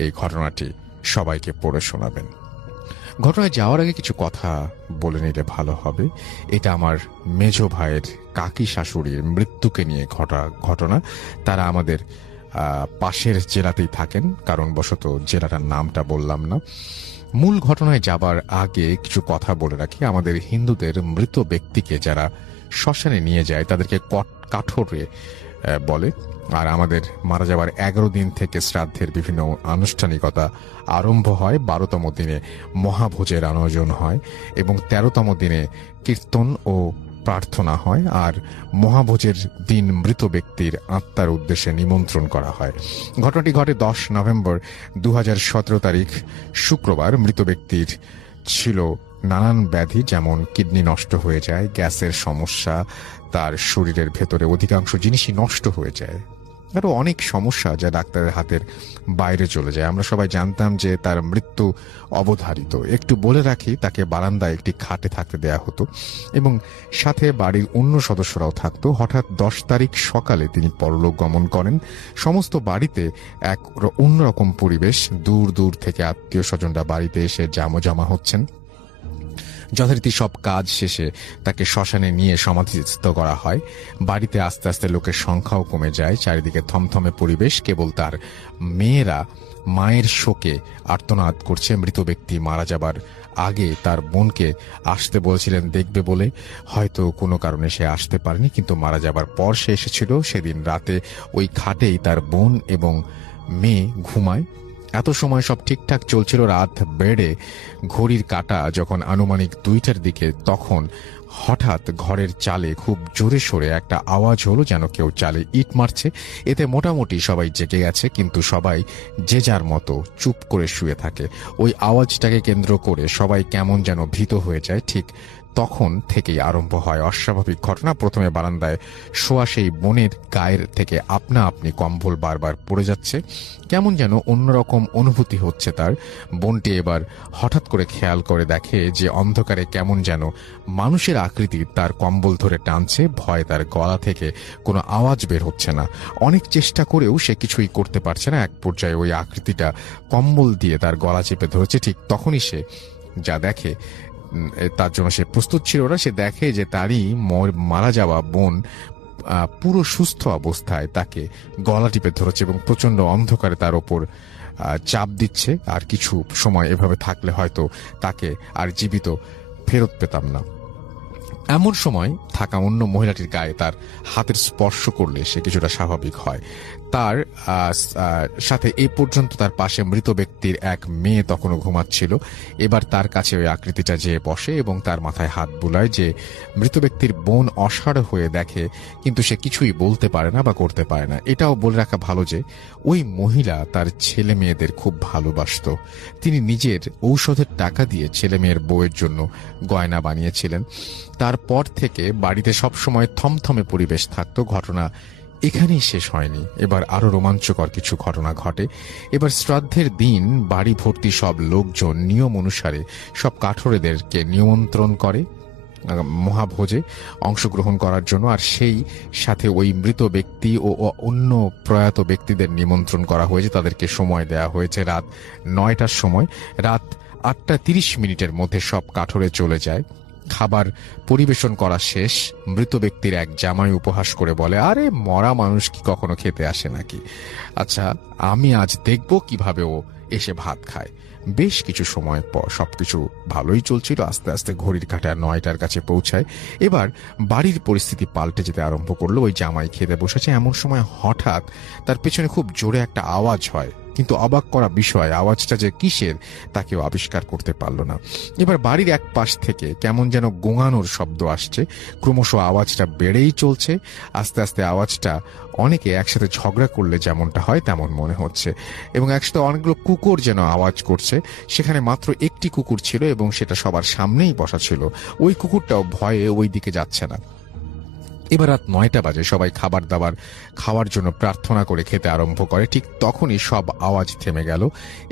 এই ঘটনাটি সবাইকে পড়ে শোনাবেন। ঘটনায় যাওয়ার আগে কিছু কথা বলে নিলে ভালো হবে। এটা আমার মেজো ভাইয়ের কাকি শাশুড়ির মৃত্যুকে নিয়ে ঘটনা। তারা আমাদের পাশের জেলাতেই থাকেন, কারণবশত জেলাটার নামটা বললাম না। মূল ঘটনায় যাবার আগে কিছু কথা বলে রাখি। আমাদের হিন্দুদের মৃত ব্যক্তিকে যারা শ্মশানে নিয়ে যায় তাদেরকে কাঠোরে বলে। আর আমাদের মারা যাবার 11 দিন থেকে শ্রাদ্ধের বিভিন্ন আনুষ্ঠানিকতা আরম্ভ হয়। 12তম দিনে মহাভোজের আয়োজন হয় এবং 13তম দিনে কীর্তন ও প্রার্থনা হয়। আর মহাভোজের দিন মৃত ব্যক্তির আত্মার উদ্দেশ্যে নিমন্ত্রণ করা হয়। ঘটনাটি ঘটে 10 নভেম্বর 2017 তারিখ শুক্রবার। মৃত ব্যক্তির ছিল নানান ব্যাধি, যেমন কিডনি নষ্ট হয়ে যায়, গ্যাসের সমস্যা, তার শরীরের ভেতরে অধিকাংশ জিনিসই নষ্ট হয়ে যায়, আরো অনেক সমস্যা যা ডাক্তারের হাতের বাইরে চলে যায়। আমরা সবাই জানতাম যে তার মৃত্যু অবধারিত। একটু বলে রাখি, তাকে বারান্দায় একটি খাটে থাকতে দেয়া হতো এবং সাথে বাড়ির অন্য সদস্যরাও থাকতো। হঠাৎ 10 তারিখ সকালে তিনি পরলোক গমন করেন। সমস্ত বাড়িতে এক অন্যরকম পরিবেশ। দূর দূর থেকে আত্মীয় স্বজনরা বাড়িতে এসে জমা হচ্ছেন। যথারীতি সব কাজ শেষে তাকে শ্মশানে নিয়ে সমাধিস্থ করা হয়। বাড়িতে আস্তে আস্তে লোকের সংখ্যাও কমে যায়। চারিদিকে থমথমে পরিবেশ। কেবল তার মেয়েরা মায়ের শোকে আর্তনাদ করছে। মৃত ব্যক্তি মারা যাবার আগে তার বোনকে আসতে বলেছিলেন দেখবে বলে, হয়তো কোনো কারণে সে আসতে পারেনি, কিন্তু মারা যাবার পর সে এসেছিল। সেদিন রাতে ওই খাটেই তার বোন এবং মেয়ে ঘুমায়। এত সময় সব ঠিকঠাক চলছিল। রাত বেড়ে ঘড়ির কাঁটা যখন আনুমানিক 2টার দিকে, তখন হঠাৎ ঘরের চালে খুব জোরে সোরে একটা আওয়াজ হলো, যেন কেউ চালে ইট মারছে। এতে মোটামুটি সবাই জেগে গেছে, কিন্তু সবাই যে যার মতো চুপ করে শুয়ে থাকে। ওই আওয়াজটাকে কেন্দ্র করে সবাই কেমন যেন ভীত হয়ে যায়। ঠিক তখন থেকেই আরম্ভ হয় অস্বাভাবিক ঘটনা। প্রথমে বারান্দায় শোয়া সেই বোনের গায়ের থেকে আপনা আপনি কম্বল বারবার পড়ে যাচ্ছে। কেমন যেন অন্যরকম অনুভূতি হচ্ছে তার। বোনটি এবার হঠাৎ করে খেয়াল করে দেখে যে অন্ধকারে কেমন যেন মানুষের আকৃতি তার কম্বল ধরে টানছে। ভয় তার গলা থেকে কোনো আওয়াজ বের হচ্ছে না। অনেক চেষ্টা করেও সে কিছুই করতে পারছে না। এক পর্যায়ে ওই আকৃতিটা কম্বল দিয়ে তার গলা চেপে ধরেছে। ঠিক তখনই সে যা দেখে, তার জন্য সে প্রস্তুত ছিল না। সে দেখে যে তারই মারা যাওয়া বোন পুরো সুস্থ অবস্থায় তাকে গলা টিপে ধরেছে এবং প্রচন্ড অন্ধকারে তার ওপর চাপ দিচ্ছে। আর কিছু সময় এভাবে থাকলে হয়তো তাকে আর জীবিত ফেরত পেতাম না। এমন সময় থাকা অন্য মহিলাটির গায়ে তার হাতের স্পর্শ করলে সে কিছুটা স্বাভাবিক হয়। তার সাথে এই পর্যন্ত তার পাশে মৃত ব্যক্তির এক মেয়ে তখনও ঘুমাচ্ছিল। এবার তার কাছে ওই আকৃতিটা যেয়ে বসে এবং তার মাথায় হাত বুলায়। যে মৃত ব্যক্তির বোন অসাড় হয়ে দেখে, কিন্তু সে কিছুই বলতে পারে না বা করতে পারে না। এটাও বলে রাখা ভালো যে ওই মহিলা তার ছেলে মেয়েদের খুব ভালোবাসত। তিনি নিজের ঔষধের টাকা দিয়ে ছেলে মেয়ের বউয়ের জন্য গয়না বানিয়েছিলেন। তারপর থেকে বাড়িতে সবসময় থমথমে পরিবেশ থাকতো। ঘটনা এখানেই শেষ হয়নি, এবার আরো রোমাঞ্চকর কিছু ঘটনা ঘটে। এবার শ্রাদ্ধের দিন বাড়ি ভর্তি সব লোকজন নিয়ম অনুসারে সব কাঠুরেদেরকে নিমন্ত্রণ করে মহাভোজে অংশগ্রহণ করার জন্য। আর সেই সাথে ওই মৃত ব্যক্তি ও অন্য প্রয়াত ব্যক্তিদের নিমন্ত্রণ করা হয়েছে। তাদেরকে সময় দেওয়া হয়েছে রাত 9টার সময়। রাত 8:30 মধ্যে সব কাঠুরে চলে যায়। খাবার পরিবেশন করা শেষ। মৃত ব্যক্তির এক জামাই উপহাস করে বলে, আরে মরা মানুষ কি কখনো খেতে আসে নাকি? আচ্ছা, আমি আজ দেখব কিভাবে ও এসে ভাত খায়। বেশ কিছু সময় পর সবকিছু ভালোই চলছিল। আস্তে আস্তে ঘড়ির কাঁটা 9টার কাছে পৌঁছায়। এবার বাড়ির পরিস্থিতি পাল্টে যেতে আরম্ভ করলো। ওই জামাই খেতে বসেছে, এমন সময় হঠাৎ তার পেছনে খুব জোরে একটা আওয়াজ হয়। কিন্তু অবাক করা বিষয়, আওয়াজটা যে কিসের তা কেউ আবিষ্কার করতে পারল না। এবার বাড়ির এক পাশ থেকে কেমন যেন গোঙানোর শব্দ আসছে। ক্রমশ আওয়াজটা বেড়েই চলছে। আস্তে আস্তে আওয়াজটা অনেকে একসাথে ঝগড়া করলে যেমনটা হয় তেমন মনে হচ্ছে, এবং একসাথে অনেকগুলো কুকুর যেন আওয়াজ করছে। সেখানে মাত্র একটি কুকুর ছিল এবং সেটা সবার সামনেই বসা ছিল। ওই কুকুরটাও ভয়ে ওই দিকে যাচ্ছে না। এবার রাত 9টা বাজে। সবাই খাবার দাবার খাওয়ার জন্য প্রার্থনা করে খেতে আরম্ভ করে। ঠিক তখনই সব আওয়াজ থেমে গেল।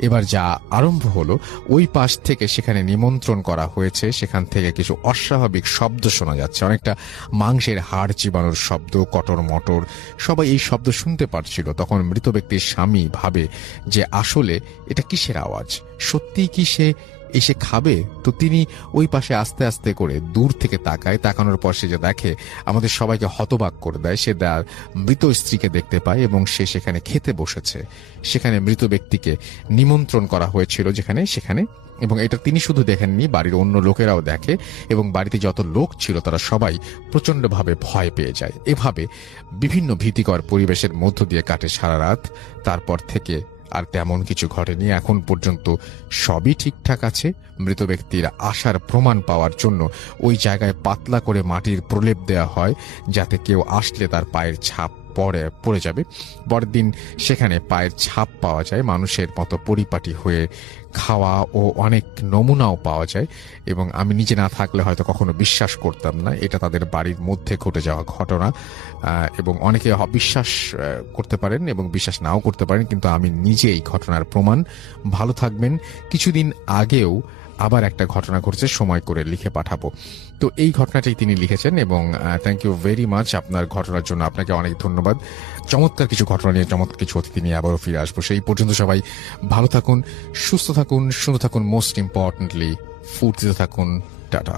এবার যা আরম্ভ হলো, ওই পাশ থেকে সেখানে নিমন্ত্রণ করা হয়েছে সেখান থেকে কিছু অস্বাভাবিক শব্দ শোনা যাচ্ছে। অনেকটা মাংসের হাড় চিবানোর শব্দ, কটর মটর, সবাই এই শব্দ শুনতে পারছিল। তখন মৃত ব্যক্তির স্বামী ভাবে যে আসলে এটা কিসের আওয়াজ, সত্যিই কি সে এসে খাবে? তো তিনি ওই পাশে আস্তে আস্তে করে দূর থেকে তাকায়। তাকানোর পর সে যে দেখে, আমাদের সবাইকে হতবাক করে দেয়। সে তার মৃত স্ত্রীকে দেখতে পায় এবং সে সেখানে খেতে বসেছে। সেখানে মৃত ব্যক্তিকে নিমন্ত্রণ করা হয়েছিল সেখানে, এবং এটা তিনি শুধু দেখেননি, বাড়ির অন্য লোকেরাও দেখে এবং বাড়িতে যত লোক ছিল তারা সবাই প্রচন্ডভাবে ভয় পেয়ে যায়। এভাবে বিভিন্ন ভীতিকর পরিবেশের মধ্য দিয়ে কাটে সারা রাত। তারপর থেকে আর তেমন কিছু ঘটেনি। এখন পর্যন্ত সবই ঠিকঠাক আছে। মৃত ব্যক্তির আসার প্রমাণ পাওয়ার জন্য ওই জায়গায় পাতলা করে মাটির প্রলেপ দেওয়া হয়, যাতে কেউ আসলে তার পায়ের ছাপ পড়ে যাবে। পরের দিন সেখানে পায়ের ছাপ পাওয়া যায়, মানুষের মতো পরিপাটি হয়ে খাওয়া ও অনেক নমুনাও পাওয়া যায়। এবং আমি নিজে না থাকলে হয়তো কখনো বিশ্বাস করতাম না এটা তাদের বাড়ির মধ্যে ঘটে যাওয়া ঘটনা। এবং অনেকে বিশ্বাস করতে পারেন এবং বিশ্বাস নাও করতে পারেন, কিন্তু আমি নিজে এই ঘটনার প্রমাণ। ভালো থাকবেন। কিছুদিন আগেও আবার একটা ঘটনা ঘটছে, সময় করে লিখে পাঠাবো। তো এই ঘটনাটাই তিনি লিখেছেন এবং থ্যাংক ইউ ভেরি মাচ আপনার ঘটনার জন্য। আপনাকে অনেক ধন্যবাদ। চমৎকার কিছু ঘটনা নিয়ে, চমৎকার কিছু অতিথি নিয়ে আবারও ফিরে আসবো। সেই পর্যন্ত সবাই ভালো থাকুন, সুস্থ থাকুন, সুন্দর থাকুন। মোস্ট ইম্পর্টেন্টলি ফুর্তিতে থাকুন। টাটা।